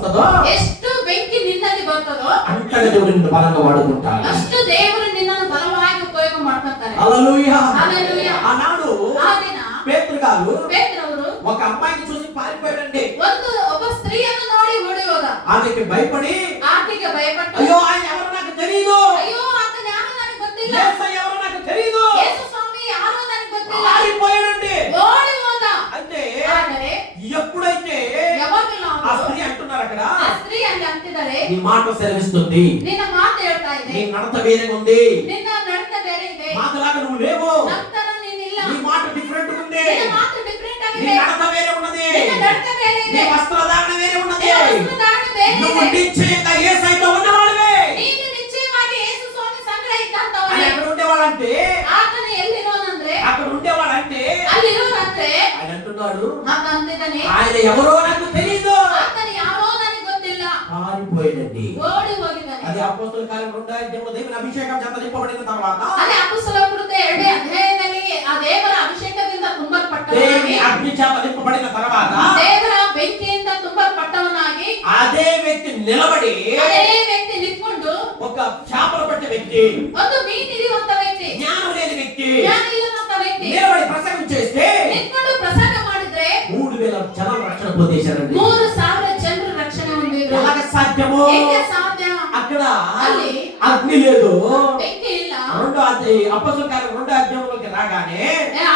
ಎಷ್ಟು ಬೆಂಕಿ ನಿನ್ನಲ್ಲಿ ಬರ್ತದೋ ಅಂತಹ ದೇವರನ್ನು ಬಲಂಗ ವಾಡುకుంటాడు. ಅಷ್ಟು ದೇವರು ನಿನ್ನನ್ನು ಬಲವಾಗಿ ಉಪಯೋಗ ಮಾಡ್ತಾರೆ. హల్లెలూయా. హల్లెలూయా. ఆనాడు ఆ దిన పేతురు ఒక అమ్మాయిని చూసి పారిపోయాడండి. ఒక స్త్రీಯನ್ನು ನೋಡಿ ಓಡಿ ಹೋದ. ఆమెకి భయపడి అయ్యో ఆయన ఎవరో నాకు తెలియదు, అయ్యో అతను ಯಾರು ನನಗೆ ಗೊತ್ತಿಲ್ಲ, యేసు ఎవరో నాకు తెలియదు, యేసు స్వామి యారో ನನಗೆ ಗೊತ್ತಿಲ್ಲ, పారిపోయాడండి. ఓడి ಹೋದ. అంటే ಆದರೆ ఎప్పుడైతే ఆ స్త్రీ అంటున్నారు అక్కడ, ఆ స్త్రీ ಅಲ್ಲಿ ಅಂತಿದ್ದಾರೆ, నీ మాట సెలవిస్తుంది, నిన్న ಮಾತು ಹೇಳ್ತಾ ಇದೆ, నీ నడత వేరే ఉంది, నిన్న నడత ಬೇರೆ ಇದೆ, మాటలాగా నువ్వు లేవు, ನಂತರ ನೀನಿಲ್ಲ, నీ మాట డిఫరెంట్ ఉంది, నిన్న ಮಾತು ಡಿಫರೆಂಟ್ ಆಗಿದೆ, నీ నడత వేరే ఉన్నది, నిన్న నడత ಬೇರೆ ಇದೆ, నీ వస్త్రధారణ వేరే ఉన్నది, వస్త్రధారణ ಬೇರೆ ಇದೆ, నువ్వు నిశ్చయంగా యేసయ్యతో ఉన్నవాడివే, ನೀನು నిశ్చయವಾಗಿ యేసు స్వామి సంగಡ ಇದ್ದಂತವನೇ. ఆయన ఎక్కడ ఉండేవాడంటే, ಆತನ ಎಲ್ಲಿರೋನಂದ್ರೆ, అక్కడ ఉండేవాడంటే ಅಲ್ಲಿರೋನಂದ್ರೆ, ఆయన అంటున్నాడు, ಆತ ಅಂತಿದ್ದಾನೆ, ఆయన ఎవరో నాకు తెలియదు, ಆತನು ಯಾರೋ ನನಗೆ ಗೊತ್ತಿಲ್ಲ, పారిపోయాడండి. ಓಡಿ ಹೋಗಿದ್ದಾನೆ. అది అపోస్తలుల కార్యం 2వ అధ్యాయంలో దేవుని అభిషేకం చేత నింపబడిన తర్వాత, ಅದೇ ಅಪೊಸ್ತಲರ ಕೃತ್ಯ 2ನೇ ಅಧ್ಯಾಯದಲ್ಲಿ ಆ ದೇವರ ಅಭಿಷೇಕದಿಂದ ತುಂಬಲ್ಪಟ್ಟವನಾಗಿ, దేవుని అగ్ని చేత నింపబడిన తర్వాత ದೇವರ ಬೆಂಕಿಯಿಂದ ತುಂಬಲ್ಪಟ್ಟವನಾಗಿ అదే వ్యక్తి నిలబడి, ಅದೇ ವ್ಯಕ್ತಿ ನಿಂತ್ಕೊಂಡು, ఒక చేపలు పట్టే వ్యక్తి, ಒಂದು ಮೀನು ಹಿಡಿಯುವಂತ ವ್ಯಕ್ತಿ, జ్ఞానం లేని వ్యక్తి ಜ್ಞಾನ ಇಲ್ಲದಂತ ವ್ಯಕ್ತಿ నిలబడి ప్రసంగం చేస్తే ನಿಂತ್ಕೊಂಡು ಪ್ರಸಂಗ ಮಾಡಿದ್ರೆ 3000 జనం రక్షణ పొందేశారండి. 3000 ಜನರು ರಕ್ಷಣೆ ಹೊಂದಿದ್ರು. ఎలాగ సాధ్యము? ಹೇಗೆ ಸಾಧ್ಯ? అక్కడ ಅಲ್ಲಿ అగ్ని లేదు. ಬೆಂಕಿ ಇಲ್ಲ. అపోస్తలుల కార్యం 2వ అధ్యాయంలోకి రాగానే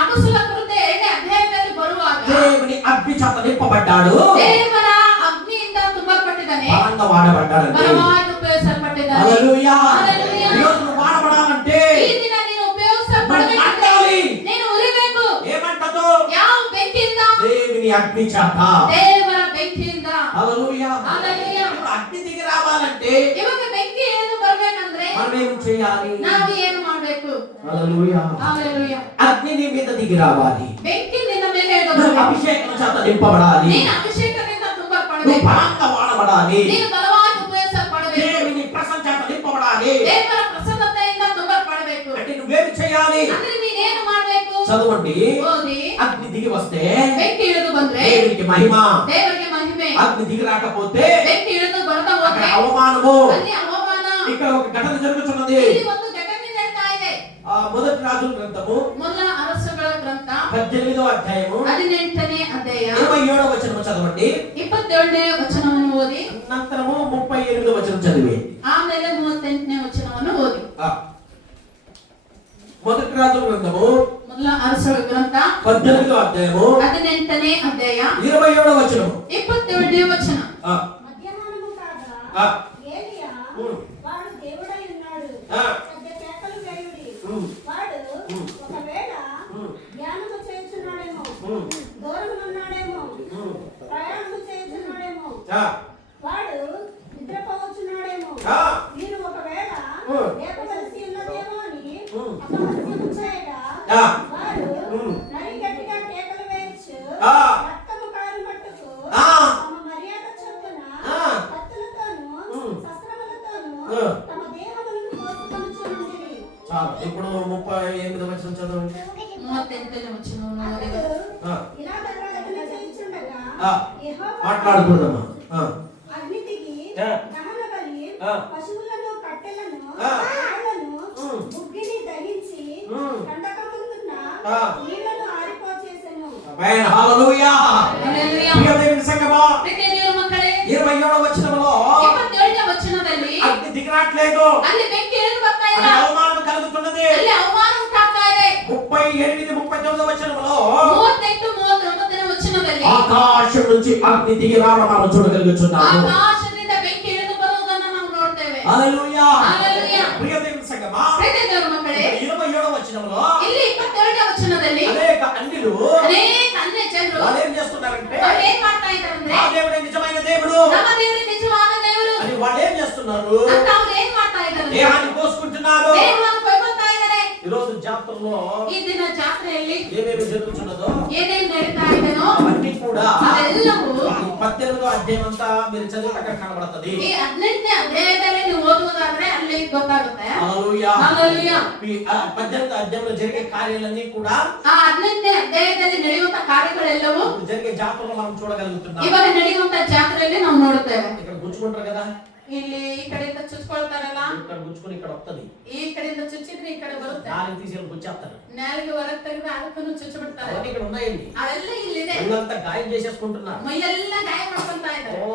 ಅಪೊಸ್ತಲರ ಕೃತ್ಯ 2ನೇ ಅಧ್ಯಾಯದಲ್ಲಿ ಬರುವಾಗ దేవుని అగ్ని చేత నింపబడ్డాడు, ದೇವರ అగ్నిಯಿಂದ ತುಂಬಲ್ಪಟ್ಟಿದ್ದಾನೆ, బలంగా వాడబడ్డాడండి. ಬಲವಾಗಿ ಉಪಯೋಗಿಸಲ್ಪಟ್ಟಿದ್ದಾನೆ. హల్లెలూయా. హల్లెలూయా. ఈరోజు నువ్వు వాడబడాలంటే ಈ ದಿನ ನೀನು ಉಪಯೋಗಿಸಲ್ಪಡಬೇಕು, మండాలి. ನೀನು ಉರಿಬೇಕು. ఏమంటదో? ಯಾವ ಬೆಂಕಿಯಿಂದ? దేవుని అగ్ని చేత. ದೇವರ ಬೆಂಕಿಯಿಂದ. హల్లెలూయా. హల్లెలూయా. ఇప్పుడు అగ్ని దిగి రావాలంటే ಇವಾಗ ಬೆಂಕಿ ಏನು ಬರಬೇಕಂದ್ರೆ మనం ఏం చేయాలి? ನಾವು ಏನು ಮಾಡಬೇಕು? హల్లెలూయా. హల్లెలూయా. అగ్ని నీ మీద దిగి రావాలి, ಬೆಂಕಿ ನಿನ್ನ ಮೇಲೆ నువ్వు ಇರಬೇಕು, అభిషేకం చేత నింపబడాలి, ನೀನು ಅಭಿಷೇಕದಿಂದ నువ్వు ತುಂಬಲ್ಪಡಬೇಕು, బలంగా వాడబడాలి, ನೀನು ಬಲವಾಗಿ ಉಪಯೋಗಿಸಲ್ಪಡಬೇಕು, దేవుని ప్రసన్న చేత నింపబడాలి. ದೇವರ ಪ್ರಸನ್ನತೆಯಿಂದ ತುಂಬಲ್ಪಡಬೇಕು. అంటే నువ్వేమి చేయాలి? ಅಂದ್ರೆ ನೀನೇನು ಮಾಡಬೇಕು? చదవండి. ಓದಿ. అగ్ని దిగి వస్తే ಬೆಂಕಿ ಇಳಿದು ಬಂದ್ರೆ దేవునికి మహిమ, ದೇವರಿಗೆ ಮಹಿಮೆ. అగ్ని దిగి రాకపోతే ಬೆಂಕಿ ಇಳಿದು ಬರದ అక్కడ ಹೋದ್ರೆ అవమానము. ಅಲ್ಲಿ ಅವಮಾನ. ఇక్కడ ఒక ఘటన జరుగుతున్నది. ಇಲ್ಲಿ ಒಂದು ಘಟನೆ ನಡೀತಾ ಇದೆ. మొదటి రాజుల గ్రంథము ಮೊದಲ ಅರಸುಗಳ ಗ್ರಂಥ 18వ అధ్యాయము 18ನೇ ಅಧ್ಯಾಯ 27వ వచనం చదవండి. 27ನೇ ವಚನವನ್ನು ಓದಿ. అనంతరము 38వ వచనం చదివి ಆಮೇಲೆ 38ನೇ ವಚನವನ್ನು ಓದಿ. మొదటి రాజుల గ్రంథము ಮೊದಲ ಅರಸುಗಳ ಗ್ರಂಥ 18వ అధ్యాయము 18ನೇ ಅಧ್ಯಾಯ 27వ వచనం. 27ನೇ ವಚನ. మధ్యాహ్నము కాగా ఏలీయా వాడు దేవుడై ఉన్నాడు, పెద్ద కేకలు వేయుడి. వాడు ఒకవేళ ధ్యానము చేస్తున్నాడేమో, దూరమున్నాడేమో, ప్రయాణము చేస్తున్నాడేమో, వాడు నిద్రపోవచ్చున్నాడేమో, మీరు ఒకవేళ లేపవలసి ఉన్నదేమో అని అపహాస్యము చేయగా వారు మరి గట్టిగా కేకలు వేయచ్చు, రక్తము కారు మట్టుకు తమ మర్యాద చొప్పున కత్తులతోనూ శస్త్రములతోనూ తమ దేహములను కోసుకొనుచుండిరి. ఇప్పుడు 38వ వచనం చదవండి. 38ನೇ వచనವನ್ನು ಓದಿ. ఇలా ఘటన చేయుచుండగా యెహోవా మాట్లాడుకుందామా? అగ్ని దిగి దహన బలి, పశువులను, కట్టెలను, రాళ్లను, బుగ్గిని దహించి కండకములున్న నీళ్లను ఆరిపోచేసెను. ఆమేన్. హల్లెలూయా. హల్లెలూయా. ప్రియ దేవుని సంగమా, ಪ್ರೀತಿಯ ದೇವರ ಮಕ್ಕಳೇ, 27వ వచనంలో 27ನೇ ವಚನದಲ್ಲಿ అగ్ని దిగి రాట్లేదు, ಅಲ್ಲಿ ಬೆಂಕಿ ಇಳಿದು ಬರ್ತಾ ಇಲ್ಲ, అవమానం కలుగుతున్నది. ಅಲ್ಲಿ ಅವಮಾನ ಉಂಟಾಗ್ತಾ ಇದೆ. 38 39వ వచనంలో 38 39ನೇ ವಚನದಲ್ಲಿ ఆకాశం నుంచి అగ్ని దిగి రావడం మనం చూడగలుగుతున్నాము. ಆಕಾಶದಿಂದ ಬೆಂಕಿ ಇಳಿದು ಬರುವುದನ್ನು ನಾವು ನೋಡ್ತೇವೆ. హల్లెలూయా. హల్లెలూయా. ప్రియ దేవుని సంగమా, ಪ್ರೀತಿಯ ದೇವರ ಮಕ್ಕಳೇ, 27వ వచనంలో ಇಲ್ಲಿ 27ನೇ ವಚನದಲ್ಲಿ అనేక అన్యులు ಅನೇಕ ಅನ್ಯ ಜನರು వాళ్ళు ఏం చేస్తున్నారంటే, వాళ్ళు ఏం ಮಾಡ್ತಾ ಇದ್ದಾರಂದ್ರೆ, ఆ దేవుడే నిజమైన దేవుడు ನಮ್ಮ ದೇವರು ನಿಜವಾದ ದೇವರು అని వాళ్ళు ఏం చేస్తున్నారు? ಅಂತ ಅವ್ರು ಏನ್ ಮಾಡ್ತಾ ಇದ್ದಾರೆ? దేహాన్ని కోసుకుంటున్నారు. ದೇವರನ್ನು ಕೊಯ್ಕೊಳ್ತಾ ಇದ್ದಾರೆ. ఈ రోజు జాతరలో ಈ ದಿನ ಜಾತ್ರೆಯಲ್ಲಿ ఏమేమి జరుగుతున్నదో ಏನೇನ್ ನಡೀತಾ ಇದೆನೋ అవన్నీ కూడా ಅದೆಲ್ಲವೂ 18వ అధ్యాయం అంతా మీరు చదివితే అక్కడ కనబడుతుంది. ಈ 18ನೇ ಅಧ್ಯಾಯದಲ್ಲಿ ನೀವು ಓದುವುದಾದ್ರೆ ಅಲ್ಲಿ ಗೊತ್ತಾಗುತ್ತೆ. హల్లెలూయా. హల్లెలూయా. ఈ 18వ అధ్యాయంలో జరిగే కార్యాలన్నీ కూడా ಆ 18ನೇ ಅಧ್ಯಾಯದಲ್ಲಿ ನಡೆಯುವಂತ ಕಾರ್ಯಗಳೆಲ್ಲವೂ ఇప్పుడు జరిగే జాతరలో మనం చూడగలుగుతున్నాం. ಇವಾಗ ನಡೆಯುವಂತ ಜಾತ್ರೆಯಲ್ಲಿ ನಾವು ನೋಡುತ್ತೇವೆ. ఇక్కడ గుచ్చుకుంటారు కదా, ಇಲ್ಲಿ ಈ ಕಡೆಯಿಂದ ಚುಚ್ಕೊಳ್ತಾರಲ್ಲ, ఇక్కడ గుచ్చుకొని ఇక్కడ వస్తది, ಈ ಕಡೆಯಿಂದ ಚುಚ್ಚಿದ್ರೆ ಈ ಕಡೆ ಬರುತ್ತೆ. నాలుగు తీసి గుచ్చేస్తారు. ನಾಲಿಗೆ ಹೊರಗೆ ತೆಗೆದು ಅದಕ್ಕೂ ಚುಚ್ಚಿಬಿಡ್ತಾರೆ. అవన్నీ ఇక్కడ ఉన్నాయండి. ಅವೆಲ್ಲ ಇಲ್ಲಿದೆ. ఇల్లంతా గాయం చేసేసుకుంటున్నారు. ಮೈಯೆಲ್ಲ ಗಾಯ ಮಾಡ್ಕೊಂತ ಇದ್ದಾರೆ. ఓ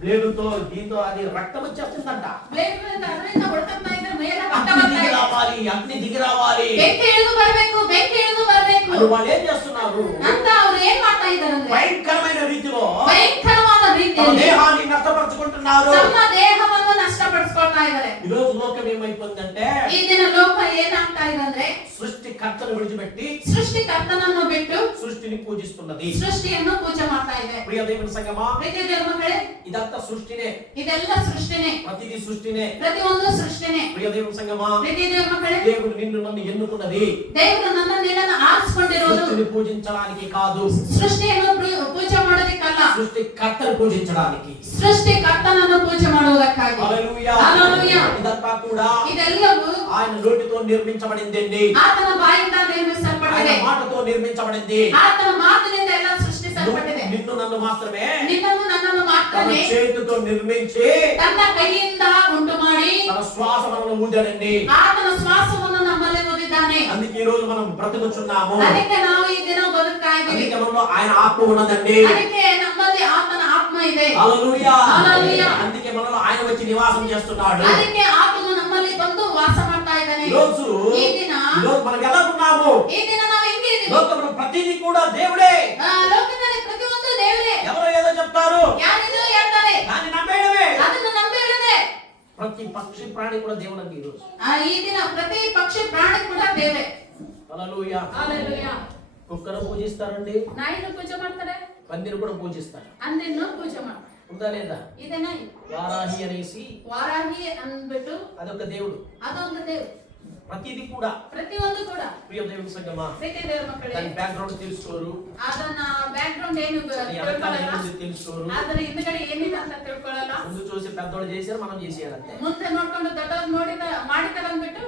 బ్లేడుతో దీంతో అది రక్తం వచ్చేస్తుందంట. ಬ್ಲೇಡ್ ಅದರಿಂದ ಹೊಡ್ಕೊಂತ ಇದ್ದಾರೆ, ಮೈಯೆಲ್ಲ ರಕ್ತ అగ్ని ಬರ್ತಾ దిగి ಇದೆ. రావాలి, అగ్ని దిగి రావాలి ಬೆಂಕಿ ಇಳಿದು ಬರಬೇಕು, ಬೆಂಕಿ ಇಳಿದು ಬರಬೇಕು అని వాళ్ళు ఏం చేస్తున్నారు? ಅಂತ ಅವ್ರು ಏನ್ ಮಾಡ್ತಾ ಇದ್ದಾರೆ ಅಂದ್ರೆ భయంకరమైన రీతిలో ಭಯಂಕರವಾದ తమ ರೀತಿಯಲ್ಲಿ దేహాన్ని నష్టపరుచుకుంటున్నారు. ತಮ್ಮ ದೇಹವನ್ನು ನಷ್ಟಪಡಿಸ್ಕೊಳ್ತಾ ಇದ್ದಾರೆ. ఈ రోజు లోకం ఏమైపోతుందంటే ಈ ದಿನ ಲೋಕ ಏನಾಗ್ತಾ ಇದೆ ಅಂದ್ರೆ సృష్టికర్తను విడిచిపెట్టి ಸೃಷ್ಟಿಕರ್ತನನ್ನು ಬಿಟ್ಟು సృష్టిని పూజిస్తున్నది. ಸೃಷ್ಟಿಯನ್ನು ಪೂಜೆ ಮಾಡ್ತಾ ಇದೆ. ప్రియ దేవుని సంగమా, ಪ್ರೀತಿಯ ದೇವರ ಮಕ್ಕಳೇ, ఇదంతా సృష్టినే, ಇದೆಲ್ಲ ಸೃಷ್ಟಿನೇ, ప్రతిదీ సృష్టినే. ಪ್ರತಿಯೊಂದು ಸೃಷ್ಟಿನೇ. ప్రియ దేవుని సంగమా, ಪ್ರೀತಿಯ ದೇವರ ಮಕ್ಕಳೇ, దేవుడు నిన్ను నన్ను ఎన్నుకున్నది ದೇವರು ನಿನ್ನನ್ನು ಆರಿಸಿಕೊಂಡಿರೋದು సృష్టిని పూజించడానికి కాదు, ಸೃಷ್ಟಿಯನ್ನು ಪೂಜೆ ಮಾಡೋದಕ್ಕಲ್ಲ, సృష్టికర్తను పూజించడానికి. ಸೃಷ್ಟಿಕರ್ತನನ್ನು ಪೂಜೆ ಮಾಡುವುದಕ್ಕಾಗಿ. హల్లెలూయా. హల్లెలూయా. ఇదంతా కూడా ಇದೆಲ್ಲವೂ ఆయన నోటితో నిర్మించబడిందండి, ಆತನ ಬಾಯಿಂದ ఆయన ನಿರ್ಮಿಸಲ್ಪಟ್ಟಿದೆ, మాటతో నిర్మించబడింది. ಆತನ ಮಾತಿನಿಂದ ಎಲ್ಲ ಸೃಷ್ಟಿಸಲ್ಪಟ್ಟಿದೆ. నిన్ను నన్ను మాత్రమే ನಿನ್ನನ್ನು నನ್ನನ್ನು తన ಮಾತ್ರನೇ చేతితో నిర్మించి ತನ್ನ ಕೈಯಿಂದ ಉಂಟು ಮಾಡಿ తన శ్వాస మనలో ఊదాడండి. ಆತನ ಶ್ವಾಸವನ್ನು ನಮ್ಮಲ್ಲಿ ಊದಿದ್ದಾನೆ. అందుకే ఈ రోజు మనం బ్రతుకుచున్నాము. ಅದಕ್ಕೆ ನಾವು ಈ ದಿನ ಬದುಕ್ತಾ ಇದ್ದೀವಿ. అందుకే మనలో ఆయన ఆత్మ ఉన్నదండి. ಅದಕ್ಕೆ ನಮ್ಮಲ್ಲಿ ಆತನ ಆತ್ಮ ಇದೆ. హల్లెలూయా. హల్లెలూయా. అందుకే మనలో ఆయన వచ్చి నివాసం చేస్తున్నాడు. ಅದಕ್ಕೆ ಆತನು ನಮ್ಮಲ್ಲಿ ಬಂದು ವಾಸ ಮಾಡ್ತಾ ಇದ್ದಾನೆ. ఈ రోజు మనం ఎలా ఉన్నాము? ಈ ದಿನ ನಾವು ಹೆಂಗೆ ಇದ್ದೀವಿ? లోకంలో ప్రతిదీ కూడా దేవుడే. ಲೋಕದಲ್ಲಿ ಪ್ರತಿಯೊಂದು ದೇವರೇ. ఎవరో ఏదో చెప్తారు, ಯಾರಿదో ಹೇಳ್ತಾರೆ, దాన్ని నమ్మేయడమే. ಅದನ್ನು ನಂಬಿಡದೆ ప్రతి పక్షి ప్రాణి కూడా దేవుడండి ఈ రోజు. ಈ ದಿನ ಪ್ರತಿ ಪಕ್ಷಿ ಪ್ರಾಣಿ ಕೂಡ ದೇವರೇ. హల్లెలూయా. హల్లెలూయా. కుక్కను పూజిస్తారండి, ನಾಯಿನು ಪೂಜೆ ಮಾಡ್ತಾರೆ, పందిని కూడా పూజిస్తారు. ಅಂದಿನ್ನು ಪೂಜೆ ಮಾಡ್ತಾರೆ. ఉందా లేదా? ಇದನ್ನ వారాహి అనేసి ವಾರಾಹಿ ಅಂದ್ಬಿಟ್ಟು అదొక దేవుడు. ಅದೊಂದು ದೇವರು. ప్రతిదీ కూడా ಪ್ರತಿಯೊಂದು ಕೂಡ ప్రియ దేవుని సంగమా, ಪ್ರೀತಿ ದೇವರ ಮಕ್ಕಳೇ, దాని బ్యాక్గ్రౌండ్ తెలుసుకోరు, ಅದನ್ನ ಬ್ಯಾಕ್ಗ್ರೌಂಡ್ ಏನು అది వెనకాల ತಿಳ್ಕೊಳ್ಳಲ್ಲ, ఏముంది తెలుసుకోరు. ಅದರ ಹಿಂದ್ಗಡೆ ಏನಿದೆ ಅಂತ ತಿಳ್ಕೊಳ್ಳಲ್ಲ. ముందు చూసి పెద్దోళ్ళు చేశారు, మనం చేసేయాలంతే. ಮುಂದೆ ನೋಡ್ಕೊಂಡು ದೊಡ್ಡವ್ರು ಮಾಡಿದ್ದಾರೆ ಅಂದ್ಬಿಟ್ಟು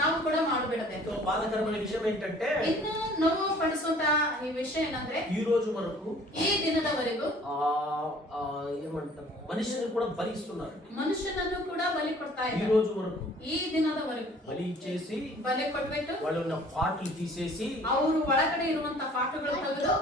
ನಾವು ಕೂಡ ಮಾಡಿಬಿಡದೆ. ఎంతో బాధాకరమైన విషయం ఏంటంటే ಇನ್ನು ನೋವು ಪಡಿಸುವಂತ ಈ ವಿಷಯ ಏನಂದ್ರೆ ఈ రోజు వరకు ಈ ದಿನದವರೆಗೂ ఏమంటారు, మనిషిని కూడా బలిస్తున్నారు. ಮನುಷ್ಯನನ್ನು ಕೂಡ ಬಲಿ ಕೊಡ್ತಾ ఈ ಇದ್ದಾರೆ. రోజు వరకు ಈ ದಿನದವರೆಗೂ బలి ఇచ్చేసి ಬಲಿ ಕೊಟ್ಬಿಟ್ಟು వాళ్ళు ఉన్న పాటలు తీసేసి ಅವರು ಒಳಗಡೆ ಇರುವಂತ ಪಾಠಗಳು ತೆಗೆದು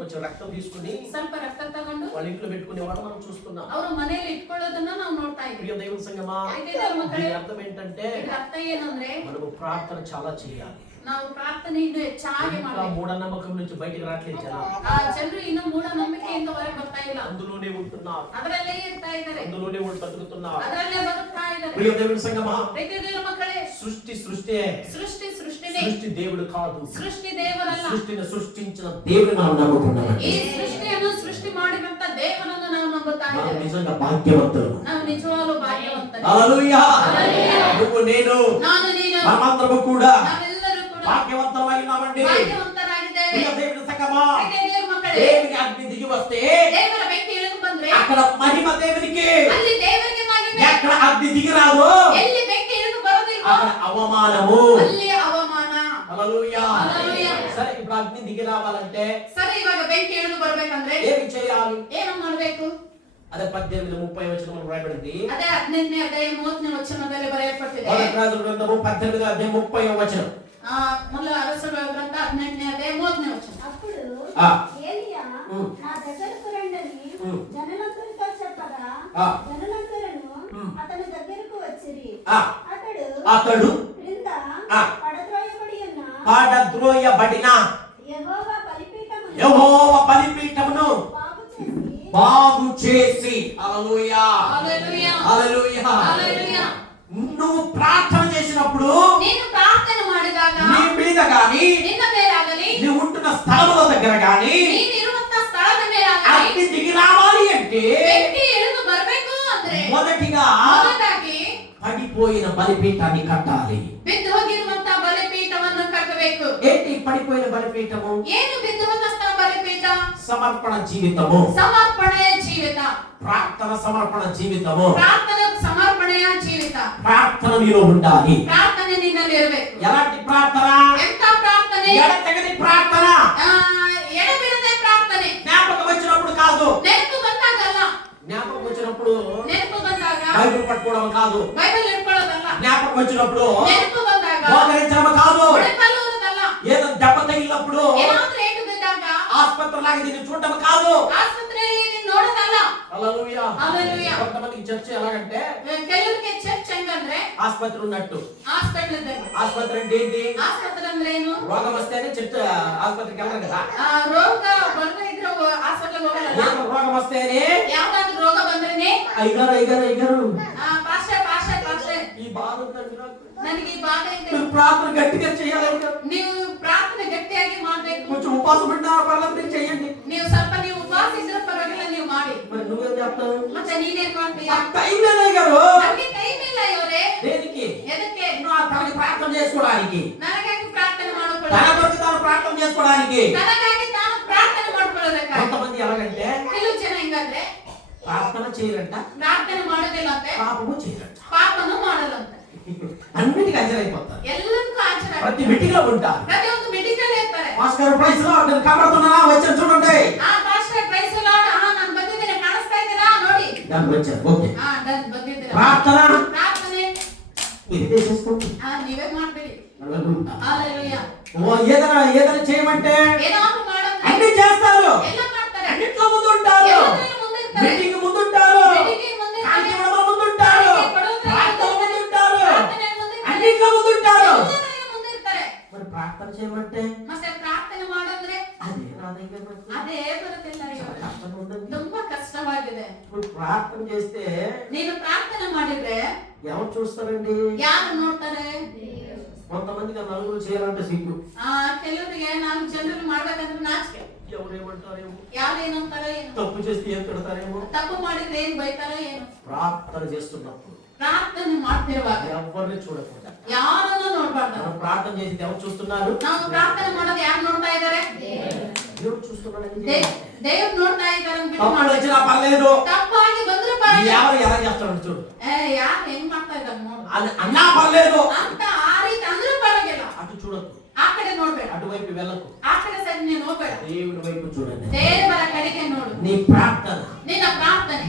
కొంచెం రక్తం తీసుకుని ಸ್ವಲ್ಪ ರಕ್ತ ತಗೊಂಡು వాళ్ళ ఇంట్లో పెట్టుకునే వాళ్ళు మనం చూస్తున్నాం. ಅವರು ಮನೆಯಲ್ಲಿ ಇಟ್ಕೊಳ್ಳೋದನ್ನ ನಾವು ನೋಡ್ತಾ ಇದ್ದೀವಿ. ప్రియ దేవుని సంగమా, అయితే ದೇವರ ಮಕ್ಕಳೇ, దీని అర్థం ఏంటంటే ಇದರ ಅರ್ಥ ಏನಂದ್ರೆ మనము ప్రార్థన చాలా చేయాలి. ನಾವು ಪ್ರಾರ್ಥನೆ ಇನ್ನು ಹೆಚ್ಚಾಗಿ ఇంకా ಮಾಡಬೇಕು. మూఢనమ్మకం నుంచి బయటికి రావట్లేదు జనం. ಜನರು ಇನ್ನು ಮೂಢನಂಬಿಕೆಯಿಂದ ಹೊರಗೆ ಬರ್ತಾ ಇಲ್ಲ, అందులోనే ఉంటున్నారు, ಅದರಲ್ಲೇ ಇರ್ತಾ ಇದ್ದಾರೆ, అందులోనే బతుకుతున్నారు. ಅದರಲ್ಲೇ ಬದುಕ್ತಾ ಇದ್ದಾರೆ. ప్రియ దేవుని సంగమా, ಪ್ರೀತಿ ದೇವರ ಮಕ್ಕಳೇ, సృష్టినే, ಸೃಷ್ಟಿನೇ, సృష్టి దేవుడు కాదు. ಸೃಷ್ಟಿ ದೇವರಲ್ಲ. సృష్టిని సృష్టించిన దేవుని మనం నమ్ముతున్నాం. ಈ ಸೃಷ್ಟಿಯನ್ನು ಸೃಷ್ಟಿ ಮಾಡಿದಂತ ದೇವರನ್ನು ನಾವು ನಂಬುತ್ತಾ మనం ಇದ್ದೇವೆ. నిజంగా భాగ్యవంతులు. ನಾವು ನಿಜವಾಗ್ಲೂ ಭಾಗ್ಯವಂತರು. హల్లెలూయా. హల్లెలూయా. నువ్వు నేను ನಾನು ನೀನು మనమందరము కూడా ನಾವೆಲ್ಲರೂ ಕೂಡ భాగ్యవంతమై ఉన్నామండి. ಭಾಗ್ಯವಂತರಾಗಿದ್ದೇವೆ. ప్రియ దేవుని సంగమా, ಪ್ರೀತಿ ದೇವರ ಮಕ್ಕಳೇ, దేవుని అగ్ని దిగి వస్తే ದೇವರ ಬೆಂಕಿ ಇಳಿದು ಬಂದ್ರೆ అక్కడ మహిమ దేవునికి, ಅಲ್ಲಿ ದೇವರಿಗೆ ಮಹಿಮೆ. ఎక్కడ అగ్ని దిగి రాదు ಎಲ್ಲಿ ಬೆಂಕಿ ಇಳಿದು ಬರೋದಿಲ್ವೋ అక్కడ అవమానము. ಅಲ್ಲಿ ಅವಮಾನ. హల్లెలూయా. హల్లెలూయా. సరే, ఇప్పుడు అగ్ని దిగి రావాలంటే ಸರಿ, ಇವಾಗ ಬೆಂಕಿ ಇಳಿದು ಬರ್ಬೇಕಂದ್ರೆ ఏమి చేయాలి? ಏನು ಮಾಡ್ಬೇಕು? అదే 18:30 వచనం రాయబడింది. ಅದೇ 15ನೇ ಅಧ್ಯಾಯ 30ನೇ ವಚನದಲ್ಲಿ ಬರೆಯಲ್ಪಟ್ಟಿದೆ. మొదటి రాజుల గ్రంథము 18:30 వచనం. ಮೊದಲ ಅರಸರ ಗ್ರಂಥ 18ನೇ ಅಧ್ಯಾಯ 30ನೇ ವಚನ. అప్పుడు ఆ. ఏలీయా నా దగ్గరకు రండని జనులందరితో చెప్పగా జనులందరూ అతని దగ్గరకు వచ్చిరి. అతడు క్రింద పడద్రోయబడిన యెహోవా బలిపీఠమును బాగు చేసి, హల్లెలూయా, హల్లెలూయా, హల్లెలూయా, హల్లెలూయా. నువ్వు ప్రార్థన చేసినప్పుడు నేను ప్రార్థన ಮಾಡಿದಾಗ నీ మీద గాని నిన్న మేలాగలి నీ ఉంటున్న స్థలముల దగ్గర గాని ನೀನು ಇರುವಂತ ಸ್ಥಳದ ಮೇಲಾಗಲಿ అగ్ని దిగి రావాలి అంటే ಬೆಂಕಿ ಇಳಿದು ಬರಬೇಕು ಅಂದ್ರೆ ಮೊದಲಾಗಿ పడిపోయిన బలిపీఠాన్ని కట్టాలి. ಬಿದ್ದು ಹೋಗಿರುವಂತ ಬಲಿಪೀಠವನ್ನು ಕಟ್ಟಬೇಕು. ఏంటి పడిపోయిన బలిపీఠము? ಏನು ಬಿದ್ದು ಹೋದ ಬಲಿಪೀಠ? సమర్పణ జీవితము, ಸಮರ್ಪಣೆಯ ಜೀವಿತ, ప్రార్థన సమర్పణ జీవితము, ಪ್ರಾರ್ಥನೆ ಸಮರ್ಪಣೆಯ ಜೀವಿತ. ప్రార్థన మీలో ఉండాలి. ಪ್ರಾರ್ಥನೆ ನಿನ್ನಲ್ಲಿ ಇರಬೇಕು. ఎలాంటి ప్రార్థన? ಎಂತ ಪ್ರಾರ್ಥನೆ? ఎడతెగని ప్రార్థన. ಎಡಬಿಡದೆ ಪ್ರಾರ್ಥನೆ. జ్ఞాపకం వచ్చినప్పుడు కాదు, ನೆನಪು ಬಂದಾಗಲ್ಲ. జ్ఞాపకం వచ్చినప్పుడు ನೆನಪು ಬಂದಾಗ బైబిల్ పట్టుకోవడం కాదు, ಬೈಬಲ್ ಇಟ್ಕೊಳ್ಳೋದಲ್ಲ. జ్ఞాపకం వచ్చినప్పుడు ನೆನಪು ಬಂದಾಗ మోకరించడం కాదు, ಉಳಿಕಲ್ಲುವುದಲ್ಲ. ఏదో దెబ్బ తగిలినప్పుడు ಏನಾದ್ರೂ ಏಟು ಬಿದ್ದಾಗ ఆసుపత్రిలాగా దీన్ని చూడటం కాదు. ಆಸ್ಪತ್ರೆಯಲ್ಲಿ ನೀನು ನೋಡೋದಲ್ಲ. హల్లెలూయా. హల్లెలూయా. కొంతమందికి చర్చ ఎలాగంటే ಕೆಲವರಿಗೆ ಚರ್ಚ್ ಹೆಂಗಂದ್ರೆ ఆసుపత్రి ఉన్నట్టు. ಹಾಸ್ಪಿಟಲ್ ಇದ್ದಂಗೆ. ఆసుపత్రి అంటే ఏంటి? ಆಸ್ಪತ್ರೆ ಅಂದ್ರೆ ಏನು? రోగం వస్తేనే చర్చ ఆసుపత్రికి వెళ్ళరు కదా. ರೋಗ ಬರ್ದೇ ಇದ್ರೆ ಹಾಸ್ಪಿಟಲ್ ಹೋಗಲ್ಲ. ఏదో రోగం వస్తేనే ಯಾವ್ದಾದ್ರು ರೋಗ ಬಂದ್ರೇನೆ అయ్యగారు ಪಾಸ್ಟರ್ ఈ బాధ ఉందండి నాకు. ನನಗೆ ಈ ಬಾಧೆ ಇದೆ. మీరు ప్రార్థన గట్టిగా చేయాలి అయ్యగారు. ನೀವು ಪ್ರಾರ್ಥನೆ ಗಟ್ಟಿಯಾಗಿ ಮಾಡ್ಬೇಕು. కొంచెం ఉపవాసం పెట్టినా పర్లేదు, మీరు చేయండి. ನೀವು ಸ್ವಲ್ಪ ಉಪವಾಸ ಇದ್ರೆ ಪರವಾಗಿಲ್ಲ, ನೀವು ಮಾಡಿ. మరి నువ్వేం చెప్తావు? ಮತ್ತೆ ನೀನೇನ್ ಮಾಡ್ತೀಯ? టైం లేదు అయ్యగారు. ನನಗೆ ಟೈಮ್ ಇಲ್ಲ ಇವರೇ. దేనికి? ಎದಕ್ಕೆ? తనకి ప్రార్థన చేసుకోవడానికి, ನನಗಾಗಿ ಪ್ರಾರ್ಥನೆ తన ಮಾಡಿಕೊಳ್ಳೋದು, కొరకు తాను ప్రార్థన చేసుకోవడానికి. ನನಗಾಗಿ ತಾನು ಪ್ರಾರ್ಥನೆ ಮಾಡ್ಕೊಳ್ಳೋದಕ್ಕಾಗಿ. కొంతమంది ఎలాగంటే ಕೆಲವು ಜನ ಹೆಂಗಂದ್ರೆ ప్రార్థన చేయరంట, ಪ್ರಾರ್ಥನೆ ಮಾಡೋದಿಲ್ಲ ಅಂತೆ, పాపము చేయరంట. ಪಾಪನು ಮಾಡಲ್ಲಂತೆ. అన్నిటికీ హాజరైపోతారు, ಎಲ್ಲದಕ್ಕೂ ಆಚರಣೆ. ప్రతి మీటింగ్ లో ఉంటారు. ಪ್ರತಿಯೊಂದು ಮೀಟಿಂಗ್ ಅಲ್ಲಿ ಇರ್ತಾರೆ. మాస్టర్ ప్రైస్ లో నేను కనబడుతున్నానా? వచ్చాను చూడండి. ಪಾಸ್ಟರ್ ಪ್ರೈಸ್ ಲಾರ್ಡ್, ನಾನು ಬಂದಿದ್ದೇನೆ, ಕಾಣಿಸ್ತಾ ಇದ್ದೀರಾ ನೋಡಿ. దానికి వచ్చాను. ఓకే. ಬಂದಿದ್ದೀರಾ. ప్రార్థన ಪ್ರಾರ್ಥನೆ మీరే చేసుకోండి. ನೀವೇ ಮಾಡ್ಬೇಡಿ. హల్లెలూయా. హల్లెలూయా. ఏదైనా చేయమంటే ಏನಾದ್ರು ಮಾಡಂದ್ರೆ అన్ని చేస్తారు, ಎಲ್ಲ ಮಾಡ್ತಾರೆ. అన్నిట్లో ముందు ఉంటారు, ಎಲ್ಲದರಲ್ಲೂ ಮುಂದೆ ಇರ್ತಾರೆ. మీటింగ్ ముందు ఉంటారు, ಮೀಟಿಂಗ್ ಮುಂದೆ ಇರ್ತಾರೆ. కార్యక్రమం ముందు ఉంటారు, ప్రార్థన ముందు ఉంటారు, ಪ್ರಾರ್ಥನೆ ಮುಂದೆ ಇರ್ತಾರೆ. అన్నిట్లో ముందు ఉంటారు. ಎಲ್ಲದರಲ್ಲೂ ಮುಂದೆ ಇರ್ತಾರೆ. మరి ప్రార్థన చేయమంటే ಮತ್ತೆ ಪ್ರಾರ್ಥನೆ ಮಾಡೋದ್ರೆ అదే నా దగ్గర ఉంది. ಅದೇ ಬರುತ್ತಿಲ್ಲ ಇವಾಗ. కష్టం ఉందండి. ತುಂಬಾ ಕಷ್ಟವಾಗಿದೆ. ఇప్పుడు ప్రార్థన చేస్తే ನೀನು ಪ್ರಾರ್ಥನೆ ಮಾಡಿದ್ರೆ ఎవరు చూస్తారండి? ಯಾರು ನೋಡ್ತಾರೆ? కొంతమందికి నలుగురు చేయాలంటే సిగ్గు. ಕೆಲವರಿಗೆ ನಾನು ಜನರು ಮಾಡ್ಬೇಕಂದ್ರೆ ನಾಚಿಕೆ. ఎవరేమంటారేమో, ಯಾರು ಏನಂತಾರೋ ಏನು, తప్పు చేస్తే ఏం పెడతారేమో. ತಪ್ಪು ಮಾಡಿದ್ರೆ ಏನ್ ಬೈತಾರೋ ಏನು. ప్రార్థన చేస్తున్నప్పుడు ಪ್ರಾರ್ಥನೆ ಮಾಡ್ತಿರುವಾಗ ఎవరిని చూడకుండా ಯಾರನ್ನು ನೋಡ್ಬಾರ್ದು. మనం ప్రార్థన చేసి ఎవరు చూస్తున్నారు? ನಾವು ಪ್ರಾರ್ಥನೆ ಮಾಡೋದು ಯಾರು ನೋಡ್ತಾ ಇದ್ದಾರೆ? దేవుడు చూస్తున్నాడు. ದೇವ್ರು ನೋಡ್ತಾ ಇದ್ದಾರೆ ಅಂದ್ಬಿಟ್ಟು తప్పులు ಮಾಡ್ಬೇಕು. వచ్చినా పర్లేదు, ತಪ್ಪಾಗಿ ಬಂದ್ರು ಪರವಾಗಿಲ್ಲ. ఎవరు ఎలా చేస్తాడు చూడు. ಯಾರು ಹೆಂಗ್ ಮಾಡ್ತಾ ಇದ್ದಾರೆ ನೋಡು అన్నా పర్లేదు ಅಂತ ಆ ರೀತಿ ಅಂದ್ರೂ పರವಾಗಿಲ್ಲ. అటు చూడొద్దు, ಆ ಕಡೆ ನೋಡ್ಬೇಡ, అటువైపు వెళ్ళకు, ಆ ಕಡೆ ಸರಿ ನೀನು ಹೋಗ್ಬೇಡ. దేవుడి వైపు చూడండి. ದೇವರ ಕಡೆಗೆ ನೋಡು. నీ ప్రార్థన, ನಿನ್ನ ಪ್ರಾರ್ಥನೆ,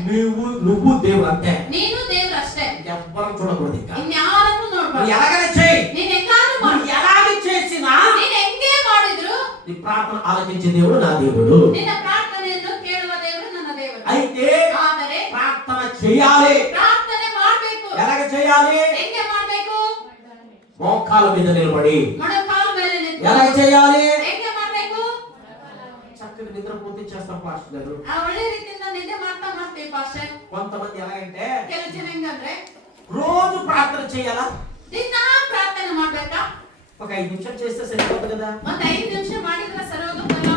నువ్వు దేవుడు అంతే. ನೀನು ದೇವ್ರು ಅಷ್ಟೇ, ఎవ్వరు చూడకూడదు. ఇంకా ಇನ್ಯಾರನ್ನು ನೋಡ್ಬೇಡ. ఎలాగైనా చేయి, ನೀನ್ ಹೆಂಗಾದ್ರೂ ಮಾಡು. ఎలాగే చేసినా ನೀನ್ ಹೆಂಗೇ ಮಾಡಿದ್ರು నీ ప్రార్థన ఆలకించే దేవుడు నా దేవుడు. ನಿನ್ನ ಪ್ರಾರ್ಥನೆಯನ್ನು ಕೇಳುವ ದೇವರು ನನ್ನ ದೇವರು. అయితే ಆದರೆ ప్రార్థన చేయాలి. ಪ್ರಾರ್ಥನೆ ಮಾಡ್ಬೇಕು. ఎలాగ చేయాలి? ಹೆಂಗೆ ಮಾಡ್ಬೇಕು? మోకాళ్ళ మీద నిలబడి. ಮೊಣಕಾಲ ಮೇಲೆ ನಿಂತು. ఎలాగ చేయాలి? ಹೆಂಗೆ ಮಾಡ್ಬೇಕು? చక్కగా నిద్రపోతే చేస్తాం పాస్టర్ గారు. ಒಳ್ಳೆ ರೀತಿಯಿಂದ ನಿದ್ದೆ ಮಾಡ್ತಾ ಮಾಡ್ತೀವಿ ಪಾಸ್ಟರ್. కొంతమంది ఎలాగంటే ಕೆಲವು ಜನ ಹೆಂಗಂದ್ರೆ రోజు ప్రార్థన చేయాలా? ದಿನ ಪ್ರಾರ್ಥನೆ ಮಾಡ್ಬೇಕಾ? ఒక 5 నిమిషాలు చేస్తే సరిపోతుంది కదా. ಒಂದ್ 5 ನಿಮಿಷ ಮಾಡಿದ್ರೆ ಸರಿ ಹೋಗುತ್ತಲ್ಲ.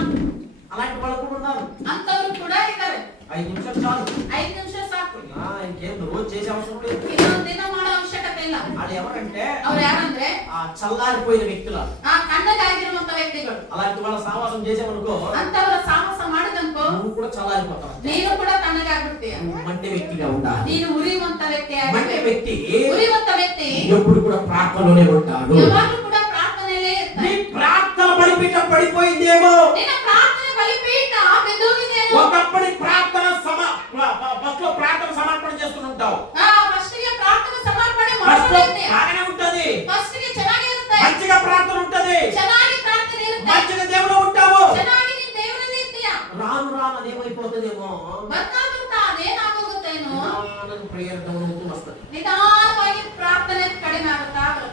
అలాంటి వాళ్ళు కూడా ఉన్నారు. ಅಂತವ್ರು ಕೂಡ ಇದ್ದಾರೆ. 5 నిమిషాలు చాలు. 5 నిಮಿಷ సాಕು. ఇంకేం రోజు చేసే అవసరం లేదు. ಇನ್ನೊಂದ್ ದಿನ ಮಾಡೋ ಅವಶ್ಯಕತೆ ಇಲ್ಲ. వాళ్ళు ఎవరంటే ಅವ್ರು ಯಾರಂದ್ರೆ ఆ చల్లారిపోయిన వ్యక్తులు. ಕಣ್ಣಗಾಗಿರುವಂತ వ్యక్ತಿಗಳು. అలాంటి వాళ్ళ సహవాసం చేసామనుకో, ಅಂತವರ ಸಾಹಸ ಮಾಡಿದನ್ಕೋ నువ్వు కూడా చల్లారిపోతావు. ನೀನು ಕೂಡ ತಣ್ಣಗಾಗ್ಬಿಡ್ತೀಯ. నువ్వు మండే వ్యక్తిగా ఉండాలి. ನೀನು ಉರಿಯುವಂತ ವ್ಯಕ್ತಿ మండే వ్యక్తి ಉರಿಯುವಂತ ವ್ಯಕ್ತಿ ఎప్పుడు కూడా ప్రార్థనలోనే ఉంటాడు. ಯಾವಾಗಲೂ ಕೂಡ ಪ್ರಾರ್ಥನೆಯಲ್ಲೇ నీ ಇರ್ತಾನೆ. ప్రార్థన బలిపీఠ పడిపోయిందేమో. ನಿನ್ನ ಪ್ರಾರ್ಥನೆ ಬಲಿಪೀಠ ಬಿದ್ದೋಗಿದೆಯೇನೋ. ఒకప్పటి ప్రార్థన ఫస్ట్ లో ప్రార్థన సమర్పణ చేస్తూ ఉంటావు. ಫಸ್ಟ್ ಗೆ ಪ್ರಾರ್ಥನೆ ಸಮರ್ಪಣೆ ఫస్ట్ లో ಮಾಡ್ಕೊಂಡಿದ್ದೆ. బాగానే ఉంటది, ಫಸ್ಟ್ ಗೆ ಚೆನ್ನಾಗಿರುತ್ತೆ, మంచిగా ప్రార్థన ఉంటది, ಚೆನ್ನಾಗಿ ಪ್ರಾರ್ಥನೆ ಇರುತ್ತೆ, మంచిగా దేవుడు ఉంటావు. ಚೆನ್ನಾಗಿ ನೀನ್ ದೇವರಲ್ಲಿ ಇರ್ತೀಯ. రాను రాను అదేమైపోతుందేమో, ಬರ್ತಾ ಬರ್ತಾ ಅದೇನಾಗೋಗುತ್ತೇನೋ, ప్రేయర్ డౌన్ అవుతూ వస్తుంది. ನಿಧಾನವಾಗಿ ಪ್ರಾರ್ಥನೆ ಕಡಿಮೆ ಆಗುತ್ತಾ ಬರುತ್ತೆ.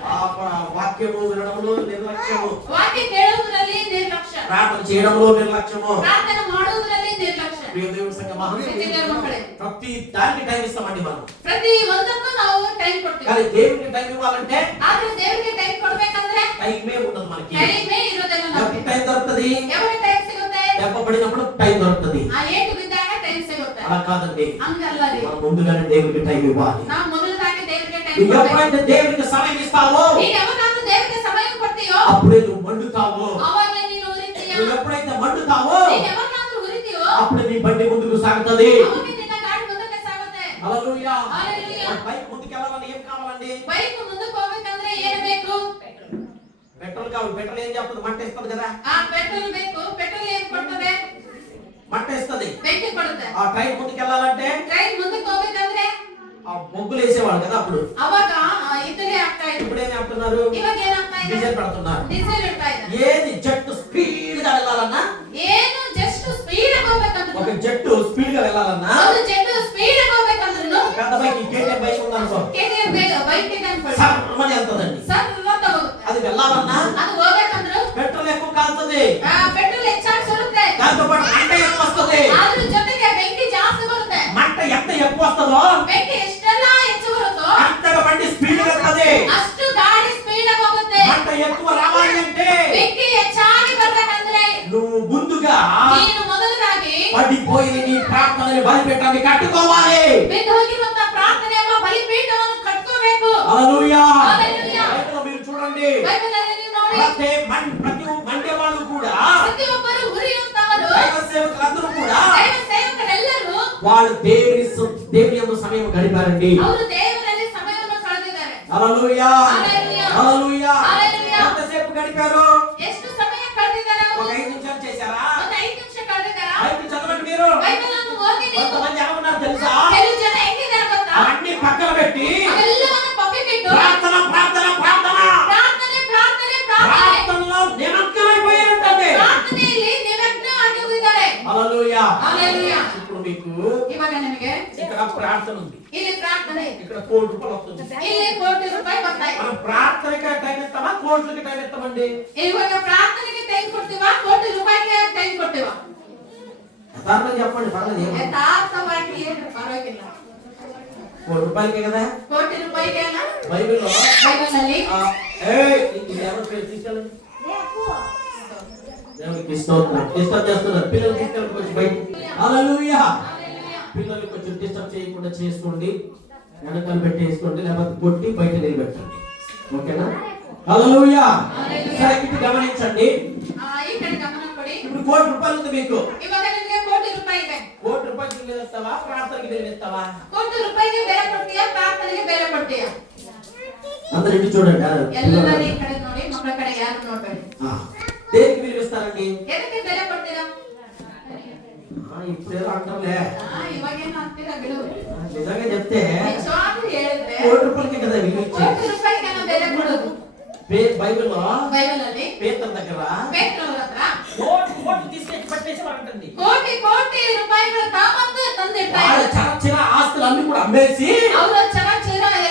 వాక్యము వినడంలో నిర్లక్ష్యము, ವಾಕ್ಯ ಕೇಳುವುದರಲ್ಲಿ ನಿರ್ಲಕ್ಷ್ಯ, ప్రార్థన చేయడంలో నిర్లక్ష్యము, ಪ್ರಾರ್ಥನೆ ಮಾಡುವುದರಲ್ಲಿ ನಿರ್ಲಕ್ಷ್ಯ. ప్రియ దేవుని సంగమా, ప్రియ మಕ್ಕಳೇ, ప్రతి దానికి టైం ఇస్తామండి మనం. ಪ್ರತಿ ಒಂದಕ್ಕೂ ನಾವು ಟೈಮ್ ಕೊಡ್ತೀವಿ. కానీ దేవునికి టైం ఇవ్వాలంటే ಆದ್ರೆ ದೇವರಿಗೆ ಟೈಮ್ ಕೊಡ್ಬೇಕಂದ್ರೆ టైమే ఉండదు మనకి. ಟೈಮೇ ಇರೋದಿಲ್ಲ ఎప్పుడు ನಮಗೆ. టైం దొరుకుతుంది? ಯಾವಾಗ ಟೈಮ್ ಸಿಗುತ್ತೆ? దెబ్బపడినప్పుడు టైం దొరుకుతుంది. ಆ ಏಟು ಬಿದ್ದಾಗ ಟೈಮ್ ಸಿಗುತ್ತೆ. అలా కాదండి, ಹಂಗಲ್ಲ ರೀ. మనం ముందుగానే దేవునికి టైం ఇవ్వాలి. ನಾವು ಮೊದಲದಾಗಿ ದೇವರಿಗೆ ಟೈಮ್ నువ్వు ಕೊಡ್ಬೇಕು. ఎప్పుడైతే దేవునికి సమయం ఇస్తావో ನೀನು ಯಾವಾಗಾದ್ರೂ ದೇವರಿಗೆ ಸಮಯ ಕೊಡ್ತೀಯೋ అప్పుడే నువ్వు మండుతావో. ಅವಾಗಲೇ ನೀನು ಉರಿತೀಯ. నువ్వు ఎప్పుడైతే మండుతావో ನೀನು ಯಾವಾಗಾದ್ರೂ ಉರಿತೀಯೋ అప్పుడు నీ బండి ముందుకు సాగుతుంది. ಅವಾಗ ನಿನ್ನ ಗಾಡಿ ಮುಂದಕ್ಕೆ ಸಾಗುತ್ತೆ. హల్లెలూయా. హల్లెలూయా. బైక్ ముందుకు వెళ్ళాలని ఏం కావాలండి? బైక్ ముందుకు ಹೋಗಬೇಕಂದ್ರೆ ಏನು ಬೇಕು? పెట్రోల్ కావాలి. పెట్రోల్ ఏం చేస్తుంది? మంట ఇస్తుంది కదా. ಆ ಪೆಟ್ರೋಲ್ ಬೇಕು. ಪೆಟ್ರೋಲ್ ಏನು ಕೊಡ್ತದೆ? మంట ఇస్తుంది. ಬೆಂಕಿ ಕೊಡುತ್ತೆ. ఆ ట్రైన్ ముందుకు వెళ్ళాలంటే ಟ್ರೈನ್ ಮುಂದಕ್ಕೆ ಹೋಗಬೇಕಂದ್ರೆ ఆ మొగ్గులు వేసేవాళ్ళు కదా అప్పుడు. ಅವಾಗ ಇದ್ದಲೇ ಆಗ್ತಾ ಇತ್ತು. ఇప్పుడు ఏం చేస్తున్నారు? ಇವಾಗ ಏನಾಗ್ತಾ ಇದೆ? డీజిల్ పెడుతున్నారు. ಡೀಸೆಲ್ ಇಡ್ತಾ ಇದ್ದಾರೆ. ఏది జట్టు స్పీడ్ గా వెళ్ళాలన్నా, ಏನು ಜಸ್ಟ್ ಸ್ಪೀಡ್ ಹೋಗ್ಬೇಕಂದ್ರೆ ఒక జట్టు స్పీడ్ గా వెళ్ళాలన్నా, ಒಂದು ಜೆಟ್ ಸ್ಪೀಡ್ ಹೋಗ್ಬೇಕಂದ್ರೂ పెద్ద బైక్ కేటీఎం బైక్ ఉందనుకో, ಕೆಟಿಎಂ ಬೈಕ್ ಇದೆ ಅನ್ಕೊಳ್ಳಿ, సర్రమని వెళ్తుందండి. ಸರ್ ಹೋಗುತ್ತೆ. అది వెళ్ళాలన్నా ಅದು ಹೋಗ್ಬೇಕಂದ್ರೂ పెట్రోల్ ఎక్కువ కాలుతుంది, ಪೆಟ್ರೋಲ್ ಹೆಚ್ಚಾಗಿ ಸುಡುತ್ತೆ. దాంతో పాటు మంట ఎక్కువ వస్తుంది. ಅದ್ರ ಜೊತೆಗೆ ಬೆಂಕಿ ಜಾಸ್ತಿ ಬರುತ್ತೆ. మంట ఎంత ఎక్కువ వస్తుందో ಬೆಂಕಿ ಎಷ್ಟೆಲ್ಲ ಹೆಚ್ಚು ಬರುತ್ತೋ అంతగా బండి స్పీడ్ వెళ్తుంది. ಅಷ್ಟು ಗಾಡಿ ಸ್ಪೀಡ್ ಆಗಿ ಹೋಗುತ್ತೆ. మంట ఎక్కువ రావాలి అంటే ಬೆಂಕಿ ಹೆಚ್ಚಾಗಿ ಬರ್ಬೇಕಂದ್ರೆ నువ్వు ముందుగా ನೀನು ಮೊದಲನಾಗಿ పడిపోయిన నీ ప్రార్థనని బలిపీఠాన్ని కట్టుకోవాలి. ಬಿದ್ದು ಹೋಗಿರುವಂತ ಪ್ರಾರ್ಥನೆ ಎಂಬ ಬಲಿಪೀಠವನ್ನು ಕಟ್ಕೋಬೇಕು. హల్లెలూయా. హల్లెలూయా. బైబిల్లో మీరు చూడండి, ಬೈಬಲಲ್ಲಿ ನೀವು ನೋಡಿ, ప్రతి మండే వాళ్ళు కూడా, ಪ್ರತಿಯೊಬ್ಬರು ಉರಿಯುತ್ತವರು, దైవ సేవకులందరూ కూడా ದೈವ ಸೇವಕರೆಲ್ಲರೂ వాళ్ళు దేవుని యందు సమయం గడిపారండి. ಅವರು ದೇವರಲ್ಲಿ ಸಮಯವನ್ನು ಕಳೆದಿದ್ದಾರೆ. హల్లెలూయా. హల్లెలూయా. హల్లెలూయా. హల్లెలూయా. ఎంతసేపు గడిపారు? ಎಷ್ಟು ಸಮಯ ಕಳೆದಿದ್ದಾರೆ ఒక ಅವರು? 5 నిమిషాలు చేశారా? ಒಂದು 5 ನಿಮಿಷ ಕಳೆದಿದ್ದಾರಾ? బైబిల్ చదవండి మీరు. ಬೈಬಲನ್ನು ಓದಿ ನೀವು. కొంతమంది ఏమన్నారు తెలుసా? ಕೆಲವು ಜನ ಹೆಂಗಿದ್ದಾರೆ ಗೊತ್ತಾ? అవన్నీ పక్కన పెట్టి ಅವೆಲ್ಲವನ್ನು ಪಕ್ಕಕ್ಕಿಟ್ಟು ప్రార్థన ప్రార్థన ప్రార్థన ಪ್ರಾರ್ಥನೆ ಪ್ರಾರ್ಥನೆ ಪ್ರಾರ್ಥನೆ ప్రార్థనలో నిమగ్నమైపోయారంటే. ಪ್ರಾರ್ಥನೆಯಲ್ಲಿ ನಿಮಗ್ನ ಆಗಿ ಹೋಗಿದ್ದಾರೆ. హల్లెలూయా. హల్లెలూయా. ఇప్పుడు మీకు ಇವಾಗ ನಿಮಗೆ ఇక్కడ ప్రార్థన ఉంది, ಇಲ್ಲಿ ಪ್ರಾರ್ಥನೆ ಇದೆ. ఇక్కడ ₹1,00,00,000 వస్తుంది. ಇಲ್ಲಿ ಕೋಟಿ ರೂಪಾಯಿ ಬರ್ತಾ ಇದೆ. మనం ప్రార్థనకి టైం ఇస్తామా, కోట్లకి టైం ఇస్తామండి? ಇವಾಗ ಪ್ರಾರ್ಥನೆಗೆ ಟೈಮ್ ಕೊಡ್ತೀವಾ, ಕೋಟಿ ರೂಪಾಯಿಗೆ ಟೈಮ್ ಕೊಡ್ತೀವಾ? యథార్థంగా చెప్పండి, పర్లేదు. ఏం ಯಥಾರ್ಥವಾಗಿ ಏನು ಪರವಾಗಿಲ್ಲ. ₹1,00,00,000కే కదా. ಕೋಟಿ ರೂಪಾಯಿಗೆ ಅಲ್ಲ. బైబిల్లో ಬೈಬಲಲ್ಲಿ ఇది ఎవరు పేరు తీసుకెళ్ళండి. ఏ అప్పు దేవునికి స్తోత్రం. డిస్టర్బ్ చేస్తున్నారు పిల్లలు, తీసుకెళ్ళి కొంచెం బయట. హల్లెలూయా. పిల్లలు కొంచెం డిస్టర్బ్ చేయకుండా చేసుకోండి, వెనకాల పెట్టేసుకోండి, లేకపోతే కొట్టి బయట నిలబెట్టండి. ఓకేనా? హల్లెలూయా. సరే, ఇది గమనించండి. ಈ ಕಡೆ ಗಮನ ಕೊಡಿ. ఇప్పుడు ₹1,00,00,000 ఉంది మీకు. ಇವಾಗ ನಿಮಗೆ ಕೋಟಿ ರೂಪಾಯಿ ಇದೆ. ₹1,00,00,000 విలువ ఇస్తావా, ప్రార్థనకి విలువ ఇస్తావా? ಕೋಟಿ ರೂಪಾಯಿಗೆ ಬೆಲೆ ಕೊಡ್ತೀಯಾ, ಪ್ರಾರ್ಥನೆಗೆ ಬೆಲೆ ಕೊಡ್ತೀಯಾ? అందరూ ఇటు చూడండి. ಎಲ್ಲರೂ ಈ ಕಡೆ ನೋಡಿ, ಮಕ್ಕಳ ಕಡೆ ಯಾರು ನೋಡ್ಬೇಡಿ. దేనికి విలువ ఇస్తారండి? ಎದಕ್ಕೆ ಬೆಲೆ ಕೊಡ್ತೀರಾ? ఇప్పుడు ఏదో అంటారులే, ಇವಾಗೇನು ಅಂತೀರಾ ಬಿಡು. నిజంగా చెప్తే ನಿಜವಾಗ್ಲೂ ಹೇಳಿದ್ರೆ ₹1,00,00,000కే కదా విలువ ಕೋಟಿ ఇచ్చేది. ರೂಪಾಯಿಗೆ ನಾವು ಬೆಲೆ ಕೊಡೋದು. బైబిల్లో ಬೈಬಲಲ್ಲಿ పేతురు దగ్గర ಪೇತ್ರವ್ರ ಹತ್ರ కోట్లు తీసుకొచ్చి పట్టేసేవారంటండి. ಕೋಟಿ ಕೋಟಿ ರೂಪಾಯಿಗಳ ತಾಮಂದು ತಂದಿಡ್ತಾ వాళ్ళ ಇದ್ದಾರೆ. చరచిన ఆస్తులు అన్ని కూడా అమ్మేసి ಅವರ ಚರ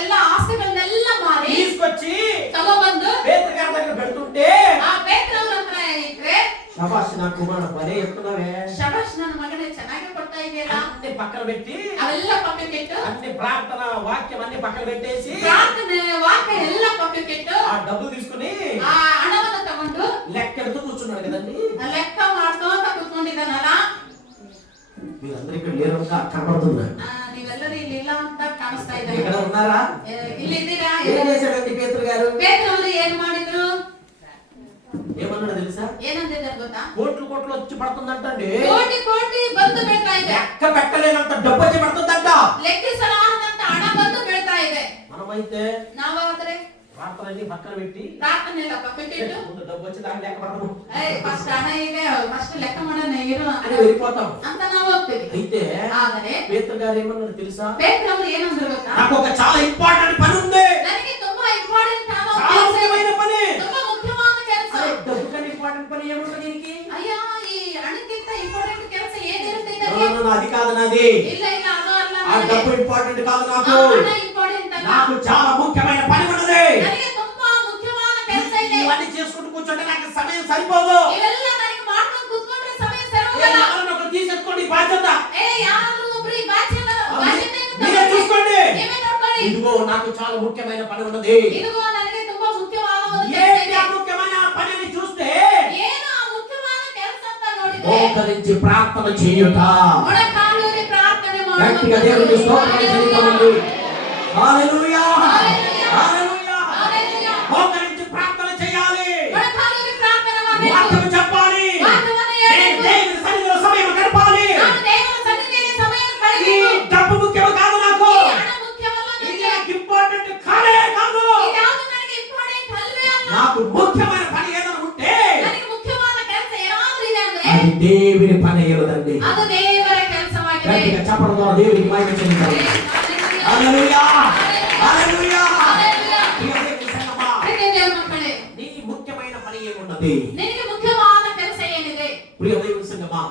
ಎಲ್ಲ ಆಸ್ತಿಗಳನ್ನೆಲ್ಲ ಮಾರಿ తీసుకొచ్చి ತಗೊಬಂದು పేతురు గారి దగ్గర పెడుతుంటే, ಆ ಪೇತ್ರವ್ರ ಹತ್ರ ಇಟ್ರೆ, శభాష్ నా కుమారుడు భలే చెప్తున్నావే, ಶಬಾಷ್ ನನ್ನ ಮಗನೇ ಚೆನ್ನಾಗಿ ಕೊಡ್ತಾ ಇದೆಯಲ್ಲ, అన్ని పక్కన పెట్టి, ಅವೆಲ್ಲ ಪಕ್ಕಕ್ಕಿಟ್ಟು అన్ని ప్రార్థన వాక్యం అన్ని పక్కన పెట్టేసి ಪ್ರಾರ್ಥನೆ ವಾಕ್ಯ ಎಲ್ಲ ಪಕ್ಕಕ್ಕಿಟ್ಟು ఆ డబ్బులు తీసుకుని ಆ ಹಣವನ್ನು ತಗೊಂಡು లెక్కెడుతూ కూర్చున్నాడు కదండి. ಲೆಕ್ಕ ಮಾಡ್ಕೊಂತ ಕೂತ್ಕೊಂಡಿದ್ದಾನಲ್ಲ. మీరందరూ ఇక్కడ లేరు కనపడుతున్నారు. ನೀವೆಲ್ಲರೂ ಇಲ್ಲಿ ಇಲ್ಲ ಅಂತ ಕಾಣಿಸ್ತಾ ఇక్కడ ಇದ್ದಾರೆ. ఉన్నారా? ಇಲ್ಲಿ ಇದ್ದೀರಾ? ఏం చేశాడండి పేతురు గారు? ಪೇತ್ರವ್ರು ಏನ್ ಮಾಡಿದ್ರು? ఏమన్నాడు తెలుసా? ಏನಂದಿದ್ದಾರೆ ಗೊತ್ತಾ? కోట్లు కోట్లు వచ్చి పడుతుందంటండి. ಕೋಟಿ ಕೋಟಿ ಬಂದು ಬೀಳ್ತಾ ಇದೆ. లెక్క పెట్టలేనంత డబ్బు వచ్చి పడుతుందంట. ಲೆಕ್ಕಿಸಲಾರದಂತ ಹಣ ಬಂದು ಬೀಳ್ತಾ ಇದೆ. మనమైతే ನಾವಾದ್ರೆ ప్రార్థనని పక్కన పెట్టి ಪ್ರಾರ್ಥನೆ ಎಲ್ಲ ಪಕ್ಕಕ್ಕಿಟ್ಟು ముందు డబ్బు వచ్చి దాన్ని లెక్క పడము ಫಸ್ಟ್ ಹಣ ಇದೆ, ಫಸ್ಟ್ ಲೆಕ್ಕ ಮಾಡೋಣ ಇರು అని వెళ్ళిపోతాం. ಅಂತ ನಾವು ಹೋಗ್ತೀವಿ. అయితే ಆದರೆ పేతురు గారు ఏమన్నాడు తెలుసా? ಪೇತ್ರವ್ರು ಏನಂದ್ರು ಗೊತ್ತಾ? నాకు ఒక చాలా ఇంపార్టెంట్ పని ఉంది, ನನಗೆ ತುಂಬಾ ಇಂಪಾರ್ಟೆಂಟ್ ಆದ చాలా ಕೆಲಸ ಇದೆ. ముఖ్యమైన పని. ತುಂಬಾ ಮುಖ್ಯವಾದ ಕೆಲಸ. అరే, డబ్బు కన్నా ఇంపార్టెంట్ పని ఏముంటుంది దీనికి? ಅಯ್ಯೋ, ಈ ಹಣಕ್ಕಿಂತ ಇಂಪಾರ್ಟೆಂಟ್ ಕೆಲಸ ಏನಿರುತ್ತೆ No, ಇದಕ್ಕೆ? no, no, అది కాదు నాది. ಇಲ್ಲ ಇಲ್ಲ, ಅದು ಅಲ್ಲ. ఆ ನನಗೆ డబ్బు ఇంపార్టెంట్ కాదు ಆ నాకు. ಹಣ ಇಂಪಾರ್ಟೆಂಟ್ ಅಲ್ಲ. నాకు చాలా ముఖ్యమైన పని ఉన్నది. ನನಗೆ ತುಂಬಾ ಮುಖ್ಯವಾದ ಕೆಲಸ ಇದೆ. ఇవన్నీ చేసుకుంటూ కూర్చోంటే నాకు సమయం సరిపోదు. ಇವೆಲ್ಲ ನನಗೆ ಮಾಡ್ಕೊಂಡು ಕೂತ್ಕೊಂಡ್ರೆ ಸಮಯ ఏ, ಸರೋಗಲ್ಲ. ఎవరినో ఒకరు తీసేసుకోండి ఈ బాధ్యత. ಯಾರಾದ್ರೂ ಒಬ್ರು ಈ ಬಾಧ್ಯತೆಯನ್ನು మీరే చూసుకోండి. ನೀವೇ ನೋಡ್ಕೊಳ್ಳಿ. ఇదిగో నాకు చాలా ముఖ్యమైన పని ఉన్నది. ಇದಿಗೋ ನನಗೆ ತುಂಬಾ ಮುಖ್ಯವಾದ ಒಂದು ಕೆಲಸ ఏంటి ಇದೆ. ఆ ముఖ్యమైన పనిని చూస్తే ಏನು ఆ ಮುಖ್ಯವಾದ ಕೆಲಸ ಅಂತ ನೋಡಿದ್ರೆ మోకరించి ప్రార్థన చేయుట. ಮೊಣಕಾಲೂರಿ ಪ್ರಾರ್ಥನೆ గట్టిగా దేవునికి స్తోత్రం చెల్లించండి. హల్లెలూయా. హల్లెలూయా. హల్లెలూయా. హల్లెలూయా. మోకరించి ప్రార్థన చేయాలి. ಮೊಣಕಾಲೂರಿ ಪ್ರಾರ್ಥನೆ ಮಾಡಬೇಕು. వాక్యం చెప్పాలి. వాక్యವನ್ನು నేను ಹೇಳಬೇಕು. దేవుని సన్నిధిలో సమయం గడపాలి. మహిమ చెందుతారు. హల్లెలూయా హల్లెలూయా. ప్రియ దేవుని సంగమా, నీ ముఖ్యమైన పని ఏమున్నది? ನಿನಗೆ ಮುಖ್ಯವಾದ ಕೆಲಸ ಏನಿದೆ? ప్రియ దేవుని సంగమా,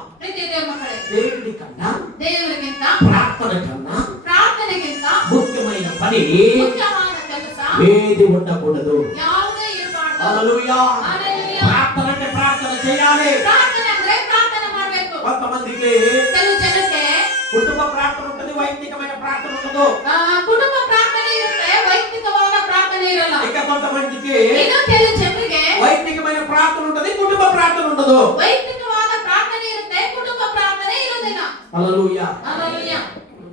దేవుడి కన్నా దేవునిಗಿಂತ ప్రార్థన కన్నా ಪ್ರಾರ್ಥನೆಗಿಂತ ముఖ్యమైన పని ಮುಖ್ಯವಾದ ಕೆಲಸ ఏది ఉండకూడదు. ಯಾವುದೇ ಇರಬಾರದು. హల్లెలూయా. హల్లెలూయా. ప్రార్థన అంటే ప్రార్థన చేయాలి. ಪ್ರಾರ್ಥನೆ ಅಂದ್ರೆ ಪ್ರಾರ್ಥನೆ ಮಾಡಬೇಕು. కొంతమందికి ಕೆಲವು ಜನಕ್ಕೆ కుటుంబ ప్రార్థన ఉంటుంది, వైಯಕ್ತಿಕమైన ప్రార్థన ఉండదు. ಕುಟುಂಬ ಪ್ರಾರ್ಥನೆ ಇರುತ್ತೆ, ವೈಯಕ್ತಿಕವಾದ ಪ್ರಾರ್ಥನೆ ಇರಲ್ಲ. ఇంకా కొంతమందికి ಇನ್ನು ಕೆಲವು ಜನರಿಗೆ వైಯಕ್తికమైన ప్రార్థన ఉంటుంది, కుటుంబ ప్రార్థన ఉండదు. ವೈಯಕ್ತಿಕವಾದ ಪ್ರಾರ್ಥನೆ ಇರುತ್ತೆ, ಕುಟುಂಬ ಪ್ರಾರ್ಥನೆ ಇರುವುದಿಲ್ಲ. హల్లెలూయా. హల్లెలూయా.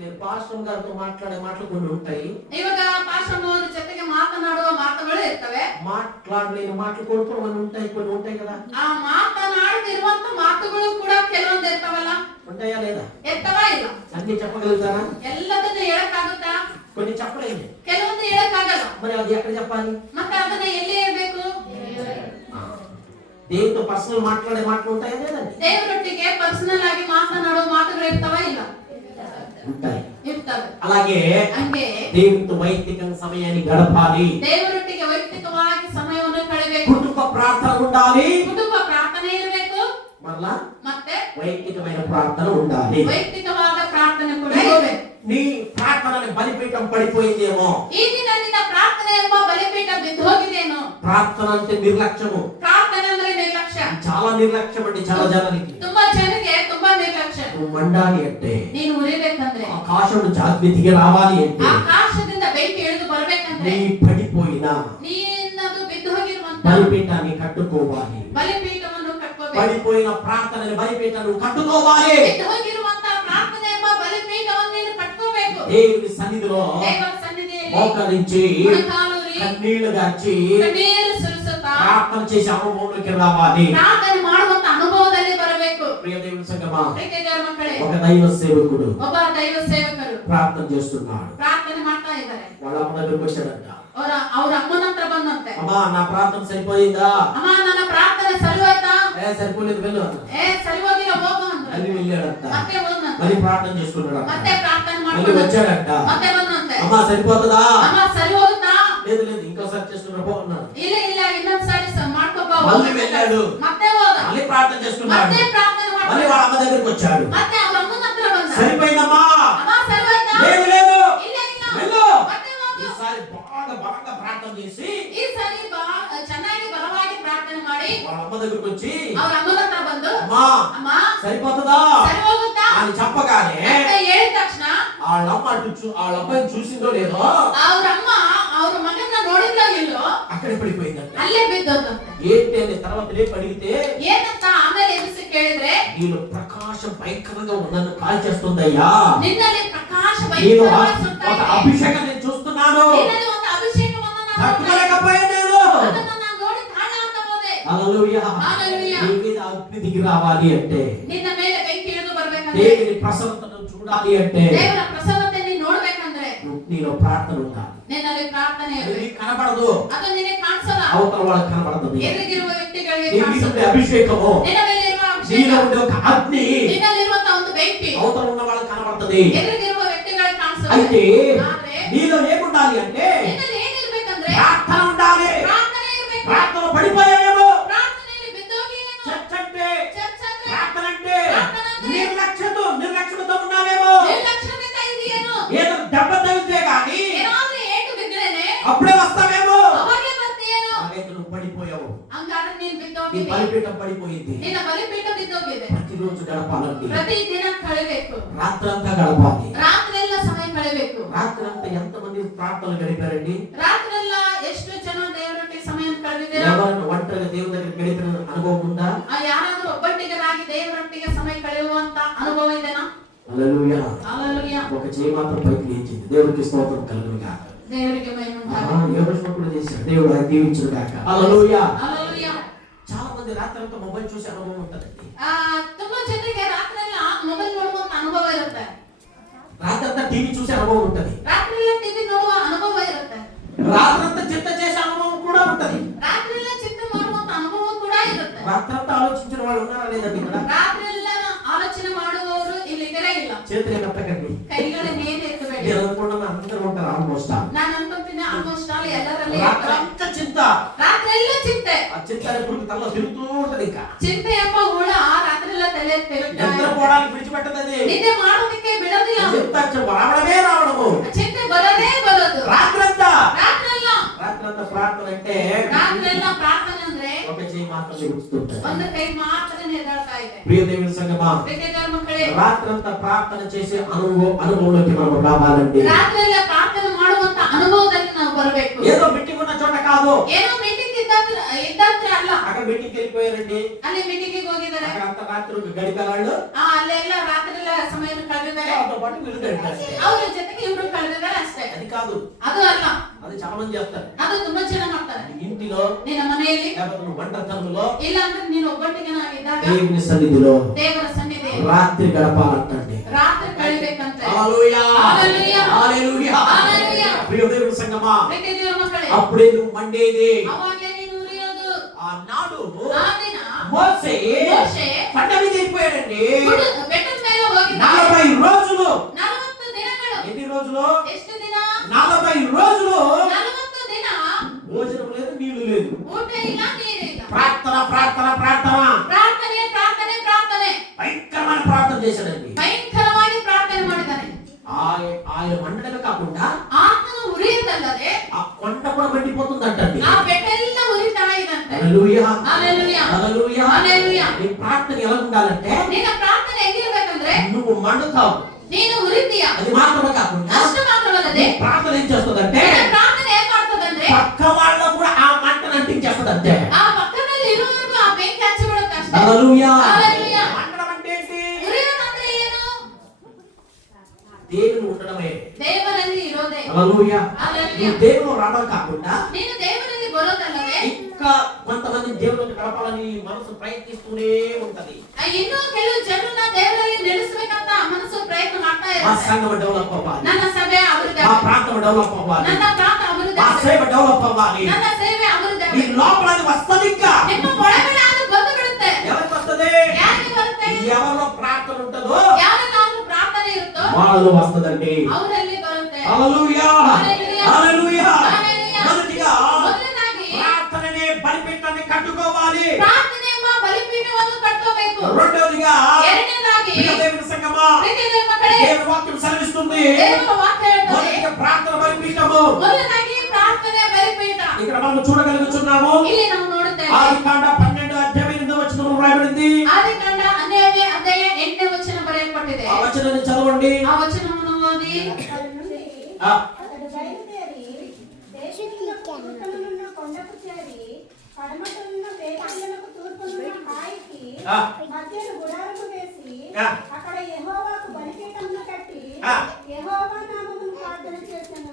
నేను పాస్టర్ గారితో మాట్లాడే మాటలు కొన్ని ఉంటాయి. ಇವಾಗ ಪಾಸ್ಟರ್ ಅವರ ಜೊತೆಗೆ ಮಾತನಾಡುವ ಮಾತುಗಳು ಇರ್ತವೆ. మాట్లాడలేని మాటలు కొన్ని ఉంటాయి, కొన్ని ఉంటాయి కదా. ಆ ಮಾತನಾಡದಿರುವಂತ ಮಾತುಗಳು ಕೂಡ ಕೆಲವೊಂದು ಇರ್ತಾವಲ್ಲ, ఉంటాయా లేదా? ಇರ್ತಾವ ಇಲ್ಲ? అన్ని చెప్పగలుగుతారా? ಎಲ್ಲದನ್ನು ಹೇಳಕ್ಕಾಗುತ್ತಾ? కొన్ని చెప్పలేము. ಕೆಲವೊಂದು ಹೇಳಕ್ಕಾಗಲ್ಲ. మరి అది ఎక్కడ చెప్పాలి? ಮತ್ತೆ ಅದನ್ನ ಎಲ್ಲಿ ಹೇಳ್ಬೇಕು? దేవునితో పర్సనల్ మాట్లాడే మాటలు ఉంటాయా లేదండి? ದೇವರೊಟ್ಟಿಗೆ ಪರ್ಸನಲ್ ಆಗಿ ಮಾತನಾಡುವ ಮಾತುಗಳು ಇರ್ತಾವ ಇಲ್ಲ? ఉంటాయి. ಇರ್ತವೆ. అలాగే ಹಂಗೆ దేవునితో వైಯಕ್ತಿಕ సమయాన్ని గడపాలి. ದೇವರೊಟ್ಟಿಗೆ ವೈಯಕ್ತಿಕವಾಗಿ ಸಮಯವನ್ನು ಕಳೆಯಬೇಕು. కుటుంబ ప్రార్థన ఉండాలి. ಕುಟುಂಬ ಪ್ರಾರ್ಥನೆ ಇರಬೇಕು. మరలా ಮತ್ತೆ వైಯಕ್తికమైన ప్రార్థన ఉండాలి. ವೈಯಕ್ತಿಕವಾದ ಪ್ರಾರ್ಥನೆ ಕೂಡ ಇರಬೇಕು. నీ ప్రార్థనని బలిపీఠం పడిపోయిందేమో. ಈ ದಿನ ನಿನ್ನ ಪ್ರಾರ್ಥನೆ ಎಂಬ ಬಲಿಪೀಠ ಬಿದ್ದು ಹೋಗಿದೇನೋ. ప్రార్థన అంటే నిర్లక్ష్యము. ಪ್ರಾರ್ಥನೆ ಅಂದ್ರೆ ನಿರ್ಲಕ್ಷ್ಯ. చాలా నిర్లక్ష్యం అండి చాలా జనానికి. ತುಂಬಾ ಜನರಿಗೆ ತುಂಬಾ ನಿರ್ಲಕ್ಷ್ಯ. నువ్వు మండాలి అంటే, ನೀನು ಉರಿಬೇಕಂದ್ರೆ, ఆకాశం నుంచి అగ్ని దిగి రావాలి అంటే, ಆಕಾಶದಿಂದ ಬೆಂಕಿ ಇಳಿದು ಬರಬೇಕಂದ್ರೆ, నీ పడిపోయిన ನೀನದು ಬಿದ್ದು ಹೋಗಿರುವಂತ బలిపీఠాన్ని కట్టుకోవాలి. ಬಲಿಪೀಠವನ್ನು ಕಟ್ಟಬೇಕು. పడిపోయిన ప్రార్థనని బలిపీఠాన్ని కట్టుకోవాలి. ಬಿದ್ದು ಹೋಗಿರುವಂತ ಪ್ರಾರ್ಥನೆ ಎಂಬ ಬಲಿಪೀಠವನ್ನು ನೀನು ಕಟ್ಕೋಬೇಕು. దేవుని సన్నిధిలో ದೇವರ ಸನ್ನಿಧಿಯಲ್ಲಿ మోకరించి ಮೊಣಕಾಲೂರಿ కన్నీళ్లు గార్చి ಕಣ್ಣೀರು ಸುರಿಸುತ್ತಾ ప్రార్థన చేసే అనుభవంలోకి రావాలి. ಪ್ರಾರ್ಥನೆ ಮಾಡುವಂತ ಅನುಭವದಲ್ಲಿ ಬರಬೇಕು. ప్రియ దేవుని సంగమా, ಪ್ರೀತಿಯ ದೇವರ ಮಕ್ಕಳೇ, ఒక దైవ సేవకుడు ಒಬ್ಬ ದೈವ ಸೇವಕರು ప్రార్థన చేస్తున్నాడు. ಪ್ರಾರ್ಥನೆ ಮಾಡ್ತಾ ಇದ್ದಾರೆ. వాళ్ళ అమ్మ దగ్గరికి వచ్చాడంట. ಅವ್ರ ಅಮ್ಮನ ಹತ್ರ ಬಂದಂತೆ, అమ్మా నా ప్రార్థన సరిపోయిందా? ಅಮ್ಮ ನನ್ನ ಪ್ರಾರ್ಥನೆ ಸರಿ ಹೋಯ್ತಾ? సరిపోలేదు వెళ్ళు అన్న. ಸರಿ ಹೋಗಿಲ್ಲ, ಹೋಗು ಅಂದ್ರು. మళ్ళీ వెళ్ళాడంట. ಮತ್ತೆ ಹೋದಂತೆ, మళ్ళీ ప్రార్థన చేసుకున్నాడంట. ಮತ್ತೆ ಪ್ರಾರ್ಥನೆ మళ్ళీ ಮಾಡ್ಕೊಂಡು వచ్చాడంట. ಮತ್ತೆ ಬಂದಂತೆ, అమ్మా సరిపోతుందా? ಅಮ್ಮ ಸರಿ ಹೋಗುತ್ತಾ? లేదు లేదు ఇంకోసారి చేసుకున్నా పో అన్నాడు. ಇಲ್ಲ ಇಲ್ಲ, ಇನ್ನೊಂದ್ಸಾರಿ ಮಾಡ್ಕೋಬ. మళ్ళీ వెళ్ళాడు. ಮತ್ತೆ ಹೋದ, మళ్ళీ ప్రార్థన చేసుకున్నాడు. ಮತ್ತೆ ಪ್ರಾರ್ಥನೆ మళ్ళీ ಮಾಡ್ಕೊಂಡು వాళ్ళ అమ్మ దగ్గరికి వచ్చాడు. ಮತ್ತೆ ಅವ್ರ ಅಮ್ಮನ ಹತ್ರ ಬಂದ. సరిపోయిందమ్మా? ಅಮ್ಮ ಸರಿ ಹೋಯ್ತಾ? లేదు లేదు ಇಲ್ಲ ಇಲ್ಲ, వెళ్ళు. ಮತ್ತೆ ಹೋಗು. ఈసారి బాగా ప్రార్థన చేసి ಈ ಸರಿ ಚೆನ್ನಾಗಿ ಬಲವಾಗಿ ಪ್ರಾರ್ಥನೆ ಮಾಡಿ వాళ్ళ అమ్మ దగ్గరికి వచ్చి ಅವ್ರ ಅಮ್ಮನ ಹತ್ರ ಬಂದು, అమ్మా ಅಮ್ಮ సరిపోతుందా సరి ಹೋಗುತ್ತಾ అని చెప్పగానే ಅಂತ ಹೇಳಿದ ತಕ್ಷಣ వాళ్ళ అబ్బాయిని చూసిందో లేదో ಅವ್ರ ಅಮ್ಮ ಅವ್ರ ಮಗನ್ನ ನೋಡಿದ್ಲೋ ಇಲ್ಲೋ అక్కడే పడిపోయిందంట. ಅಲ್ಲೇ ಬಿದ್ದೋದಂತೆ. ఏంటి అని తర్వాత లేపు అడిగితే ಏನಂತ ಆಮೇಲೆ ಎಬ್ಬಿಸಿ ಕೇಳಿದ್ರೆ, నీలో ప్రకాశం భయంకరంగా నన్ను కాల్ చేస్తుందయ్యా. ನಿನ್ನಲ್ಲಿ ಪ್ರಕಾಶ నేను ಭಯಂಕರವಾಗಿ ಸುತ್ತಾ ఒక ಇದೆ. అభిషేకం నేను చూస్తున్నాను. ನಿನ್ನಲ್ಲಿ ಒಂದು ಅಭಿಷೇಕವನ್ನು ನಾನು ನೋಡ್ತಾ ಇದ್ದೀನಿ. తట్టుకోలేకపోయాను నేను. ಅದನ್ನ ನಾನು ನೋಡಿ ತಾಳಲಾರ್ದೆ ಹೋದೆ. హల్లెలూయా. హల్లెలూయా. నీ మీద అగ్ని దిగి రావాలి అంటే, ನಿನ್ನ ಮೇಲೆ ಬೆಂಕಿ ಇಳಿದು ಬರ್ಬೇಕಂದ್ರೆ, దేవుని ప్రసన్నతను చూడాలి అంటే ದೇವರ ಪ್ರಸನ್ನತೆ ನೀನು ನೋಡ್ಬೇಕಂದ್ರೆ నీలో ప్రార్థన ఉండాలి. ನಿನ್ನಲ್ಲಿ ಪ್ರಾರ್ಥನೆ అది ಇರಬೇಕು. నీకు కనబడదు, ಅದು ನಿನಗೆ ಕಾಣಿಸಲ್ಲ, అవతల వాళ్ళకి కనబడుతుంది. ಎದುರಿಗಿರುವ ವ್ಯಕ್ತಿಗಳಿಗೆ నీ మీద ಕಾಣಿಸಲ್ಲ. ఉండే అభిషేకము, ನಿನ್ನ ಮೇಲೆ ಇರುವ ಅಭಿಷೇಕ, నీలో ఉండే ఒక అగ్ని ನಿನ್ನಲ್ಲಿರುವಂತ ಒಂದು ಬೆಂಕಿ అవతల ఉన్న వాళ్ళకి కనబడుతుంది. ಎದುರಿಗಿರುವ ವ್ಯಕ್ತಿಗಳಿಗೆ ಕಾಣಿಸುತ್ತೆ. అయితే ಆದ್ರೆ నీలో ఏముండాలి అంటే ನಿನ್ನಲ್ಲಿ ಏನಿರ್ಬೇಕಂದ್ರೆ ప్రార్థన ఉండాలి. ಪ್ರಾರ್ಥನೆ ಇರ್ಬೇಕು. ప్రార్థన పడిపోయావేమో. ಪ್ರಾರ್ಥನೆಯಲ್ಲಿ ಬಿದ್ದೋಗಿವೇನೋ. చర్చ్ అంటే, ಚರ್ಚ್ ಅಂದ್ರೆ ప్రార్థన అంటే ప్రార్థన అంటే నిర్లక్ష్యతో ఉన్నావేమో. ನಿರ್ಲಕ್ಷ್ಯದಿಂದ ಇದೆಯೇನೋ. ఏదో దెబ్బ తగిలితే గాని ಏನಾದ್ರೂ ಏಟು ಬಿದ್ರೇನೆ అప్పుడే వస్తావేమో. ಅವಾಗಲೇ ಬರ್ತೀಯೇನೋ. అలాగైతే నువ్వు పడిపోయావు. ಹಂಗಾದ್ರೆ ನೀನ್ నీ ಬಿದ್ದೋಗಿದ್ದೆ. బలిపీఠం పడిపోయింది. ನಿನ್ನ ಬಲಿಪೀಠ ಬಿದ್ದೋಗಿದೆ. ప్రతిరోజు గడపాలండి. ಪ್ರತಿ ದಿನ ಕಳೆಬೇಕು. రాత్రంతా గడపాలి. ರಾತ್ರೆಲ್ಲ ಸಮಯ ಕಳೆಬೇಕು. రాత్రంతా ఎంతమంది ప్రార్థనలు గడిపారండి? ರಾತ್ರೆಲ್ಲ ಎಷ್ಟು ಜನ ದೇವರೊಟ್ಟಿಗೆ ಸಮಯ ಕಳೆದಿದ್ದೀರಾ? ఎవరైనా ఒంటరిగా దేవుని దగ్గర గడిపిన అనుభవం ఉందా? ಯಾರಾದ್ರೂ ಒಬ್ಬಟ್ಟಿಗರಾಗಿ ದೇವರೊಟ್ಟಿಗೆ ಸಮಯ ಕಳೆಯುವಂತ ಅನುಭವ ಇದೆನಾ? హల్లెలూయా. హల్లెలూయా. ఒక చేయి మాత్రం పైకి లేచింది. దేవునికి స్తోత్రం కలుగును గాక. ದೇವರಿಗೆ ಮಹಿಮೆ ಉಂಟಾಗಲಿ. యోగేశ్వరుడు కూడా చేశాడు. దేవుడు ఆయన దీవించును గాక. హల్లెలూయా. హల్లెలూయా. చాలా మంది రాత్రంతా మొబైల్ చూసే అనుభవం ఉంటదండి. ತುಂಬಾ ಜನರಿಗೆ ರಾತ್ರೆಲ್ಲ ಮೊಬೈಲ್ ನೋಡುವಂತ ಅನುಭವ ಇರುತ್ತೆ. రాత్రంతా టీవీ చూసే అనుభవం ఉంటది. ರಾತ್ರೆಲ್ಲ ಟಿವಿ ನೋಡುವ ಅನುಭವ ಇರುತ್ತೆ. రాత్రంతా చింత చేసే అనుభవం కూడా ఉంటది. ರಾತ್ರೆಲ್ಲ ಚಿಂತೆ ಮಾಡುವಂತ ಅನುಭವ ಕೂಡ ಇರುತ್ತೆ. రాత్రంతా ఆలోచించిన వాళ్ళు ఉన్నారా లేదండి ఇక్కడ? ರಾತ್ರೆಲ್ಲ ಆಲೋಚನೆ ಮಾಡುವವರು ಇಲ್ಲಿಗರೇ ಇಲ್ಲ. చేతులు ఎత్తకండి. ಕೈಗಳನ್ನೇ అనుకున్నాను అందరూ ఉంటారు ఆల్మోస్ట్. ನಾನು ಅನ್ಕೊಂತೀನಿ ಆಲ್ಮೋಸ್ಟ್ ಆಲ್ ಎಲ್ಲರಲ್ಲಿ రాత్రంతా చింత, ರಾತ್ರಿಯೆಲ್ಲ ಚಿಂತೆ. ఆ చింత ఇప్పుడు తలలో తిరుగుతూ ఉంటది. ఇంకా ಚಿಂತೆ ಎಂಬ ಹುಳ ರಾತ್ರಿಯೆಲ್ಲ ತಲೆ ತಿರುಗ್ತಾ ಇದೆ. నిద్రపోవడానికి విడిచిపెట్టదు అది. ನಿದ್ದೆ ಮಾಡೋದಕ್ಕೆ ಬಿಡೋದಿಲ್ಲ. చింత రావడమే రావడము, ಚಿಂತೆ ಬರೋದೇ ಬರೋದು. రాత్రంతా ರಾತ್ರೆಲ್ಲ ప్రార్థన అంటే ರಾತ್ರೆಲ್ಲ ಪ್ರಾರ್ಥನೆ ಅಂದ್ರೆ ఒక చెయ్యి మాత్రమే గుర్తుంటుంది. ಒಂದು ಕೈ ಮಾತ್ರ ಎದ್ದಾಡ್ತಾ ಇದೆ. ప్రియ దేవుని సంగమా, ಪ್ರೀತಿಯ ಮಕ್ಕಳೇ, రాత్రంతా ప్రార్థన చేసే అనుభవంలోకి మనం రావాలండి. ರಾತ್ರೆಲ್ಲ ಪ್ರಾರ್ಥನೆ ಮಾಡುವಂತ ಅನುಭವದಲ್ಲಿ ನಾವು ಬರಬೇಕು. ఏదో మీటింగ్ ఉన్న చోట కాదు. ಏನೋ ಮೀಟಿಂಗ್ ಇದ್ದಂದ್ರೆ ಅಲ್ಲ. అక్కడ మీటింగ్ వెళ్ళిపోయారండి, ಅಲ್ಲಿ ಮೀಟಿಂಗ್ ಹೋಗಿದ್ದಾರೆ. అక్కడ అంత రాత్రి గడిపాళ్ళు, ಅಲ್ಲೆಲ್ಲ ರಾತ್ರೆಲ್ಲ ಸಮಯ ಕಳೆದಿದ್ದಾರೆ. వాళ్ళతో పాటు వీళ్ళు గడిపారు. ಅವ್ರ ಜೊತೆಗೆ ಇವರು ಕಳೆದಿದ್ದಾರೆ ಅಷ್ಟೇ. అది కాదు, ಅದು ಅಲ್ಲ. అది చాలా మంది చేస్తారు. ಅದು ತುಂಬಾ ಜನ ಮಾಡ್ತಾರೆ. ఇంటిలో, ನಿನ್ನ ಮನೆಯಲ್ಲಿ, లేకపోతే నువ్వు ఒంటరితనంలో, ಇಲ್ಲ ಅಂದ್ರೆ ನೀನು ಒಬ್ಬಟ್ಟಿಗೆ ನಾವಿದ್ದಾಗ దేవుని సన్నిధిలో ದೇವರ ಸನ್ನಿಧಿ రాత్రి గడపాలంటండి. ರಾತ್ರಿ ಕಳಿಬೇಕಂತೆ. హల్లెలూయా, హల్లెలూయా, హల్లెలూయా, హల్లెలూయా. ప్రియ దేవుని సంగమా, ಪ್ರೀತಿಯ ದೇವರ ಮಕ್ಕಳೇ, అప్పుడే నువ్వు మండేది. ಅವಾಗಲೇ ನೀನು ಉರಿಯೋದು. ఆ నాడు ಆ ದಿನ మోసే ಮೋಶೆ పంట మీద వెళ్ళిపోయాడండి. ಬೆಟ್ಟದ ಮೇಲೆ ಹೋಗಿದ್ದ 40 రోజులు. 40 ದಿನಗಳು. ఎన్ని రోజులు? ಎಷ್ಟು ದಿನ? 40 రోజులు. 40 ದಿನ భోజనం లేదు, నీళ్లు లేదు, ಊಟ ಇಲ್ಲ, ನೀರಿಲ್ಲ. ప్రార్థన ప్రార్థన ప్రార్థన, ಪ್ರಾರ್ಥನೆ ಪ್ರಾರ್ಥನೆ ಪ್ರಾರ್ಥನೆ. భయంకరమైన ప్రార్థన చేశాడండి. ಭಯಂಕರವಾಗಿ ಪ್ರಾರ್ಥನೆ ಮಾಡಿದ್ದಾನೆ. ఆయన మండడమే కాకుండా ಆತ್ಮನು ಉರಿಯುವುದಲ್ಲದೆ ఆ కొండ కూడా మండిపోతుందంటండి. ಆ ಬೆಟ್ಟ ಎಲ್ಲ ಉರಿತಾ ಇದಂತೆ. హల్లెలూయా, హల్లెలూయా, హల్లెలూయా, హల్లెలూయా. నీ ప్రార్థన ఎలా ఉండాలంటే ನಿನ್ನ ಪ್ರಾರ್ಥನೆ ಹೆಂಗಿರ್ಬೇಕಂದ್ರೆ నువ్వు మండుతావు, ನೀನು ಉರಿತೀಯ. అది మాత్రమే కాకుండా ಅಷ್ಟು మాత్రವಲ್ಲದೆ నీ ప్రార్థన ఏం చేస్తుందంటే ನಿನ್ನ ಪ್ರಾರ್ಥನೆ ಏನ್ ಮಾಡ್ತದಂದ್ರೆ పక్క వాళ్ళకు కూడా ఆ మంటను అంటించేస్తుందంటే. ಆ ಪಕ್ಕದಲ್ಲಿ ಇರುವವರಿಗೂ ಆ ಬೆಂಕಿ ಹಚ್ಚಿಬಿಡುತ್ತೆ ಅಷ್ಟೇ. హల్లెలూయా, హల్లెలూయా. మండడం అంటే ఏంటి? ಉರಿಯೋದಂದ್ರೆ ಏನು? దేవుని ఉండడమే. ದೇವರಲ್ಲಿ ಇರೋದೇ. హల్లెలూయా. హల్లెలూయా. నువ్వు దేవుని రావడం కాకుండా ನೀನು ದೇವರಲ್ಲಿ ಬರೋದಲ್ಲದೆ ఇంకా కొంతమంది దేవుని కలపాలని మనసు ప్రయత్నిస్తూనే ఉంటది. ಇನ್ನೂ ಕೆಲವು ಜನರನ್ನ ದೇವರಲ್ಲಿ ನಡೆಸಬೇಕಂತ ಮನಸ್ಸು ಪ್ರಯತ್ನ ಮಾಡ್ತಾ మా ಇರುತ್ತೆ. సంఘం డెవలప్ అవ్వాలి, ನನ್ನ ಸಭೆ ಅಭಿವೃದ್ಧಿ మా ಆಗಬೇಕು. ప్రాంతం డెవలప్ అవ్వాలి, ನನ್ನ ಪ್ರಾಂತ ಅಭಿವೃದ್ಧಿ మా ಆಗಬೇಕು. సేవ డెవలప్ అవ్వాలి. ನನ್ನ ಸೇವೆ ಅಭಿವೃದ್ಧಿ ఈ ಆಗಬೇಕು. లోపల అది వస్తది. ఇంకా ನಿಮ್ಮ ಒಳಗಡೆ ಅದು ಬಂದು ಬಿಡುತ್ತೆ. ఎవరికి వస్తది? ಯಾರಿಗೆ ಬರುತ್ತೆ? ఎవరిలో ప్రార్థన ఉంటుందో ಯಾರಿಗಾದ್ರೂ ಪ್ರಾರ್ಥನೆ ಇರುತ್ತೋ వాళ్ళు వస్తదండి. ಅವರಲ್ಲಿ ಬರುತ್ತೆ. హల్లెలూయా, హల్లెలూయా, హల్లెలూయా. హల్లెలూయా. మొదటిగా ಮೊದಲನೇದಾಗಿ ప్రార్థననే బలిపీఠాన్ని కట్టుకోవాలి. ಪ್ರಾರ್ಥನೆ ಎಂಬ ಬಲಿಪೀಠವನ್ನು ಕಟ್ಟಬೇಕು. రెండోదిగా ಎರಡನೇದಾಗಿ ప్రియ దేవుని సంగమా, ಪ್ರೀತಿಯ ದೇವರ ಮಕ್ಕಳೇ, దేవుని వాక్యం సెలవిస్తుంది, ದೇವರ ವಾಕ್ಯ ಹೇಳ್ತದೆ, మొదటిగా ప్రార్థన బలిపీఠము. ಮೊದಲನೇದಾಗಿ ಪ್ರಾರ್ಥನೆ ಬಲಿಪೀಠ. ఇక్కడ మనం చూడగలుగుతున్నాము. ಇಲ್ಲಿ ನಾವು ನೋಡುತ್ತೇವೆ. ఆదికాండ 12వ అధ్యాయం 8వ వచనం రాయబడింది. ಆದಿಕಾಂಡ 12ನೇ ಅಧ್ಯಾಯ 8ನೇ ವಚನ ಬರೆಯಲ್ಪಟ್ಟಿದೆ. ఆ వచనాన్ని చదవండి. ಆ ವಚನವನ್ನು ಓದಿ. అక్కడి నుండి ఆ, అతడు బయలుదేరి దేశమునకు ఉత్తరమునున్న కొండకు చేరి పడమటనున్న వేటలకు తూర్పునున్న హాయికి ఆ. మధ్యను గుడారము వేసి ఆ. అక్కడ యెహోవాకు బలిపీఠమును కట్టి ఆ. యెహోవా నామమును ప్రార్థన చేసెను.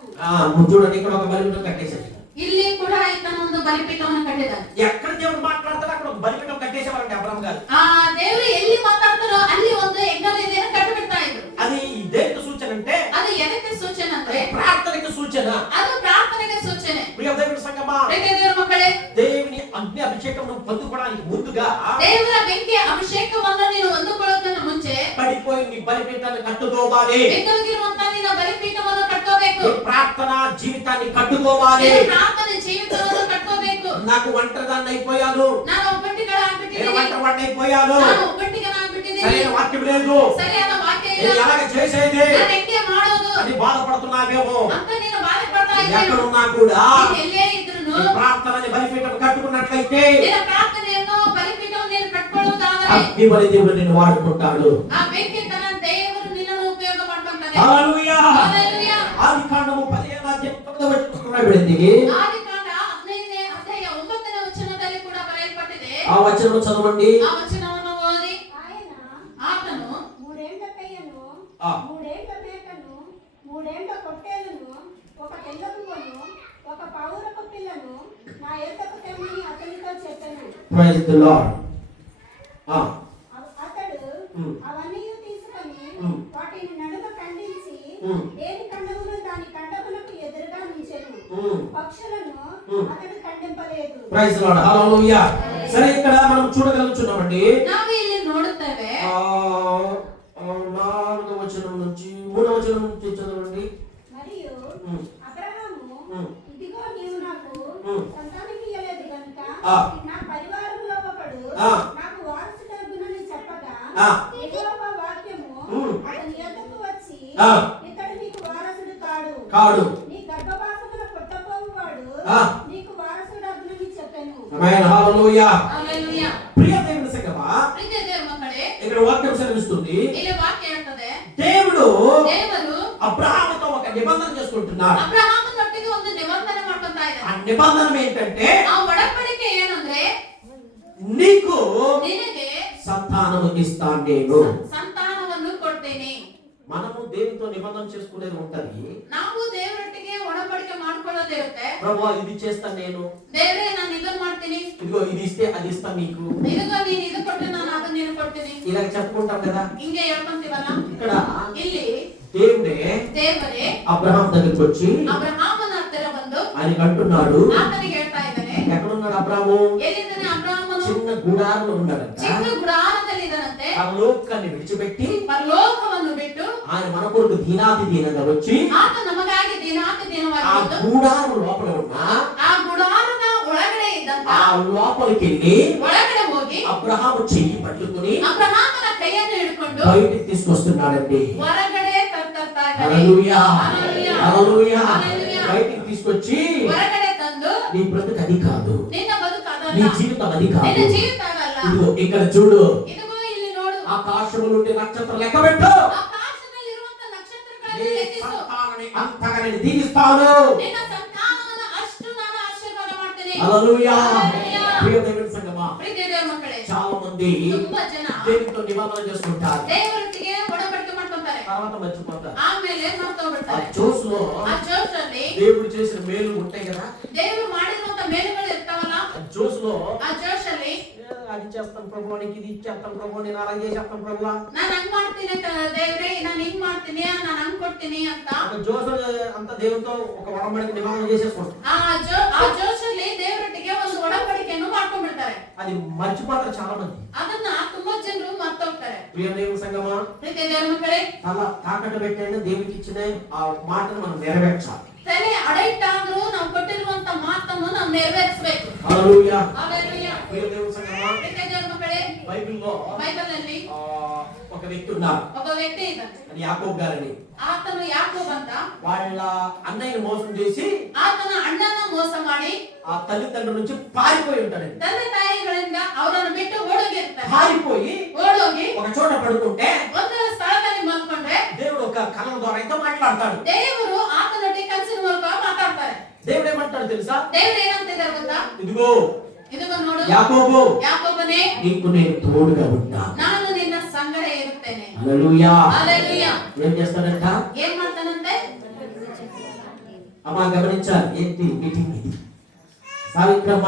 నువ్వు చూడండి, ఇక్కడ ఒక బలిపీఠం కట్టేశాడు. ಇಲ್ಲಿ ಕೂಡ ಈತನ ಒಂದು ಬಲಿಪೀಠವನ್ನು ಕಟ್ಟಿದ್ದಾನೆ. ఎక్కడ దేవుడు మాట్లాడతాడో అక్కడ ఒక బలిపీఠం కట్టేసేవారండి అబ్రహాం గారు. ಆ ದೇವರು ಎಲ್ಲಿ ಮಾತಾಡ್ತಾರೋ ಅಲ್ಲಿ ಒಂದು ಯಜ್ಞವೇದಿಯನ್ನು ಕಟ್ಟಿಬಿಡ್ತಾ ಇದ್ರು. అది దేనికి సూచన అంటే ಅದು ಎದಕ್ಕೆ ಸೂಚನೆ ಅಂದ್ರೆ ప్రార్థనకి సూచన. ಅದು ಪ್ರಾರ್ಥನೆಗೆ ಸೂಚನೆ. ప్రియ దేవుని సంగమా, ಪ್ರೀತಿಯ ದೇವರ ಮಕ್ಕಳೇ, దేవుని అగ్ని అభిషేకం పొందుకోవడానికి ముందుగా ದೇವರ ಬೆಂಕಿಯ ಅಭಿಷೇಕವನ್ನು ನೀನು ಹೊಂದಿಕೊಳ್ಳೋದನ್ನ ಮುಂಚೆ పడిపోయి నీ బలిపీఠాన్ని కట్టుకోవాలి. ಬೆಂಗಳೂರಿರುವಂತ ನಿನ್ನ ಬಲಿಪೀಠವನ್ನು ಕಟ್ಟೋಬೇಕು. నీ ప్రార్థన జీవితాన్ని కట్టుకోవాలి. ನಿನ್ನ ಪ್ರಾರ್ಥನೆ ಜೀವಿತವನ್ನು ಕಟ್ಟೋಬೇಕು. నాకు ఒంటరిదాన్ని అయిపోయాను, ನಾನು నేను ಒಬ್ಬಟ್ಟಿಗಳಾಗ್ಬಿಟ್ಟಿದ್ದೀನಿ, ఒంటరివాడిని అయిపోయాను, ನಾನು ಒಬ್ಬಟ್ಟಿಗನಾಗ್ಬಿಟ್ಟಿದ್ದೀನಿ, సరైన వాక్యం లేదు, ಸರಿಯಾದ ವಾಕ್ಯ నేను ಇಲ್ಲ, ఎలాగ చేసేది ನಾನು ಹೆಂಗೆ ಮಾಡೋದು అని బాధపడుతున్నావేమో. ಅಂತ ನೀನು ಬಾಧೆ ಪಡ್ತಾ ಇದ್ದೀಯ. ఎక్కడున్నా కూడా ನೀನು ಎಲ್ಲೇ ಇದ್ರೂ నీ ప్రార్థనని బలిపీఠం కట్టుకున్నట్లయితే ನಿನ್ನ ಪ್ರಾರ್ಥನೆಯನ್ನು ಬಲಿಪೀಠವನ್ನು ನೀನು ಕಟ್ಕೊಳ್ಳುವುದಾದರೆ అగ్ని బలి దేవుడు నిన్ను వాడుకుంటాడు. ಆ ಬೆಂಕಿ ತನ್ನ ದೇವರು ನಿನ್ನನ್ನು ಉಪಯೋಗ ಮಾಡ್ಕೊಂತಾನೆ. హల్లెలూయా. హల్లెలూయా. ఆదికాండము 15వ అధ్యాయం 9వ వచనం రాయబడింది. ఆదికాండ 15ನೇ అధ్యాయ 9ನೇ వచనದಲ್ಲಿ ಕೂಡ ಬರೆಯಲ್ಪಟ್ಟಿದೆ. ఆ వచనం చదవండి. ಆ ವಚನವನ್ನು ಓದಿ. ఆయన ಆತನು 3 ఏండ్ల పెయ్యను, ఆ. 3 ఏండ్ల మేకను, 3 ఏండ్ల పొట్టేలును, ఒక తెల్ల పువ్వును, ఒక పౌరపు పిల్లను నా యొద్దకు తెమ్మని అతనితో చెప్పాను. Praise the lord. ఆ, అతడు ఉమ్. అవన్నీ తీసుకొని ఉమ్. వాటిని నడుమ ఖండించి ఉమ్. దేని ఖండమును దాని ఖండమునకు ఎదురుగా ఉంచెను. ఉమ్. పక్షులను ఉమ్. అతడు ఖండింపలేదు. Praise the lord. హల్లెలూయా. సరే, ఇక్కడ మనం చూడగలుగుతున్నామండి. ನಾವು ಇಲ್ಲಿ ನೋಡುತ್ತೇವೆ. 4వ వచనం నుంచి 3వ వచనం నుంచి చదవండి. అబ్రహాము, ఇదిగో నీవు నాకు సంతానం ఇయ్యలేదు కనుక నా పరివారంలో ఒకడు నాకు వారసుడగునని చెప్పగా యెహోవా వాక్యము అతని యొద్దకు వచ్చి, ఇతడు నీకు వారసుడు కాడు, నీ గర్భవాసమున పుట్టబోవువాడు నీకు వారసుడగునని చెప్పెను. ఆమేన్. హల్లెలూయా. హల్లెలూయా. ప్రియ దేవుని సంగమా, ప్రియ దేవుని మಕ್ಕಳೇ, ఇక్కడ వాక్యం సెలవిస్తుంది, ಇಲ್ಲಿ ವಾಕ್ಯ ಹೇಳ್ತದೆ, దేవుడు ದೇವರು అబ్రహాముతో ఒక నిబంధన చేసుకుంటున్నాడు. ಅಬ್ರಹಾಮನೊಟ್ಟಿಗೆ ಒಂದು ನಿಬಂಧನೆ ಮಾಡ್ಕೊಂತಾ ఆ ಇದ್ದಾನೆ. నిబంధన ఏంటంటే, ಆ ಒಡಂಬಡಿಕೆ ಏನಂದ್ರೆ, నీకు ನಿನಗೆ సంతానము ఇస్తాను నేను. ಸಂತಾನವನ್ನು ಕೊಡ್ತೇನೆ. మనము దేవునితో నిబంధన చేసుకునేది ఉంటది. ನಾವು ದೇವರೊಟ್ಟಿಗೆ ಒಡಂಬಡಿಕೆ ಮಾಡ್ಕೊಳ್ಳೋದಿರುತ್ತೆ. ప్రభువా ఇది చేస్తాను నేను, ದೇವರೇ ನಾನು ಇದನ್ನ ಮಾಡ್ತೀನಿ, ఇదిగో ఇది ఇస్తే అది ఇస్తాను నీకు, ಇದಿಗೋ ನೀನು ಇದು ಕೊಟ್ಟು ನಾನು ಅದನ್ನ ನೀನು ಕೊಡ್ತೀನಿ, ఇలా చెప్పుకుంటాం కదా. ಹಿಂಗೆ ಹೇಳ್ಕೊಂತೀವಲ್ಲ. ఇక్కడ ಇಲ್ಲಿ దేవుడే ದೇವರೇ అబ్రహాం దగ్గరికి వచ్చి ಅಬ್ರಹಾಮನ ಹತ್ತಿರ ಬಂದು ఆయనకి అంటున్నాడు, ಆತನಿಗೆ ಹೇಳ್ತಾ ಇದ್ದಾನೆ, ఎక్కడున్నాడు అబ్రహాము? ಎಲ್ಲಿದ್ದಾನೆ ಅಬ್ರಹಾಮನು? చిన్న గుడారంలో ఉన్నాడంట. ಚಿಕ್ಕ ಗುಡಾರದಲ್ಲಿ ಇದ್ದಾನಂತೆ. ఆ లోకాన్ని విడిచిపెట్టి ಪರಲೋಕವನ್ನು ಬಿಟ್ಟು ఆయన మన కొరకు దీనాతి దీనంగా వచ్చి ಆತ ನಮಗಾಗಿ ದಿನಾತಿ ఆ ದಿನವಾಗಿ ಬಂದು గుడారం లోపల ఉన్న ಆ ಗುಡಾರದ ಒಳಗಡೆ ಇದ್ದಂತ ఆ లోపలికి వెళ్ళి ಒಳಗಡೆ ಹೋಗಿ అబ్రహాము చెయ్యి పట్టుకుని ಅಬ್ರಹಾಮನ ಕೈಯನ್ನು ಹಿಡ್ಕೊಂಡು బయటికి తీసుకొస్తున్నాడండి. ಹೊರಗಡೆ ತರ್ತಾ ಇದ್ದಾನೆ. హల్లెలూయా. హల్లెలూయా. హల్లెలూయా. హల్లెలూయా. బయటికి తీసుకొచ్చి ಹೊರಗಡೆ ತಂದು నీ బ్రతుకు అది కాదు, ನಿನ್ನ నీ ಬದುಕಲ್ಲ, జీవితం అది కాదు. ನಿನ್ನ ಜೀವಿತ ಆಗಲ್ಲ. ఇదిగో ఇక్కడ చూడు, ಇದಿಗೋ ಇಲ್ಲಿ ನೋಡು, ఆకాశము నుండి నక్షత్రం లెక్క పెట్టు, ಆಕಾಶದಲ್ಲಿರುವಂತ నీ ನಕ್ಷತ್ರಗಳನ್ನು ಲೆಕ್ಕಿಸು. సంతానాన్ని అంతగా నేను దీవిస్తాను. ನಿನ್ನ ಸಂತಾನವನ್ನು ಅಷ್ಟು ನಾನು ಆಶೀರ್ವಾದ ಮಾಡ್ತೇನೆ. హల్లెలూయా. హల్లెలూయా. ప్రియ దేవుని సంగమా, ಪ್ರೀತಿಯ ದೇವರ ಮಕ್ಕಳೇ, చాలా మంది ತುಂಬಾ ಜನ దేవునితో నిబంధన చేసుకుంటారు, ದೇವರೊಟ್ಟಿಗೆ ಒಡಂಬಡಿಕೆ ಮಾಡ್ಕೊಂತಾರೆ, తర్వాత మర్చిపోతారు. ಆಮೇಲೆ ಮಾಡ್ತಾ ఆ ಬಿಡ್ತಾರೆ. జోస్లో ಆ ಜೋಶಲ್ಲಿ దేవుడు చేసిన మేలు ఉంటాయి కదా, ದೇವರು ಮಾಡಿರುವಂತ ಮೇಲುಗಳು ಇರ್ತಾವಲ್ಲ, ఆ జోస్లో ಆ జోಶಲ್ಲಿ అది చేస్తాను ప్రభు, నీకు ఇది ఇచ్చేస్తాను ప్రభు, నేను అలా చేసేస్తాను ప్రభు, ನಾನು ಹಂಗ್ ಮಾಡ್ತೀನಿ ದೇವ್ರೆ, ನಾನು ಹಿಂಗ್ ಮಾಡ್ತೀನಿ, ನಾನು ಹಂಗ್ ಕೊಡ್ತೀನಿ ಅಂತ ఒక జోస్ అంత దేవునితో ఒక వడబడికి నిబంధన చేసేసుకుంటాం. ಆ ಜೋಶಲ್ಲಿ ದೇವರೊಟ್ಟಿಗೆ ಒಂದು ಒಡಂಬಡಿಕೆಯನ್ನು ಮಾಡ್ಕೊಂಡ್ಬಿಡ್ತಾರೆ. అది మర్చిపోతారు చాలా మంది. ಅದನ್ನ ತುಂಬಾ ಜನರು ಮರ್ತೋಗ್ತಾರೆ. ప్రియ దేవుని సంగమా, ಪ್ರೀತಿಯ ದೇವರ ಮಕ್ಕಳೇ, అలా తాకట్టు పెట్టైనా దేవునికి ఇచ్చిన ఆ మాటను మనం నెరవేర్చాలి. ತಲೆ ಅಡೈಟಾದ್ರೂ ನಾವು ಕೊಟ್ಟಿರುವಂತ ಮಾತನ್ನು ನಾವು ನೆರವೇರಿಸಬೇಕು. హల్లెలూయా. ಹಲ್ಲೆಲೂಯಾ. ప్రియ దేవుని సంగమా, ಪ್ರೀತಿಯ ದೇವರ ಮಕ್ಕಳೇ, బైబిల్లో ಬೈಬಲ್ ನಲ್ಲಿ ఒక వ్యక్తి ఉన్నారు, ಒಬ್ಬ ವ್ಯಕ್ತಿ ಇದ್ದಾನೆ. అది యాకోబు గారని. ಆತನು ಯಾಕೋಬ್ ಅಂತ, వాళ్ళ అన్నయ్యని మోసం చేసి ಆತನ ಅಣ್ಣನ ಮೋಸ ಮಾಡಿ ఆ తల్లిదండ్రుల నుంచి పారిపోయి ఉంటాడండి. ತಂದೆ ತಾಯಿಗಳಿಂದ ಅವರನ್ನು ಬಿಟ್ಟು ಓಡೋಗಿರ್ತಾರೆ. పారిపోయి ಓಡೋಗಿ ఒక చోట పడుకుంటే ಒಂದು ಸ್ಥಳದಲ್ಲಿ ಮಲ್ಕೊಂಡ್ರೆ దేవుడు ఒక కళ ద్వారా అయితే మాట్లాడతాడు. ದೇವರು ಆತನೊಟ್ಟಿಗೆ ಕನಸಿನ ಮೂಲಕ ಮಾತಾಡ್ತಾರೆ. దేవుడు ఏమంటాడు తెలుసా? ದೇವರು ಏನಂತಿದ್ದಾರೆ ಗೊತ್ತಾ? ఇదిగో ಇದಿಗೋ ನೋಡು యాకోబు, ಯಾಕೋಬನೇ, నీకు నేను తోడుగా ఉంటా. ನಾನು ನಿನ್ನ ಸಂಗಡ ಇರುತ್ತೇನೆ. హల్లెలూయా. హల్లెలూయా. ఏం చేస్తాడంట? ಏನ್ ಮಾಡ್ತಾನಂತೆ? అమ్మా గమనించాలి, ఏంటి మీటింగ్ ఇది? సావిత్రమ్మ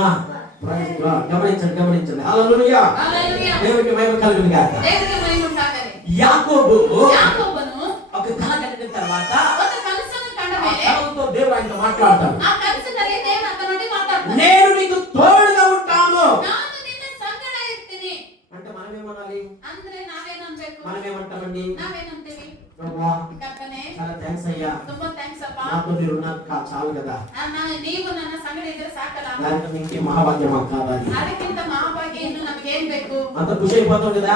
గమనించండి, గమనించండి. హల్లెలూయా. హల్లెలూయా. దేవునికి మహిమ కలుగును గాక. ದೇವರಿಗೆ ಮಹಿಮೆ ಉಂಟಾಗಲಿ. యాకోబు ಯಾಕೋಬನು ఒక కళ కట్టిన తర్వాత ಒಂದು ಕನಸನ್ನು ಕಂಡ ఆ ಮೇಲೆ కళతో దేవుడు ఆయనతో మాట్లాడతాడు. ಆ ಕನಸಿನಲ್ಲಿ ದೇವರು ಆತನೊಟ್ಟಿಗೆ ಮಾತಾಡ್ತಾನೆ. నేను నీకు తోడుగా ఉంటాను ನಾನು ನಿನ್ನ ಸಂಗಡ ಇರ್ತೀನಿ అంటే మనం ఏమనాలి? ಅಂದ್ರೆ ನಾವೇನನ್ಬೇಕು? మనం ఏమంటామండి? ನಾವೇನಂತೀವಿ? ప్రభువా ಕರ್ತನೇ, చాలా థ్యాంక్స్ అయ్యా, ತುಂಬಾ ಥ್ಯಾಂಕ್ಸ್ ಅಪ್ಪ, నాతో మీరు చాలు కదా, ನೀವು ನನ್ನ ಸಂಗಡ ಇದ್ರೆ ಸಾಕಲ್ಲ, దానికి ఇంకే మహాభాగ్యం మాకు కావాలి, ಅದಕ್ಕಿಂತ ಮಹಾಭಾಗ್ಯ ಇನ್ನು ನಮ್ಗೆ ಏನ್ ಬೇಕು అంత ఖుషి అయిపోతాం కదా.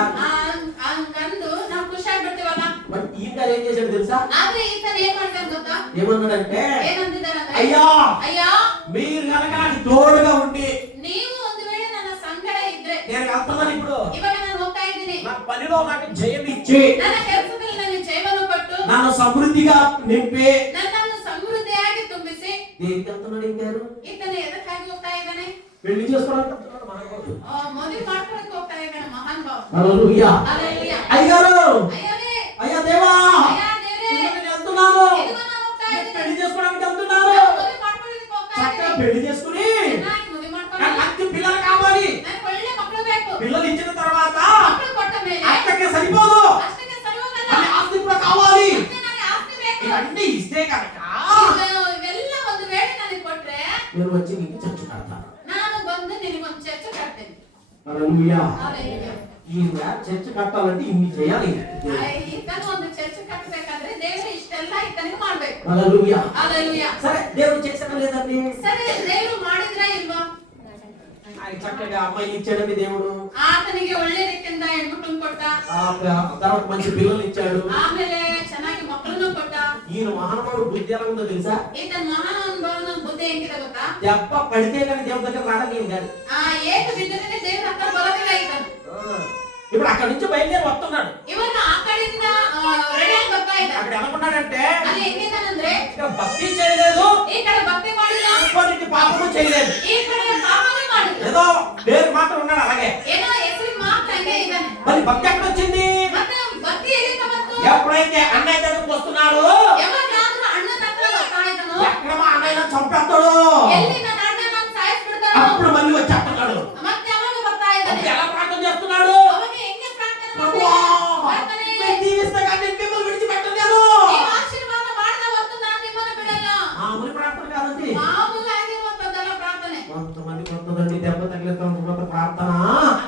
ಹಂಗಂದು ನಾವು ಖುಷಿ ಆಗ್ಬಿಡ್ತೀವಲ್ಲ. బట్ ఈయన గారు ఏం చేశాడు తెలుసా? ಆದ್ರೆ ಈತನ ಏನ್ ಮಾಡ್ತಾನೆ ಗೊತ್ತಾ? ఏమన్నాడంటే, ಏನಂದಿದ್ದಾರಂದ್ರೆ, అయ్యా ಅಯ್ಯೋ, మీరు కనుక నాకు తోడుగా ఉండి ನೀವು ಒಂದು ವೇಳೆ ನನ್ನ ಸಂಗಡ ಇದ್ರೆ, నేను వెళ్తున్నాను ఇప్పుడు, ಇವಾಗ ನಾನು ಹೋಗ್ತಾ ಇದ್ದೀನಿ, నా పనిలో నాకు జయం ఇచ్చి ನನ್ನ ಕೆಲಸದಲ್ಲಿ ನನಗೆ ಜಯವನ್ನು ಕೊಟ್ಟು నన్ను సమృద్ధిగా నింపి ನನ್ನನ್ನು ಸಮೃದ್ಧಿಯಾಗಿ ತುಂಬಿಸಿ, దేనికి వెళ్తున్నాడు ఇంకారు? ಈತನ ಎದಕ್ಕಾಗಿ ಹೋಗ್ತಾ ಇದ್ದಾನೆ? పెళ్లి చేసుకోవడానికి వెళ్తున్నాడు మనకోడు. ಮದುವೆ ಮಾಡ್ಕೊಳಕ್ಕೆ ಹೋಗ್ತಾ ಇದ್ದಾನೆ ಮಹಾನ್ ಭಾವ. హల్లెలూయా. హల్లెలూయా. అయ్యగారు, ಅಯ್ಯನೇ, అయ్యా దేవా, ಅಯ್ಯ ದೇವ್ರೇ, నేను వెళ్తున్నాను, ಇదిగೋ ನಾನು ಹೋಗ್ತಾ నేను ಇದ್ದೀನಿ, పెళ్లి చేసుకోవడానికి వెళ్తున్నాను, ನಾನು మದುವೆ ಮಾಡ್ಕೊಳ್ಳಿಕ್ಕೆ ಹೋಗ್ತಾ చక్కగా ಇದ್ದೀನಿ, పెళ్లి చేసుకుని ಚೆನ್ನಾಗಿ ಮದುವೆ ಮಾಡ್ಕೊಳ್ಳಿ, నాకు మంచి పిల్లలు కావాలి. ನನಗೆ ಒಳ್ಳೆ ಮಕ್ಕಳು ಬೇಕು, పిల్లలు ఇచ్చిన తర్వాత ಮಕ್ಕಳು ಕೊಟ್ಟ ಮೇಲೆ అక్కడికి సరిపోదు, ಅಷ್ಟಕ್ಕೆ ಸರಿ ಹೋಗಲ್ಲ, మళ్ళీ ఆస్తి కూడా కావాలి. ಮತ್ತೆ ನನಗೆ ಆಸ್ತಿ ಬೇಕು. ఇవన్నీ ఇస్తే కనుక ಇವೆಲ್ಲ ಒಂದು ವೇಳೆ ನನಗೆ ಕೊಟ್ರೆ నేను వచ్చి నీకు చర్చ కడతాను. ನಾನು ಬಂದು ನಿನಗೊಂದು ಚರ್ಚ್ ಕಟ್ತೇನೆ. హల్లెలూయా. హల్లెలూయా. ఈ చర్చ కట్టాలంటే ఇన్ని చేయాలి. ಈತನು ಒಂದು ಚರ್ಚ್ ಕಟ್ಟಬೇಕಾದ್ರೆ ದೇವರು ಇಷ್ಟೆಲ್ಲ ಈತನಿಗೆ ಮಾಡ್ಬೇಕು. హల్లెలూయా. హల్లెలూయా. సరే దేవుడు చేసాడా లేదండి? సరే దేవుడు ಮಾಡಿದ್ರಾ ಇಲ್ವಾ? ఆయన చక్కగా అమ్మాయిని ఇచ్చాడండి దేవుడు. ಆತನಿಗೆ ಒಳ್ಳೆ ರೀತಿಯಿಂದ ಹೆಣ್ಮಕ್ಳನ್ನ ಕೊಟ್ಟ. తర్వాత మంచి పిల్లలు ఇచ్చాడు. ಆಮೇಲೆ ಚೆನ್ನಾಗಿ ಮಕ್ಕಳನ್ನು ಕೊಟ್ಟ. ఈయన మహానుభావుడు బుద్ధి ఎలా ఉందో తెలుసా? ಈತನ ಮಹಾನುಭಾವನ ಬುದ್ಧಿ ಹೆಂಗಿದೆ ಗೊತ್ತಾ? దెబ్బ పడితే కానీ దేవుడి దగ్గర రావడం కాదు. ಏಟು ಬಿದ್ದರೆ ದೇವ್ರ ಹತ್ರ ಬರೋದಿಲ್ಲ ಈತನು. ఇప్పుడు అక్కడి నుంచి బయలుదేరి వస్తున్నాడు. ಇವಾಗ ಆ ಕಡೆಯಿಂದ ರೆಡಿ ಆಗಿ ಬರ್ತಾ ಇದ್ದ. అక్కడ అనుకున్నాడంటే ಅಲ್ಲಿ ಹೆಂಗಿದ್ದಾನಂದ್ರೆ భక్తి చేయలేదు, ಈ ಕಡೆ భక్ತಿ ಮಾಡಿಲ್ಲ, ఇంకోటి పాపము చేయలేదు, ಈ ಕಡೆ ಪಾಪನೇ ಮಾಡಿಲ್ಲ. ఏదో పేరు మాత్రం ఉన్నాడు అలాగే. ಏನೋ ಹೆಸರಿಗೆ ಮಾತ್ರ ಹಂಗೆ ಇದ್ದಾನೆ. మరి భక్తి ఎక్కడ వచ్చింది? ಮತ್ತೆ ಭಕ್ತಿ ಎಲ್ಲಿಂದ ಬಂತು? ఎప్పుడైతే అన్నయ్య దగ్గరకు వస్తున్నాడు, ಯಾವಾಗಾದ್ರೂ ಅಣ್ಣನ ಹತ್ರ ಬರ್ತಾ ಇದ್ದಾನೋ, ఎక్కడ మా అన్నయ్య చంపేస్తాడు, ಎಲ್ಲಿ ನನ್ನ ಅಣ್ಣ ನಾನು ಸಾಯಿಸ್ಬಿಡ್ತಾನೋ, అప్పుడు మళ్ళీ వచ్చేస్తున్నాడు. ಮತ್ತೆ ಅವಾಗ ಬರ್ತಾ ಇದ್ದಾನೆ. ఎలా ప్రార్థన చేస్తున్నాడు? ಅವಾಗ ಹೆಂಗೆ ಪ್ರಾರ್ಥನೆ ప్రభువా, ಮಾಡ್ತಾನೆ? మీరు దీవిస్తే కానీ నేను మిమ్మల్ని విడిచిపెట్టను. ನೀವು ಆಶೀರ್ವಾದ ಮಾಡದ ಹೊತ್ತು ನಾನು ನಿಮ್ಮನ್ನು ಬಿಡಲ್ಲ. మామూలు ప్రార్థన కాదండి. ಮಾಮೂಲು ಆಗಿರುವಂತದ್ದಲ್ಲ ಪ್ರಾರ್ಥನೆ. కొంతమంది కొంతమంది దెబ్బ తగిలితో ప్రార్థన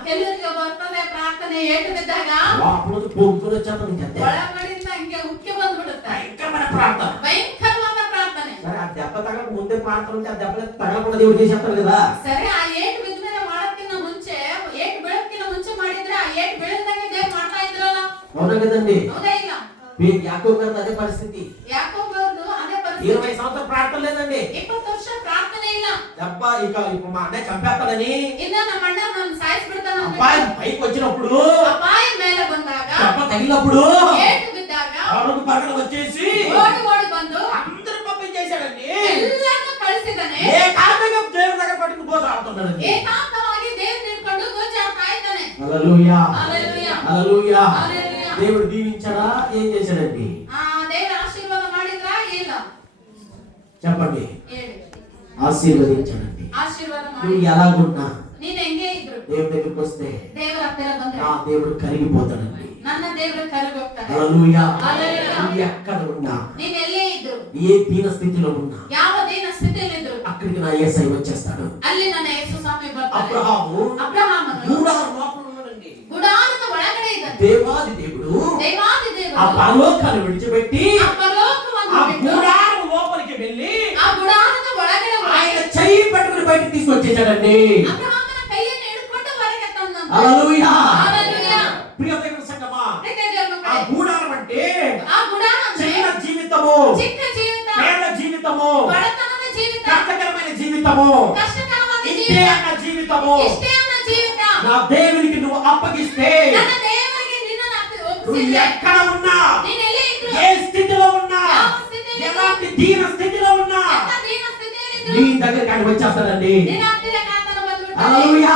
ಕೆಲವರಿಗೆ ಬರ್ತದೆ ಪ್ರಾರ್ಥನೆ ಏಟು ಬಿದ್ದಾಗ అప్పుడు పొగ్గులు వచ్చేస్తుంది అంతే. ಒಳಗಡೆಯಿಂದ ಹಂಗೆ ಉಕ್ಕಿ ಬಂದ್ಬಿಡುತ್ತೆ. భయంకరమైన ప్రార్థన. ಭಯಂಕರವಾದ ಪ್ರಾರ್ಥನೆ. సరే ఆ దెబ్బ తగక ముందే ప్రార్థన ఉంటే ఆ దెబ్బ తగలకుండా దేవుడు చేసేస్తారు కదా. ಸರಿ, ಆ ಏಟು ಬಿದ್ದ ಮೇಲೆ ಮಾಡೋದಕ್ಕಿಂತ ಮುಂಚೆ, ಏಟು ಬೀಳೋದಕ್ಕಿಂತ ಮುಂಚೆ ಮಾಡಿದ್ರೆ ಆ ಏಟು ಬೀಳದಂಗೆ ದೇವ್ರು ಮಾಡ್ತಾ ಇದ್ರಲ್ಲ. అవునా కదండి? ಹೌದಾ ಇಲ್ಲ? యాకోబు గారిది అదే పరిస్థితి. ಯಾಕೋಬರದು ಅದೇ ಪರಿಸ್ಥಿತಿ. 20 సంవత్సరాలు ప్రార్థన లేదండి. 20 ವರ್ಷ ಪ್ರಾರ್ಥನೆ ಇಲ್ಲ. దెబ్బ ఇప్పుడు మా అన్నయ్య చంపేస్తాడని ಇನ್ನ ನಮ್ಮ ಅಣ್ಣ ನಾನು ಸಾಯಿಸ್ಬಿಡ್ತಾನ అబ్బాయి పైకి వచ్చినప్పుడు, ಅಪಾಯ ಮೇಲೆ ಬಂದಾಗ, దెబ్బ తగిలినప్పుడు ಏಟು బిద్ದಾಗ అడుగు పక్కన వచ్చేసి ಓಡಿ ಓಡಿ ಬಂದು అందరూ పంపించేశాడండి. ಎಲ್ಲರನ್ನು ಕಳಿಸಿದಾನೆ. ఏ కారణంగా దేవుడి దగ్గర పట్టుకుని పోసాడుతున్నాడండి. ಏಕಾಂತವಾಗಿ ದೇವ್ರು ನಿಂತ್ಕೊಂಡು ಗೋಚಾಡ್ತಾ ಇದ್ದಾನೆ. హల్లెలూయా, హల్లెలూయా, హల్లెలూయా. హల్లెలూయా. దేవుడు దీవించాడా? ఏం చేశాడండి? ದೇವ್ರ ಆಶೀರ್ವಾದ ಮಾಡಿದ್ರಾ ಇಲ್ಲ? చెప్పండి. ಹೇಳಿ. ఆశీర్వదించాడండి. ಆಶೀರ್ವಾದ నువ్వు ಮಾಡಿ ఎలాగున్నా ನೀನ್ ಹೆಂಗೆ ಇದ್ರು దేవుడి దగ్గరికి వస్తే ದೇವರ ಹತ್ತಿರ ಬಂದ್ರೆ నా దేవుడు కరిగిపోతాడండి. ನನ್ನ ದೇವರು ಕರಗೋಗ್ತಾನೆ. హల్లెలూయా. హల్లెలూయా. నువ్వు ఎక్కడ ఉన్నా, ನೀನ್ ಎಲ್ಲೇ ಇದ್ರು, ఏ దీన స్థితిలో ఉన్నా, ಯಾವ ದೀನ ಸ್ಥಿತಿಯಲ್ಲಿ ಇದ್ರು, అక్కడికి నా యేసయ్య వచ్చేస్తాడు. ಅಲ್ಲಿ ನನ್ನ ಯೇಸು ಸ್ವಾಮಿ ಬರ್ತಾನೆ. అబ్రహాము ಅಬ್ರಹಾಮನು గుడారం లోపల ఉన్నాడండి. ಗುಡಾರದ ಒಳಗಡೆ ಇದ್ದಾನೆ. దేవాది దేవుడు ದೇವಾದಿ ఆ ದೇವರು పరలోకాన్ని విడిచిపెట్టి ಆ ಪರಲೋಕವನ್ನು ఆ ಬಿಟ್ಟು గుడారం లోపలికి వెళ్ళి ಆ ಗುಡಾರದ ಒಳಗಡೆ ఆయన చెయ్యి పట్టుకుని బయటికి తీసుకొచ్చేసాడండి. ಅಬ್ರಹಾಮನ ಕೈಯನ್ನು ಹಿಡ್ಕೊಂಡು ಹೊರಗೆ ತಂದನು. హల్లెలూయా. హల్లెలూయా. ప్రియ దేవుని సంగమా, ಪ್ರೀತಿಯ ದೇವರ ఆ ಮಕ್ಕಳೇ, గుడారం అంటే ಆ ಗುಡಾರ ಅಂದ್ರೆ చిన్న జీవితము, ಚಿಕ್ಕ ಜೀವಿತ, పేద జీవితము, ಬಡತನದ ಜೀವಿತ, కష్టకరమైన జీవితము, ಕಷ್ಟಕರವಾದ ఇంతే ಜೀವಿತ, అన్న జీవితము ಇಷ್ಟೇ ಅನ್ನ ಜೀವಿತ నా దేవునికి నువ్వు అప్పగిస్తే ನನ್ನ ದೇವರಿಗೆ ನಿನ್ನನ್ನು నువ్వు ಒಪ್ಪಿಸಿದ್ರೆ ఎక్కడ ఉన్నా, ನೀನು ಎಲ್ಲಿ ಇದ್ರು, ఏ స్థితిలో ఉన్నా, ಯಾವ ಸ್ಥಿತಿಯಲ್ಲಿ ಇದ್ರು, ఎలాంటి దీన స్థితిలో ఉన్నా ಎಂತ ದೀನ ಸ್ಥಿತಿಯಲ್ಲಿ నీ ಇದ್ರು, దగ్గరికి ఆయన వచ్చేస్తాడండి. ನಿನ್ನ ಹತ್ತಿರಕ್ಕೆ ಆತನು ಬಂದ್ಬಿಡ್ತಾನೆ. హల్లెలూయా.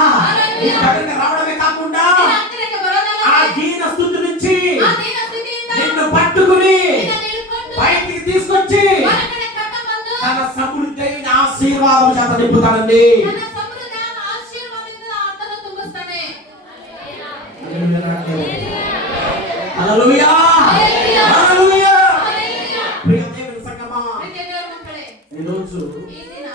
నీ హల్లెలూయా. దగ్గరికి రావడమే కాకుండా ನಿನ್ನ ಹತ್ತಿರಕ್ಕೆ ಬರೋದಲ್ಲ, ఆ దీన స్థితి నుంచి ಆ ದೀನ ಸ್ಥಿತಿಯಿಂದ నిన్ను పట్టుకుని ನಿನ್ನನ್ನು ಹಿಡ್ಕೊಂಡು బయటికి తీసుకొచ్చి ಹೊರಗಡೆ ಕರ್ಕೊಂಡ್ಬಂದು తన సమృద్ధైన ఆశీర్వాదం చేత నింపుతాడండి. ನನ್ನ ಸಮೃದ್ಧಿಯಾದ ಆಶೀರ್ವಾದದಿಂದ ಆತನು ತುಂಬಿಸ್ತಾನೆ. హల్లెలూయా. హల్లెలూయా. హల్లెలూయా. హల్లెలూయా. ప్రియ దేవుని సంగమా, ಪ್ರೀತಿಯ ದೇವರ ಮಕ್ಕಳೇ, ఈరోజు ಈ ದಿನ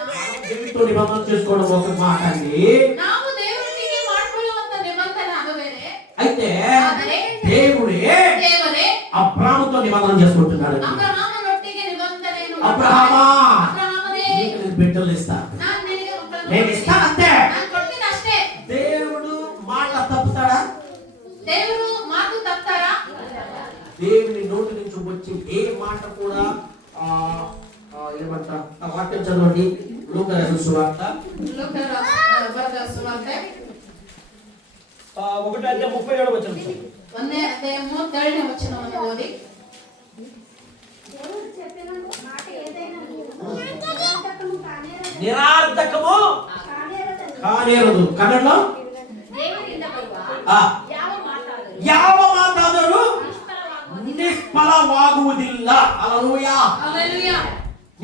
దేవునితో నిబంధన చేసుకోవడం ఒక మాట అండి. ನಾವು ದೇವರೊಂದಿಗೆ ಮಾಡಿಕೊಳ್ಳುವಂತ ನಿಬಂಧನೆ ಅದು ಬೇರೆ. అయితే ಆದರೆ దేవుడే ದೇವರೇ అబ్రాహాముతో నిబంధన చేసుకుంటున్నాడు. ಅಬ್ರಹಾಮನೊಟ್ಟಿಗೆ ನಿಬಂಧನೆಯನ್ನು అబ్రహామా, ಅಬ್ರಹಾಮನೇ, నీకు నేను బిడ్డలు ఇస్తాను, ನಾನು ನಿನಗೆ ಮಕ್ಕಳನ್ನು నేను ಕೊಡ್ತೀನಿ. ఇస్తాను అంతే. ನಾನು ಕೊಡ್ತೀನಿ ಅಷ್ಟೇ. దేవుడు మాట తప్పుతాడా? ದೇವರು ಮಾತು ತಪ್ತಾರಾ? దేవుని నోటి నుంచి వచ్చి ఏ మాట కూడా ఏమంటా ఆ వాక్యం చదవండి. లూకా రాసిన సువార్త ಲೋಕರ ಬರೆದ ಸುವಾರ್ತೆ 1:37 వచనం. 1:37 ವಚನವನ್ನು ಓದಿ. దేవుడు చెప్పిన మాట ఏదైనా నిరర్థకము నిరార్థకము కానేరదు. కానేరదు. కన్నడలో ದೇವರಿಂದ ಬರುವ ఆ ಯಾವ ಮಾತಾದರೂ ಯಾವ ಮಾತಾದರೂ నిష్ఫలవాగుವುದಿಲ್ಲ. హల్లెలూయా. ಹಲ್ಲೆಲೂಯಾ.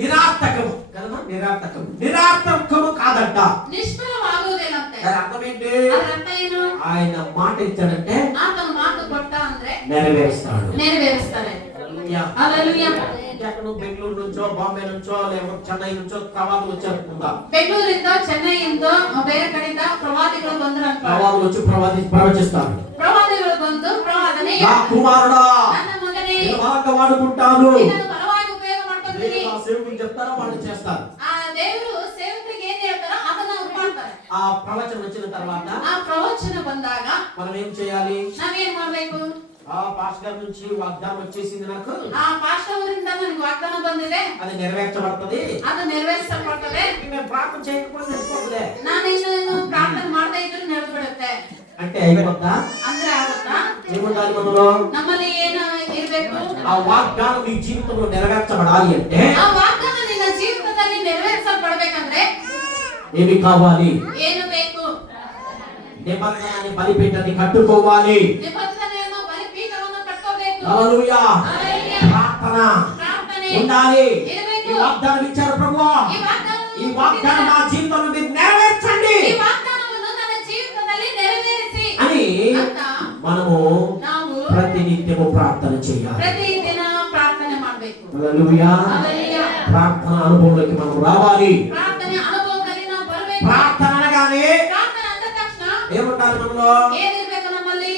నిరార్థకము కదమ్మా, నిరార్థకము నిరార్థకము కాదంట. ನಿಷ್ಫಲವಾಗುವುದೇನಂತೆ? దాని అర్థం ఏంటి? ಅದರ ಅರ್ಥ ಏನು? ఆయన మాట ఇచ్చాడంటే ಆತನು ಮಾತು ಕೊಟ್ಟ ಅಂದ್ರೆ నెరవేరుస్తాడు. ನೆರವೇರಿಸ್ತಾನೆ. హల్లెలూయా. హల్లెలూయా. ఎక్కడ బెంగళూరు నుంచో బాంబే నుంచో లేకపోతే చెన్నై నుంచో ప్రవాదులు వచ్చారు. ಬೆಂಗಳೂರಿಂದ ಚೆನ್ನೈಯಿಂದ ಬೇರೆ ಕಡೆಯಿಂದ ಪ್ರವಾದಿಗಳು ಬಂದ್ರು ಅಂತ. ప్రవాదులు వచ్చి ప్రవచిస్తారు. ಪ್ರವಾದಿಗಳು ಬಂದು ಪ್ರವಾದನೆ నా కుమారుడా, ನನ್ನ ಮಗನೇ, నేను బలంగా వాడుకుంటాను. నిన్ను బలವಾಗಿ ఉపయోಗ ಮಾಡ್ಕೊಳ್ತೀನಿ. దేవుడు ఆ సేవకులు చెప్తారో వాళ్ళు చేస్తారు. ఆ దేవుడు సేవకుడికి ఏం చెప్తారో ಅದನ್ನ ಅವ್ರು ಮಾಡ್ತಾರೆ. ఆ ప్రవచనం వచ్చిన తర్వాత ఆ ప్రవచన ಬಂದಾಗ మనం ఏం చేయాలి? ನಾವೇನ್ ಮಾಡ್ಬೇಕು? ఆ పాస్టర్ గారి నుంచి వాగ్దానం వచ్చేసింది నాకు, ఆ పాస్టర్ ಅವರಿಂದ ನನಗೆ ವಾಗ್ದಾನ ಬಂದಿದೆ, అది నెరవేర్చబడుతుంది, ಅದು ನೆರವೇರಿಸಲ್ಪಡುತ್ತದೆ. నేను ప్రార్థన చేయకపోతే సరిపోతుందే, ನಾನು ಇನ್ನು ಪ್ರಾರ್ಥನೆ ಮಾಡದೇ ಇದ್ರೆ ನಡೆದು ಬಿಡುತ್ತೆ అంటే అయిపోతా. ಅಂದ್ರೆ ಆಗುತ್ತಾ? ఏముండాలి మనలో? ನಮ್ಮಲ್ಲಿ ಏನು ಇರಬೇಕು? ఆ వాగ్దానం నీ జీవితంలో నెరవేర్చబడాలి అంటే ಆ ವಾಗ್ದಾನ ನಿನ್ನ ಜೀವಿತದಲ್ಲಿ ನೆರವೇರಿಸಲ್ಪಡಬೇಕಂದ್ರೆ ఏమి కావాలి? ಏನು ಬೇಕು? నిబంధనని బలిపీఠాన్ని కట్టుకోవాలి. ನಿಬಂಧನೆಯನ್ನು ಬಲಿಪೀಠವನ್ನು ಕಟ್ಟಬೇಕು. హల్లెలూయా. హల్లెలూయా. ప్రార్థన ಪ್ರಾರ್ಥನೆ ఉండాలి. ఇరಬೇಕು. ఈ వాగ్దానం ఇచ్చారు ప్రభువా, ఈ వాగ్దానం నా జీవితంలో మీరు నెరవేర్చండి ఈ వాగ్దానವನ್ನು ನನ್ನ ಜೀವಿತದಲ್ಲಿ ನೆರವೇರಿಸಿ అని ಅಂತ మనము ನಾವು ప్రతినిత్యము ప్రార్థన చేయాలి. ಪ್ರತಿದಿನ ಪ್ರಾರ್ಥನೆ ಮಾಡಬೇಕು. హల్లెలూయా. హల్లెలూయా. ప్రార్థన అనుభవంలోకి మనం రావాలి. ಪ್ರಾರ್ಥನೆ ಅನುಭವದಲ್ಲಿ ನಾವು ಬರಬೇಕು. ప్రార్థన అనగానే ಪ್ರಾರ್ಥನೆ ಅಂದ ತಕ್ಷಣ ఏముండాలి మనలో? ಏನಿರಬೇಕು? ನಮ್ಮಲ್ಲಿ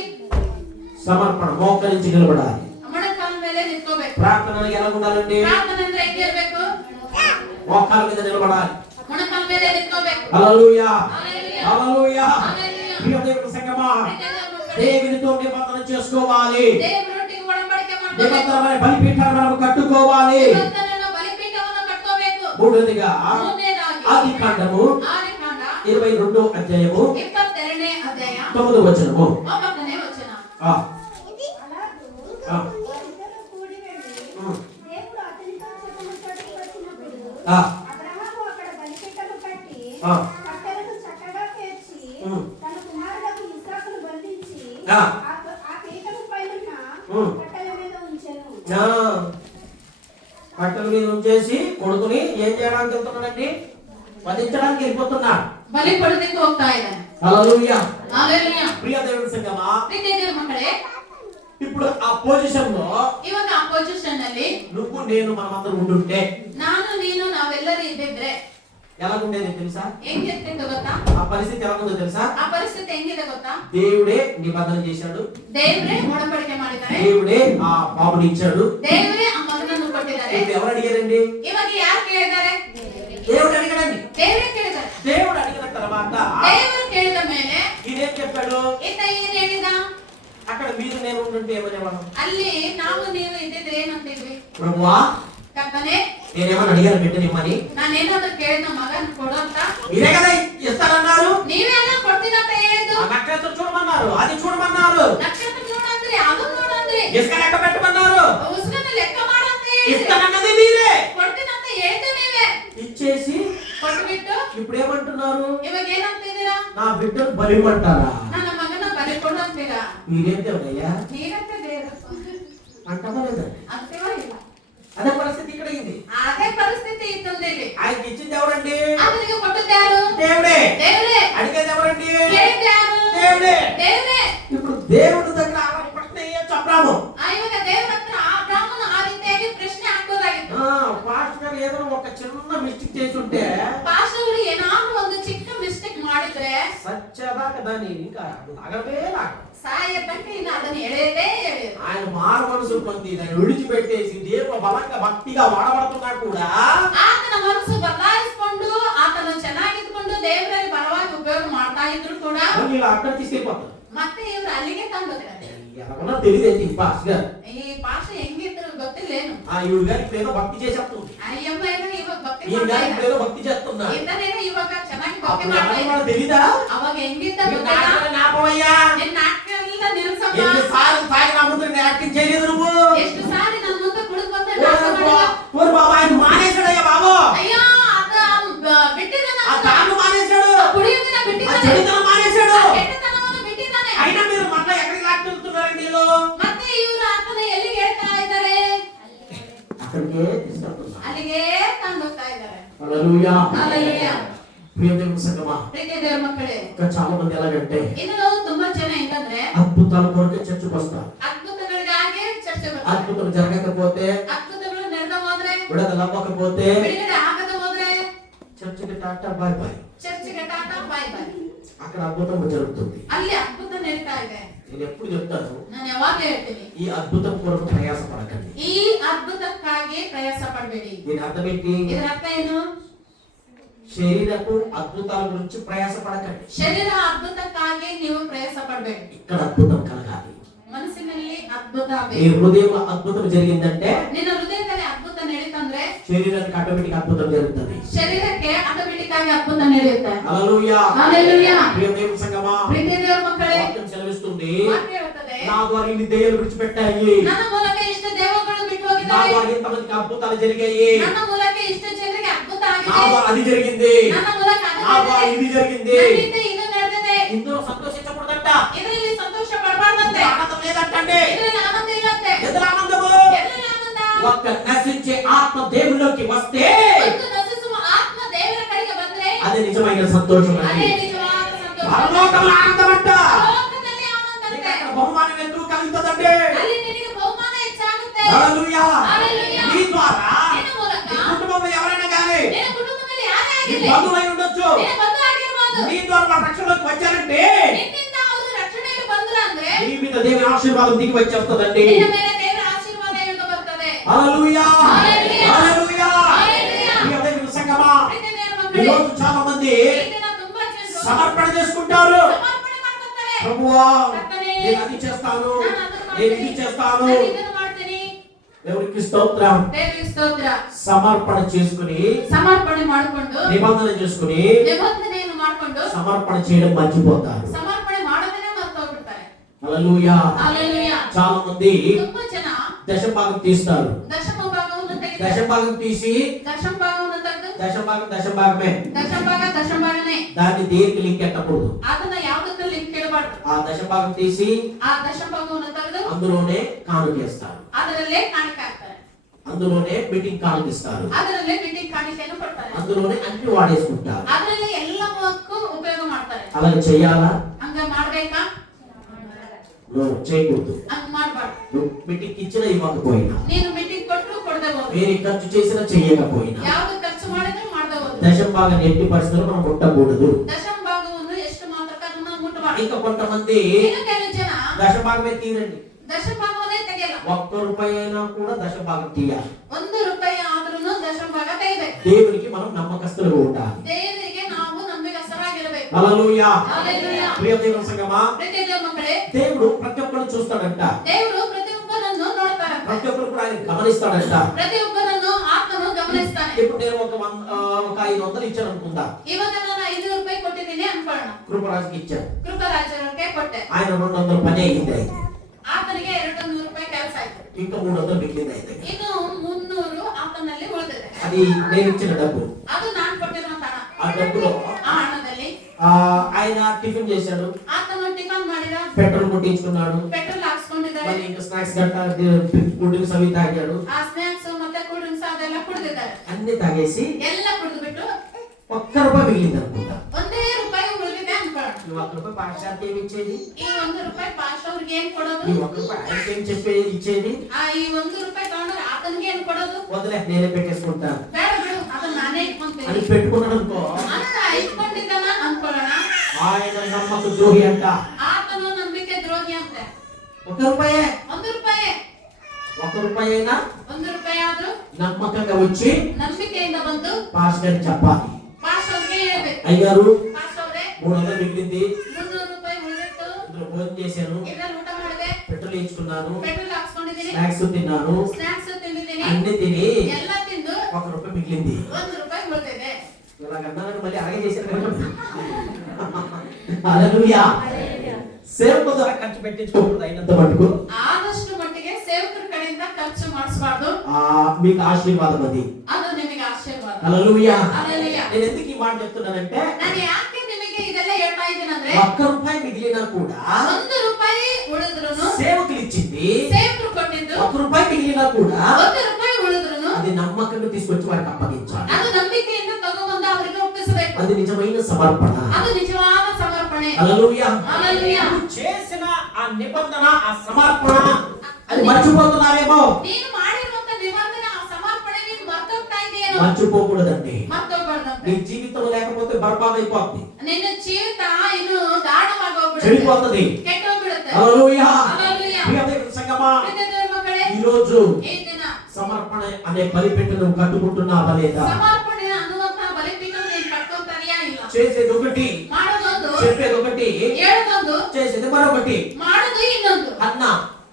సమర్పణ, మోకరించి నిలబడాలి. ಮೊಣಕಾಲ ಮೇಲೆ ನಿಂತ್ಕೋಬೇಕು. ప్రార్థన ఎలా ఉండాలండి? ಪ್ರಾರ್ಥನೆ ಅಂದ್ರೆ ಹೆಂಗಿರ್ಬೇಕು? మోకాల మీద నిలబడాలి. ಮೊಣಕಾಲ ಮೇಲೆ ನಿಂತ್ಕೋಬೇಕು. హల్లెలూయా. హల్లెలూయా. హల్లెలూయా. హల్లెలూయా. ప్రియ దేవుని సంగమా, దేవునితో నిబంధన చేసుకోవాలి. ದೇವರೊಟ್ಟಿಗೆ ಒಡಂಬಡಿಕೆ ಮಾಡಬೇಕು. నిబంధన బలిపీఠాన్ని మనం కట్టుకోవాలి. ನಿಬಂಧನೆಯನ್ನು ಬಲಿಪೀಠವನ್ನು ಕಟ್ಟಬೇಕು. మూడోదిగా ಮೂರನೇದಾಗಿ ఆదికాండము ಆದಿಕಾಂಡ 22వ అధ్యాయము 22ನೇ ಅಧ್ಯಾಯ 9వ వచనము. 9ನೇ ವಚನ. ఆ అలాగూ ఆ ఇద్దరు కూడి వెళ్ళి దేవుడు అతనితో చెప్పినప్పటికీ వచ్చినప్పుడు ఆ అబ్రహాము అక్కడ బలిపీఠము కట్టి ఆ కట్టెలను చక్కగా పేర్చి తన కుమారులకు ఇస్సాకును బంధించి ఆ ఆ పీఠము పైనున్న కట్టెల మీద ఉంచెను. ఆ కట్టెల మీద ఉంచేసి కొడుకుని ఏం చేయడానికి వెళ్తున్నాడండి? వధించడానికి వెళ్ళిపోతున్నాడు. ಬಲಿ ಕೊಡೋದಕ್ಕೆ ಹೋಗ್ತಾ ಇದ್ದಾನೆ. హల్లెలూయా. హల్లెలూయా. ప్రియ దేవుని సంగమా, ಪ್ರೀತಿಯ ದೇವರ ಮಕ್ಕಳೇ, ఇప్పుడు ఆ పొజిషన్ లో ಇವಾಗ ಆ ಪೊಸಿಷನ್ ಅಲ್ಲಿ నువ్వు నేను మనమందరం ఉండుంటే ನಾನು ನೀನು ನಾವೆಲ್ಲರೂ ಇದ್ದಿದ್ರೆ ఎలా ఉండేది తెలుసా? ಹೆಂಗಿರ್ತಿತ್ತು ಗೊತ್ತಾ? ఆ పరిస్థితి ఎలా ఉందో తెలుసా? ಆ ಪರಿಸ್ಥಿತಿ ಹೆಂಗಿದೆ ಗೊತ್ತಾ? దేవుడే నిబంధన చేశాడు, ದೇವರೇ ಒಡಂಬಡಿಕೆ ಮಾಡಿದ್ದಾರೆ, దేవుడే ఆ బాబుని ఇచ్చాడు. ದೇವರೇ ಆ ಮಗನನ್ನು ಕೊಟ್ಟಿದ್ದಾರೆ. ఇప్పుడు ఎవరు అడిగారండి? ಇವಾಗ ಯಾರು ಕೇಳಿದ್ದಾರೆ? దేవుడు అడిగాడండి. ದೇವರೇ ಕೇಳಿದ್ದಾರೆ. దేవుడు అడిగిన తర్వాత ದೇವರು ಕೇಳಿದ ಮೇಲೆ ఈయనేం చెప్పాడు? ಈತ ಏನ್ ಹೇಳಿದ? అక్కడ మీరు నేను ఉంటుంటే ఏమనేవాడు? ಅಲ್ಲಿ ನಾವು ನೀವು ಇದ್ದಿದ್ರೆ ಏನಂತಿದ್ವಿ? ప్రభువా, ಕರ್ತನೆ, నేనేమని అడిగాను బిడ్డనిమ్మని? ನಾನೇನಾದ್ರೂ ಕೇಳಿದ ಮಗನ್ ಕೊಡು ಅಂತ? మీరే కదా ఇస్తానన్నారు. ನೀವೇ ಎಲ್ಲ ಕೊಡ್ತೀನಂತ ಹೇಳಿದ್ದು. ఆ నక్షత్రం చూడమన్నారు, అది చూడమన్నారు, ನಕ್ಷತ್ರ ನೋಡಂದ್ರಿ, ಅದು ನೋಡಂದ್ರಿ, ఇసుక లెక్క పెట్టమన్నారు. ಉಸ್ಕನ್ನ ಲೆಕ್ಕ ಮಾಡಂತ ಹೇಳಿ ఇస్తానన్నది మీరే. ಕೊಡ್ತೀನಂತ ಹೇಳ್ತೀವಿ ನೀವೇ. ఇచ్చేసి ಕೊಟ್ಬಿಟ್ಟು ఇప్పుడు ఏమంటున్నారు? ಇವಾಗ ಏನಂತಿದ್ದೀರಾ? నా బిడ్డను బలిమంటారా? ನನ್ನ ಮಗನ ಬಲಿ ಕೊಡು ಅಂತೀರಾ? మీరేం దేవుడయ్యా ನೀರಂತೆ ದೇವರು అంటామా లేదండి? ಅಂತೀವಾ ಇಲ್ಲ? అదే పరిస్థితి ఇక్కడ అయింది. ಅದೇ ಪರಿಸ್ಥಿತಿ ಇತ್ತಂದ್ರೆ ಇಲ್ಲಿ ఆయనకి ఇచ్చింది ఎవరండి? ಅವನಿಗೆ ಕೊಟ್ಟದ್ಯಾರು? దేవుడే. ದೇವರೇ. అడిగేది ఎవరండి? ಕೇಳಿದ್ಯಾರು? దేవుడే. ದೇವರೇ. ఇప్పుడు దేవుడి దగ్గర అలా ప్రశ్న వేయొచ్చు అబ్రాము. ಇವಾಗ ದೇವರ ಹತ್ರ ಆ ಬ್ರಾಹ್ಮಣ ಆ ರೀತಿಯಾಗಿ ಪ್ರಶ್ನೆ ಹಾಕ್ಬೋದಾಗಿತ್ತು. పాస్టర్ గారు ఏదో ఒక చిన్న మిస్టేక్ చేసి ఉంటే ಪಾಸ್ಟರ್ ಏನಾದ್ರೂ ಒಂದು ಚಿಕ್ಕ ಮಿಸ್ಟೇಕ್ ಮಾಡಿದ್ರೆ సత్యదాకా దాన్ని ఇంకా లాగవే లాగ. ಸಾಯತಂತೆ ಇನ್ನು ಅದನ್ನ ಎಳೆಯದೇ ಎಳೆಯದು. ఆయన మారు మనసు పొంది దాన్ని విడిచిపెట్టేసి దేవుడు బలంగా భక్తిగా వాడబడుతున్నా కూడా ಆತನ ಮನಸ್ಸು ಬದಲಾಯಿಸಿಕೊಂಡು ಆತನ ಚೆನ್ನಾಗಿದ್ಕೊಂಡು ದೇವರಲ್ಲಿ ಬಲವಾಗಿ ಉಪಯೋಗ ಮಾಡ್ತಾ ಇದ್ರು ಕೂಡ ఇలా అక్కడ తీసుకెళ్ళిపోతారు. ಮತ್ತೆ ಇವ್ರು ಅಲ್ಲಿಗೆ ತಂದೋಗ್ತಾರೆ. ఎవరన్నా తెలియదేంటి పాస్ గారు? ಈ ಪಾಶ ಹೆಂಗಿದ್ರು ಗೊತ್ತಿಲ್ಲೇನು? ఈవిడ గారికి ఏదో భక్తి చేసేస్తుంది, ಅಯ್ಯಮ್ಮ ಏನೋ ಇವಾಗ ಭಕ್ತಿ ఈ ಮಾಡ್ತಾ గారికి ಇದ್ದಾರೆ. ఏదో భక్తి చేస్తున్నా. ಇಂದನೇನೋ ಇವಾಗ ಚೆನ್ನಾಗಿ ಭಕ್ತಿ అప్పుడు ಮಾಡ್ತಾ ఎవరన్నా ಇದ್ದಾರೆ. తెలీదా? ಅವಾಗ ಹೆಂಗಿದ್ದ ఈ ಗೊತ್ತಿಲ್ಲ. నాటకాలు నాపవయ్యా. ನಿನ್ನ ನಾಟಕ ಎಲ್ಲ ನಿಲ್ಸಮ್ಮ. ఎన్నిసార్లు తాగి నా ముందు యాక్టింగ్ చేయలేదు నువ్వు? ಎಷ್ಟು ಸಾರಿ ನನ್ನ ಮುಂದೆ ಕುಡಿದು ಬಂದ ఓ ನಾಟಕ ಮಾಡಿಲ್ಲ. బాబా, ఆయన మానేశాడయ్యా బాబు. ಅಯ್ಯೋ ಅದ ಬಿಟ್ಟಿದ್ದಾನೆ. ఆ తాను మానేశాడు, ಕುಡಿಯೋದನ್ನ ఆ ಬಿಟ್ಟಿದ್ದಾನೆ. చెడుతనం మానేశాడు. ಆ ಕೆಟ್ಟತನವನ್ನು ಬಿಟ್ಟಿದ್ದಾನೆ. అయినా మీరు మళ్ళీ ఎక్కడికి లాక్కెళ్తున్నారండి వీళ్ళు? ಮತ್ತೆ ಇವರು ಆತನ ಎಲ್ಲಿಗೆ ಹೇಳ್ತಾ ಇದ್ದಾರೆ? అక్కడికే తీసుకెళ్తున్నారు. ಅಲ್ಲಿಗೆ ತಂದು ಹೋಗ್ತಾ ಇದ್ದಾರೆ. హల్లెలూయా. హల్లెలూయా. ప్రియ దేవుని సంగమా, ಪ್ರೀತಿಯ ದೇವರ ಮಕ್ಕಳೇ, ఇంకా చాలా మంది ఎలాగంటే ಇನ್ನು ನಾವು ತುಂಬಾ ಜನ ಹೆಂಗಂದ್ರೆ అద్భుతాల కొరకే చర్చకు వస్తారు. ಅದ್ಭುತಗಳಿಗಾಗಿ ಚರ್ಚೆ ಬರ್ತಾರೆ. అద్భుతం జరగకపోతే, ಅದ್ಭುತಗಳು ನಡೆದ ಹೋದ್ರೆ, విడుదల అవ్వకపోతే ಬಿಡುಗಡೆ ಆಗದ ಹೋದ್ರೆ చర్చికి టాటా బాయ్ బాయ్. ಚರ್ಚಿಗೆ ಟಾಟಾ ಬಾಯ್ ಬಾಯ್. అక్కడ అద్భుతం జరుగుతుంది. ಅಲ್ಲಿ ಅದ್ಭುತ ನಡೀತಾ ಇದೆ. నేను ఎప్పుడు చెప్తాను, ನಾನು ಯಾವಾಗ ಹೇಳ್ತೀನಿ, ఈ అద్భుతం కొరకు ప్రయాసపడకండి. ಈ ಅದ್ಭುತಕ್ಕಾಗಿ ಪ್ರಯಾಸ ಪಡಬೇಡಿ. దీని అర్థం ఏంటి? ಇದರ ಅರ್ಥ ಏನು? శరీరపు అద్భుతాల గురించి ప్రయాసపడకండి. ಶರೀರ ಅದ್ಭುತಕ್ಕಾಗಿ ನೀವು ಪ್ರಯಾಸ ಪಡಬೇಡಿ. ఇక్కడ అద్భుతం కలగాలి. ಮನಸ್ಸಿನಲ್ಲಿ ಅದ್ಭುತ ఈ ಆಗಬೇಕು. హృదయంలో అద్భుతం జరిగిందంటే ನಿನ್ನ ಹೃದಯದಲ್ಲಿ ಅದ್ಭುತ ನಡೀತಂದ್ರೆ శరీరానికి ఆటోమేటిక్ అద్భుతం జరుగుతుంది. ಶರೀರಕ್ಕೆ ಆಟೋಮೆಟಿಕ್ ಆಗಿ ಅದ್ಭುತ ನಡೆಯುತ್ತೆ. హల్లెలూయా. హల్లెలూయా. ప్రియ దేవుని సంగమా, ಪ್ರೀತಿಯ ದೇವರ ಮಕ್ಕಳೇ, వాక్యం సెలవిస్తుంది, ವಾಕ್ಯ ಹೇಳುತ್ತದೆ, నా ద్వారా ఇన్ని దెయ్యాలు విడిచిపెట్టాయి, ನನ್ನ ಮೂಲಕ ಇಷ್ಟು ದೇವಗಳು ಬಿಟ್ಟು నా ಹೋಗಿದ್ದಾರೆ, ద్వారా ఇంతమందికి అద్భుతాలు జరిగాయి, ನನ್ನ ಮೂಲಕ ಇಷ್ಟು ಜನರಿಗೆ ಅದ್ಭುತ నా ಆಗಿದೆ, ద్వారా అది జరిగింది, ನನ್ನ ಮೂಲಕ ಅದು నా ద్వారా ನಡೆದಿದೆ, ఇది జరిగింది. ನನ್ನಿಂದ ಇದು ನಡೆದಿದೆ. ఇందులో సంతోషించకూడదంట. ಇದರಲ್ಲಿ ಸಂತೋಷ ಪಡಬಾರ್ದಂತೆ, ఆనందం లేదంటండి. ಇದರಲ್ಲಿ ಆನಂದ ಇಲ್ಲಂತೆ. ఎందులో ఆనందము? ಎಲ್ಲಿ ಆನಂದ? ఒక్క నశించే ఆత్మ దేవుళ్ళలోకి వస్తే ಒಂದು ನಶಿಸುವ ಆತ್ಮ ದೇವರ ಕಡೆಗೆ ಬಂದ್ರೆ అది నిజమైన సంతోషం ಅದೇ అండి. ನಿಜವಾದ ಸಂತೋಷ. పరలోకంలో ఆనందం అంట. ಲೋಕದಲ್ಲಿ ಆನಂದ నీకు ಅಂತೆ. అక్కడ బహుమానం ఎందుకు కలుగుతుందండి? ಅಲ್ಲಿ ನಿನಗೆ ಬಹುಮಾನ ಹೆಚ್ಚಾಗುತ್ತೆ. హల్లెలూయా. హల్లెలూయా. నీ ద్వారా ನಿನ್ನ ಮೂಲಕ నీ కుటుంబంలో ఎవరైనా కానీ, ನಿನ್ನ ಕುಟುಂಬದಲ್ಲಿ ಯಾರೇ నీ ಆಗಿರಲಿ, బంధువులై ఉండొచ్చు, ನಿನ್ನ ಬಂಧು ಆಗಿರ್ಬೋದು, నీ ద్వారా వాళ్ళ రక్షణలోకి వచ్చారంటే ನಿನ್ನಿಂದ ಅವರು ರಕ್ಷಣೆಗೆ ಬಂದ್ರು ಅಂದ್ರೆ నీ మీద దేవుని ఆశీర్వాదం దిగి వచ్చేస్తుందండి. ನಿನ್ನ ಮೇಲೆ ದೇವರ ಆಶೀರ್ವಾದ ಇಳಿದು ಬರ್ತದೆ. హల్లెలూయా. హల్లెలూయా. హల్లెలూయా. హల్లెలూయా. ప్రియ దేవుని సంగమా, ಪ್ರೀತಿಯ ದೇವರ ఈ ಮಕ್ಕಳೇ, రోజు చాలా మంది ಈ ದಿನ ತುಂಬಾ ಜನರು సమర్పణ చేసుకుంటారు. ಸಮರ್ಪಣೆ ಮಾಡ್ಕೊತಾರೆ. ప్రభువా, ಕರ್ತನೇ, నేను అది చేస్తాను, ನಾನು ಅದನ್ನ నేను ಮಾಡ್ತೀನಿ, ఇది చేస్తాను. ನಾನು ಇದನ್ನ ಮಾಡ್ತೀನಿ. దేవునికి స్తోత్రం. ದೇವರಿಗೆ ಸ್ತೋತ್ರ. సమర్పణ చేసుకుని, ಸಮರ್ಪಣೆ ಮಾಡಿಕೊಂಡು నిబంధన చేసుకుని ನಿಬಂಧನೆಯನ್ನು ಮಾಡಿಕೊಂಡು సమర్పణ చేయడం మర్చిపోతారు. ಸಮರ್ಪಣೆ ಮಾಡೋದನ್ನೇ ಮರ್ತೋಗ್ಬಿಡ್ತಾರೆ. హల్లెలూయా. హల్లెలూయా. చాలా మంది ತುಂಬಾ ಜನ దశభాగం తీస్తారు. ದಶಮ ಭಾಗವನ್ನು ತೆಗೆದು దశభాగం తీసి ದಶಮ భాಗವನ್ನು ತೆಗೆದು దశభాగమే ದಶಮ ಭಾಗನೇ దాన్ని దేనికి లింక్ ఎట్టకూడదు. ಅದನ್ನ ಯಾವುದಕ್ಕೂ ಲಿಂಕ್ ಇಡಬಾರ್ದು. ఆ దశభాగం తీసి ಆ ದಶಮ ಭಾಗವನ್ನು ತೆಗೆದು అందులోనే కానుకేస్తారు, ಅದರಲ್ಲೇ ಕಾಣಿಕೆ ಹಾಕ್ತಾರೆ, అందులోనే మీటింగ్ కానుకిస్తారు, ಅದರಲ್ಲೇ ಮೀಟಿಂಗ್ ಕಾಣಿಕೆಯನ್ನು ಕೊಡ್ತಾರೆ, అందులోనే అన్ని వాడేసుకుంటారు. ಅದರಲ್ಲಿ ಎಲ್ಲವಕ್ಕೂ ಉಪಯೋಗ ಮಾಡ್ತಾರೆ. అలాగే చెయ్యాలా? ಹಂಗ ಮಾಡ್ಬೇಕಾ? నువ్వు చేయకూడదు. ಹಂಗ ಮಾಡ್ಬಾರ್ದು. నువ్వు మీటింగ్ ఇచ్చినా ఇవ్వకపోయినా, ನೀನು ಮೀಟಿಂಗ್ ಕೊಟ್ಟರು ಕೊಡದೆ ಹೋದ್ರು, వేరే ఖర్చు చేసినా చెయ్యకపోయినా, ಯಾವ್ದು ಖರ್ಚು ಮಾಡಿದ್ರು ಮಾಡದೆ ಹೋದ್ರು, దశభాగాన్ని ఎట్టి పరిస్థితుల్లో మనం ముట్టకూడదు. ದಶಮ ಭಾಗವನ್ನು ಎಷ್ಟು ಮಾತ್ರಕ್ಕೆ ಅದನ್ನ ಮುಟ್ಟಬಾರ್ದು. ఇంకా కొంతమంది ಇನ್ನು ಕೆಲವು ಜನ దశభాగమే తీరండి. ದಶಮ ಭಾಗವನ್ನೇ ತೆಗೆಯಲ್ಲ. ఒక్క రూపాయి అయినా కూడా దశభాగం తీయాలి. ₹1 ಆದ್ರೂ ದಶಮ ಭಾಗ ತೆಗಿಬೇಕು. దేవునికి మనం నమ్మకస్తులుగా ఉండాలి. ದೇವರಿಗೆ ನಾವು ನಂಬಿಕಸ್ಥರಾಗಿರಬೇಕು. హల్లెలూయా. హల్లెలూయా. ప్రియ దేవుని సంగమా, ಪ್ರೀತಿಯ ದೇವರ ಮಕ್ಕಳೇ, దేవుడు ప్రతి ఒక్కరిని చూస్తాడంట. ದೇವರು ಪ್ರತಿಯೊಬ್ಬರನ್ನು ನೋಡ್ತಾರಂತೆ. ప్రతి ఒక్కరు కూడా ఆయన గమనిస్తాడంట. ಪ್ರತಿಯೊಬ್ಬರನ್ನು ಆತ್ಮನು ಗಮನಿಸ್ತಾನೆ. ఇప్పుడు నేను ఒక 500 ఇచ్చాను అనుకుందా, ಇವಾಗ ನಾನು ₹500 ಕೊಟ್ಟಿದ್ದೀನಿ ಅನ್ಕೊಳ್ಳೋಣ. కృపరాజుకి ఇచ్చాను, ಕೃಪರಾಜರಿಗೆ ಕೊಟ್ಟೆ. ఆయన 200 పని అయింది, ಆತನಿಗೆ ₹200 ಕೆಲಸ ಆಯ್ತು. ఇంకా 300 మిగిలింది అయితే. ಇನ್ನು 300 ಆತನಲ್ಲಿ ಉಳಿದಿದೆ. అది నేను ఇచ్చిన డబ్బు. ಅದು ನಾನು ಕೊಟ್ಟಿರುವಂತ ಹಣ. ఆ డబ్బులో ಆ ಹಣದಲ್ಲಿ ఆయన టిఫిన్ చేశాడు, ಆತನು ಟಿಫನ್ ಮಾಡಿದ, పెట్రోల్ కొట్టించుకున్నాడు, ಪೆಟ್ರೋಲ್ ಹಾಕ್ಸ್ಕೊಂಡಿದ್ದಾರೆ, మరి ఇంకా స్నాక్స్ గట్ట కూల్ డ్రింక్స్ అవి తాగాడు. ಆ ಸ್ನಾಕ್ಸ್ ಮತ್ತೆ ಕೂಲ್ ಡ್ರಿಂಕ್ಸ್ ಅದೆಲ್ಲ ಕುಡಿದಿದ್ದಾರೆ. అన్ని తాగేసి ಎಲ್ಲ ಕುಡಿದು ಬಿಟ್ಟು ₹1 మిగిలింది అనుకుంటా. ₹1 ಉಳಿದಿದೆ ಅನ್ಕೊಳ್ಳೋಣ. ఈ ₹1 పాస్టర్కి ఏమి ఇచ్చేది? ಈ ₹1 ಪಾಸ್ಟ್ ಅವ್ರಿಗೆ ಏನ್ ಕೊಡೋದು? ఈ ₹1 ఆయనకి ఏం చెప్పేది ఇచ్చేది? ಈ ₹1 ತಗೊಂಡ್ರೆ ಆತನಿಗೆ ಏನ್ ಕೊಡೋದು? వదిలే నేనే పెట్టేసుకుంటాను ಬೇಡ ಬಿಡು, ಅದನ್ನ ನಾನೇ ಇಟ್ಕೊಂತೀನಿ అని పెట్టుకున్నాడు అనుకో, ಅಂತ ಇಟ್ಕೊಂಡಿದ್ದಾನ ಅನ್ಕೊಳ್ಳೋಣ. ఆయన నమ్మక ద్రోహి అంట. ಆತನು ನಂಬಿಕೆ ದ್ರೋಹಿ ಅಂತೆ. ₹1 ₹1 ₹1 అయినా ₹1 ಆದ್ರೂ నమ్మకంగా వచ్చి ನಂಬಿಕೆಯಿಂದ ಬಂದು పాస్టర్ గారికి చెప్పాలి, ಪಾಸ್ಟ್ ಅವ್ರಿಗೆ ಹೇಳ್ಬೇಕು, అయ్యారు ಪಾಸ್ಟ್ ಅವ್ರೆ 300 మిగిలింది, ₹300 ಉಳಿದಿತ್ತು, ఇందులో భోజనం చేశాను, ಇದ್ರಲ್ಲಿ ಊಟ ಮಾಡಿದೆ, పెట్రోల్ వేయించుకున్నాను, ಪೆಟ್ರೋಲ್ ಹಾಕ್ಸ್ಕೊಂಡಿದ್ದೀನಿ, స్నాక్స్ తిన్నాను, ಸ್ನಾಕ್ಸ್ ತಿಂದಿದ್ದೀನಿ, అన్ని తిని ಎಲ್ಲ ತಿಂದು ₹1 మిగిలింది. ₹1 ಉಳಿದಿದೆ. ఇలాగన్నాను మళ్ళీ అలాగే చేశాను కదా. హల్లెలూయా. సేవకుల ద్వారా ఖర్చు పెట్టించుకోకూడదు, అయినంత మటుకు ಆದಷ್ಟು ಮಟ್ಟಿಗೆ ಸೇವಕರ ಕಡೆಯಿಂದ ಖರ್ಚು ಮಾಡಿಸಬಾರ್ದು. మీకు ఆశీర్వాదం అది. ಅದು ನಿಮಗೆ ಆಶೀರ್ವಾದ. హల్లెలూయా. హల్లెలూయా. నేను ఎందుకు ఈ మాట చెప్తున్నానంటే, ನಾನು ಯಾಕೆ ನಿಮಗೆ ಇದೆಲ್ಲ ಹೇಳ್ತಾ ಇದ್ದೀನಂದ್ರೆ ₹1 మిగిలినా కూడా ₹1 ಉಳಿದ್ರುನು సేవకులు ఇచ్చింది, ಸೇವಕರು ಕೊಟ್ಟಿದ್ದು ₹1 మిగిలినా కూడా ₹1 ಉಳಿದ್ರುನು అది నమ్మకంగా తీసుకొచ్చి వారికి అప్పగించాలి. ಅದು ನಂಬಿಕೆಯಿಂದ ತಗೊಂಡು ಅವರಿಗೆ ಒಪ್ಪಿಸಬೇಕು. అది నిజమైన సమర్పణ. ಅದು ನಿಜವಾದ ಸಮರ್ಪಣೆ. హల్లెలూయా. హల్లెలూయా. నువ్వు చేసిన ఆ నిబంధన, ఆ సమర్పణ అది మర్చిపోతున్నారేమో. ನೀನು ಮಾಡಿರುವಂತ ನಿಬಂಧನೆ, ಆ ಸಮರ್ಪಣೆ ನೀನು ಮರ್ತೋಗ್ತಾ ಇದೆಯೇನೋ. మర్చిపోకూడదండి. ಮರ್ತೋಗ್ಬಾರ್ದಂತೆ. నీ జీవితం లేకపోతే బర్బాద్ అయిపోతుంది, ನಿನ್ನ ಜೀವಿತ ಇನ್ನು ದಾರುಣವಾಗಿ ಹೋಗ್ಬಿಡುತ್ತೆ, చెడిపోతుంది. ಕೆಟ್ಟೋಗ್ಬಿಡುತ್ತೆ. హల్లెలూయా. హల్లెలూయా. ప్రియ దేవుని సంగమా, ప్రియ దేవుని మಕ್ಕಳೇ, ఈ రోజు ఈ దిన సమర్పణ అనే బలిపీఠను కట్టుకుంటున్నావా లేదా? సమర్పణ ಅನ್ನುವಂತ ಬಲಿಪೀಠ ನೀನು ಕಟ್ಕೊಂತಾರಿಯಾ ಇಲ್ಲ? చేసేది ఒకటి, ಮಾಡೋದೊಂದು, చెప్పేది ఒకటి, ಹೇಳೋದೊಂದು, చేసేది మరొకటి. ಮಾಡೋದು ಇನ್ನೊಂದು.